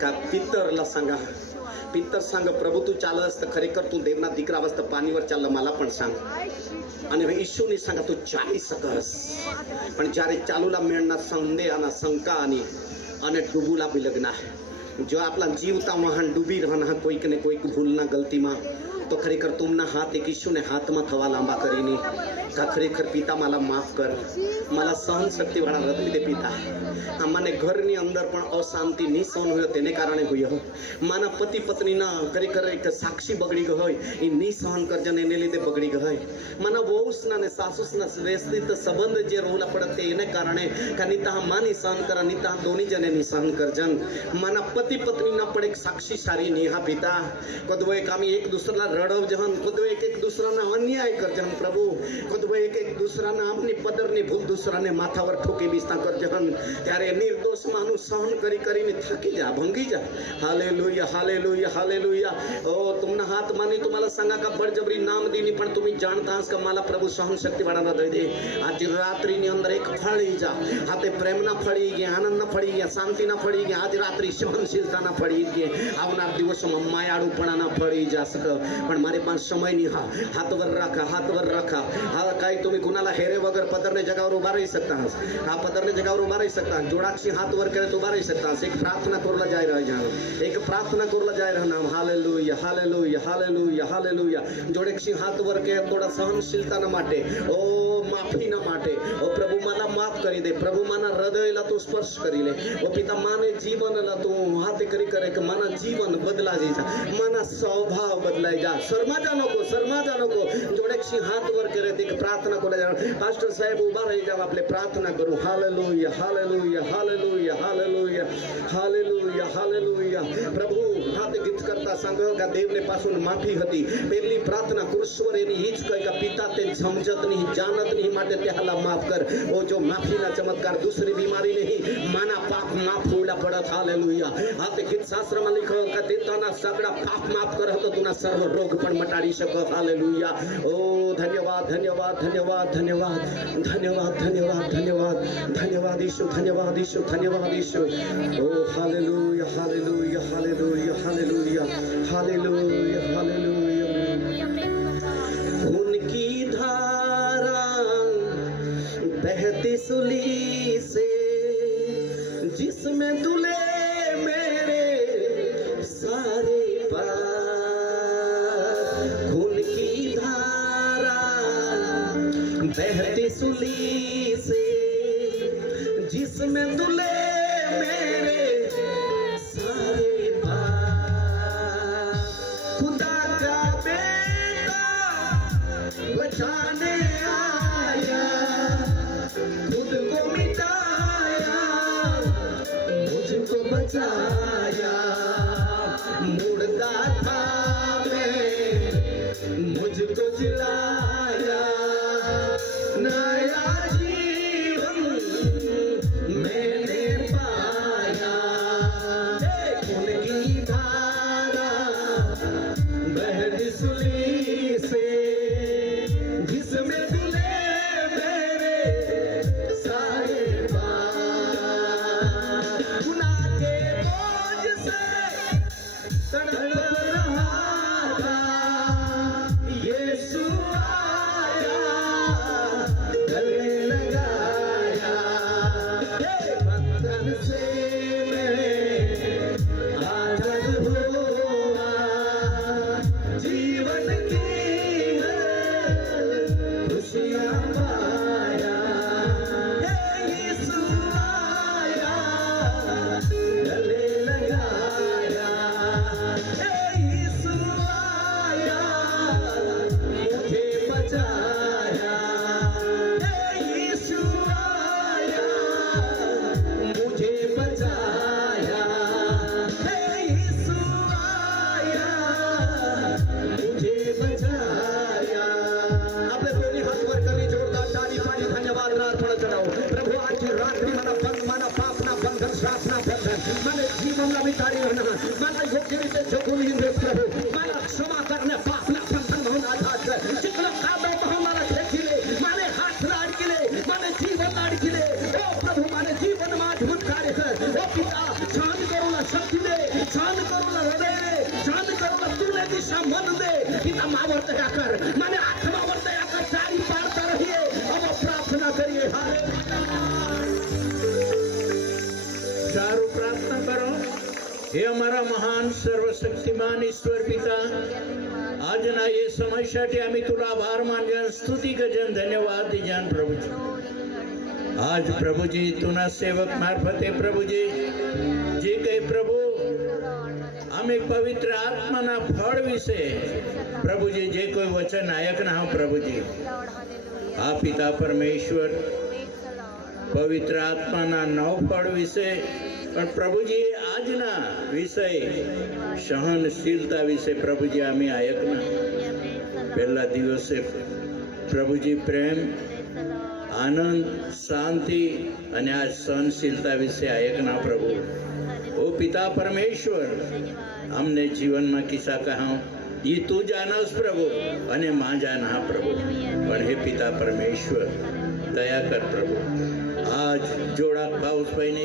કા પિત્તરला सांगा, પિત્તર सांग प्रभु तू चालस तर खरेखर तू देवना દીકરા વસ્ત પાણીवर ચાલ मला पण सांग. અને ઈશ્વરની સંગ તું ચાલી શકસ. પણ જ્યારે ચાલુલા મેળના સંદેહાના શંકાની અને ડૂબુલા બિલગના, જો આપણા જીવતા વાહન ડૂબી રહના કોઈક ને કોઈક ભૂલના ગલતીમાં, તો ખરેખર તુમના હાથ એક ઈશ્વરને હાથમાં થવા લાંબા કરીને કા ખરેખર પિતા માલા માફ કર. માલા સહન શક્તિ વાળા હૃદય દે પિતા. મને ઘરની અંદર પણ અશાંતિ નહીં સહન હોય તેને કારણે હોય. માના પતિ પત્નીના ખરેખર એક સાક્ષી બગડી ગયો હોય, એ નહીં સહન કરજન એને લીધે બગડી ગયો હોય. માના વહુસના ને સાસુસના વ્યવસ્થિત સંબંધ જે રોલા પડતે એને કારણે કે નિતા માની સહન કરા, નિતા દોની જને ની સહન કરજન. માના પતિ પત્નીના પણ એક સાક્ષી સારી નહીં હા પિતા. કદવો એક આમી એક દૂસરા રડવ જહન, કદવો એક દૂસરાના અન્યાય કરજન પ્રભુ. કદવો એક દૂસરાના આપની પદરની ભૂલ દૂસરાને માથાवर ઠોકી બીસતા કરજન. ત્યારે નિર્દોષ માનું સહન કરી કરીને થાકી જા, ભંગી જા. Hallelujah, hallelujah, hallelujah. ઓ तुमना हाथ मानी तुम्हाला सांगा का बळजबरी नाम देनी, पण तुम्ही जाणता का मला प्रभु सहन शक्ती वाढवणार दे. आज रात्रीની અંદર એક ફળી જા. હાથે પ્રેમના ફળી ગયા, આનંદના ફળી ગયા, શાંતિના ફળી ગયા. આજ રાત્રિ સહનશીલતાના ફળી ગયા. આવનાર દિવસોમાં માયાળુપણાના ફળી જાસ. પણ મારી પાસે સમય નહીં. હા હાથ वर રાખા, હાથ वर રાખા. હા કાઈ तुम्ही कुणाला हेरे वगैर पदरने जगावर उभा राही सकता. हा पदरने जगावर उभा राही सकता. जोडाक्षी हाथ वर करे तो उभा राही सकता. एक प्रार्थना करूला जाय रहा जानो, एक प्रार्थना करूला जाय रहना. Hallelujah, hallelujah, hallelujah, hallelujah. जोडेक्षी हाथ वर के थोड़ा सहनशीलताना માટે, ઓ માફીના માટે. ઓ પ્રભુ માલા માફ કરી દે. પ્રભુ માના હૃદયલા તું સ્પર્શ કરી લે. ઓ પિતા માને જીવનલા તું હાથે કરી કરે કે માના જીવન બદલાઈ જા, માના સ્વભાવ બદલાઈ જા. શર્માજા नको. જોડેક્ષી હાથ वर કરે તે પ્રાર્થના કોલા જા. પાસ્ટર સાહેબ ઉભા રહી જાવ, આપણે પ્રાર્થના કરું. Hallelujah, hallelujah, hallelujah, hallelujah, hallelujah, hallelujah. પ્રભુ હાથ ગીત કરતા સાંભળો કે દેવને પાછું માફી હતી. પહેલી પ્રાર્થના કૃષ્ણ એની ઈ જ કહે કે પિતા તે સમજત નહીં, જાણત નહીં, માટે તેहाला માફ કર. ઓ જો માફીના ચમત્કાર, दूसरी बीमारी नहीं, माना पाप माफ होला पड़त. हालेलुया. हाथे गीत शास्त्રમાં લખ્યો કે તેતાના સગડા પાપ માફ કરે તો તુના સર્વ રોગ પણ મટાડી શકો. હાલેલુયા. ઓ ધન્યવાદ, ધન્યવાદ, ધન્યવાદ, ધન્યવાદ, ધન્યવાદ, ધન્યવાદ, ધન્યવાદ, ધન્યવાદ ઈશુ, ધન્યવાદ ઈશુ, ધન્યવાદ ઈશુ. ઓ hallelujah, hallelujah, hallelujah, hallelujah, hallelujah, hallelujah. उनकी धारा बहती सुली से, जिसमें धुले मेरे सारे पाप. उनकी धारा बहती सुली से, जिसमें दुले मेरे सारे पाप खुदा का बेटा बचाने आया खुद को मिटाया मुझको बचाया मुर्दा था मैं मुझको जिलाया नया जीवन मैंने पाया उनकी धारा बहती सुली से जिसमें दुले मेरे सारे पाप गुनाह के बोझ से तड़प रहा था यीशु आया गले लगाया बंधन से मैं आजाद हुआ जीवन की है खुशियाँ पाया यीशु आया गले लगाया यीशु आया मुझे बचाया यीशु आया मुझे बचाया यीशु आया मुझे बचाया आपने दोन्ही हात वर करनी जोरदार ताली पाणी धन्यवाद प्रार्थना कराओ प्रभु आज रात्री मला पाप ना बंधन श्राप ना बंधन મને જીવનના વિચારી રહેના મને યોગ્ય રીતે જગું લીધે પ્રભુ મને ક્ષમા કરને પાપના બંધન હું આધાર કર જેટલો કાદો મારા ખેંચીલે મને હાથ લાડકીલે મને જીવન લાડકીલે ઓ પ્રભુ મને જીવનમાં અદ્ભુત કાર્ય કર ઓ પિતા શાંત કરોના શક્તિ દે શાંત કરોના હૃદય દે શાંત કરોના તુને દિશા મન દે પિતા માવર દયા કર મને આત્માવર દયા કર ચારી પાડતા રહીએ अब प्रार्थना करिए हाले સારું પ્રાર્થના કરો હે અમારા મહાન સર્વશક્તિમાન ઈશ્વર પિતા આજના એ સમયसाठी आम्ही तुला आभार मानजन स्तुती गजन धन्यवाद दिजान प्रभुजी आज प्रभुजी तुना सेवक मार्फते प्रभुजी जे काही प्रभु आम्ही पवित्र आत्माना फळ विશે प्रभुजी जे કોઈ વચન આયકના હા પ્રભુજી આ પિતા પરમેશ્વર પવિત્ર આત્માના નવ ફળ વિશે પણ પ્રભુજી આજના વિષય સહનશીલતા વિશે પ્રભુજી આમે આયકના પહેલા દિવસે પ્રભુજી પ્રેમ આનંદ શાંતિ અને આ સહનશીલતા વિશે આયકના પ્રભુ ओ पिता परमेश्वर हमने जीवन में किस्सा कहा ये तू जानस प्रभु अने मां जाना प्रभु पण हे पिता परमेश्वर दया कर प्रभु आज जोड़ा पाऊस पहने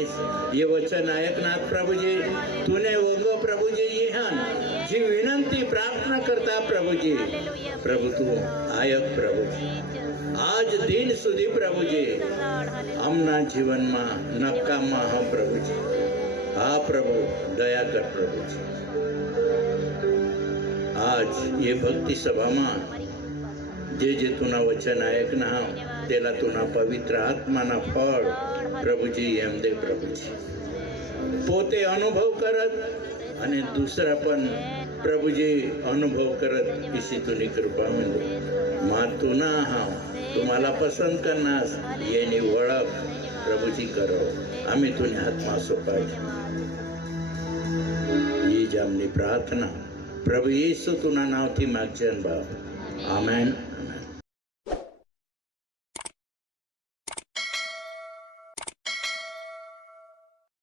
ये वचन आयकनाथ प्रभु जी तूने वगो प्रभु जी ये हन जी विनंती प्रार्थना करता प्रभु जी प्रभु तू आयक प्रभु जी आज दिन सुधी प्रभु जी हमना जीवन में नकामा हो प्रभु जी हाँ प्रभु दया कर प्रभु जी आज ये भक्ति सभा में जे जे तुना वचन आयकना तेला तुना पवित्र आत्माना फळ प्रभुजी एम दे प्रभुजी पोते अनुभव करत અને दूसरा पण प्रभुजी अनुभव करत इसी तुनी कृपा म्हणजे मा तुना हा तुम्हाला पसंत करनास येनी ओळख प्रभुजी करो आम्ही तुने हातमा सोपायचे ही जामनी प्रार्थना प्रभु येशू तुना नावથી मागजन बाप आमेन आमेन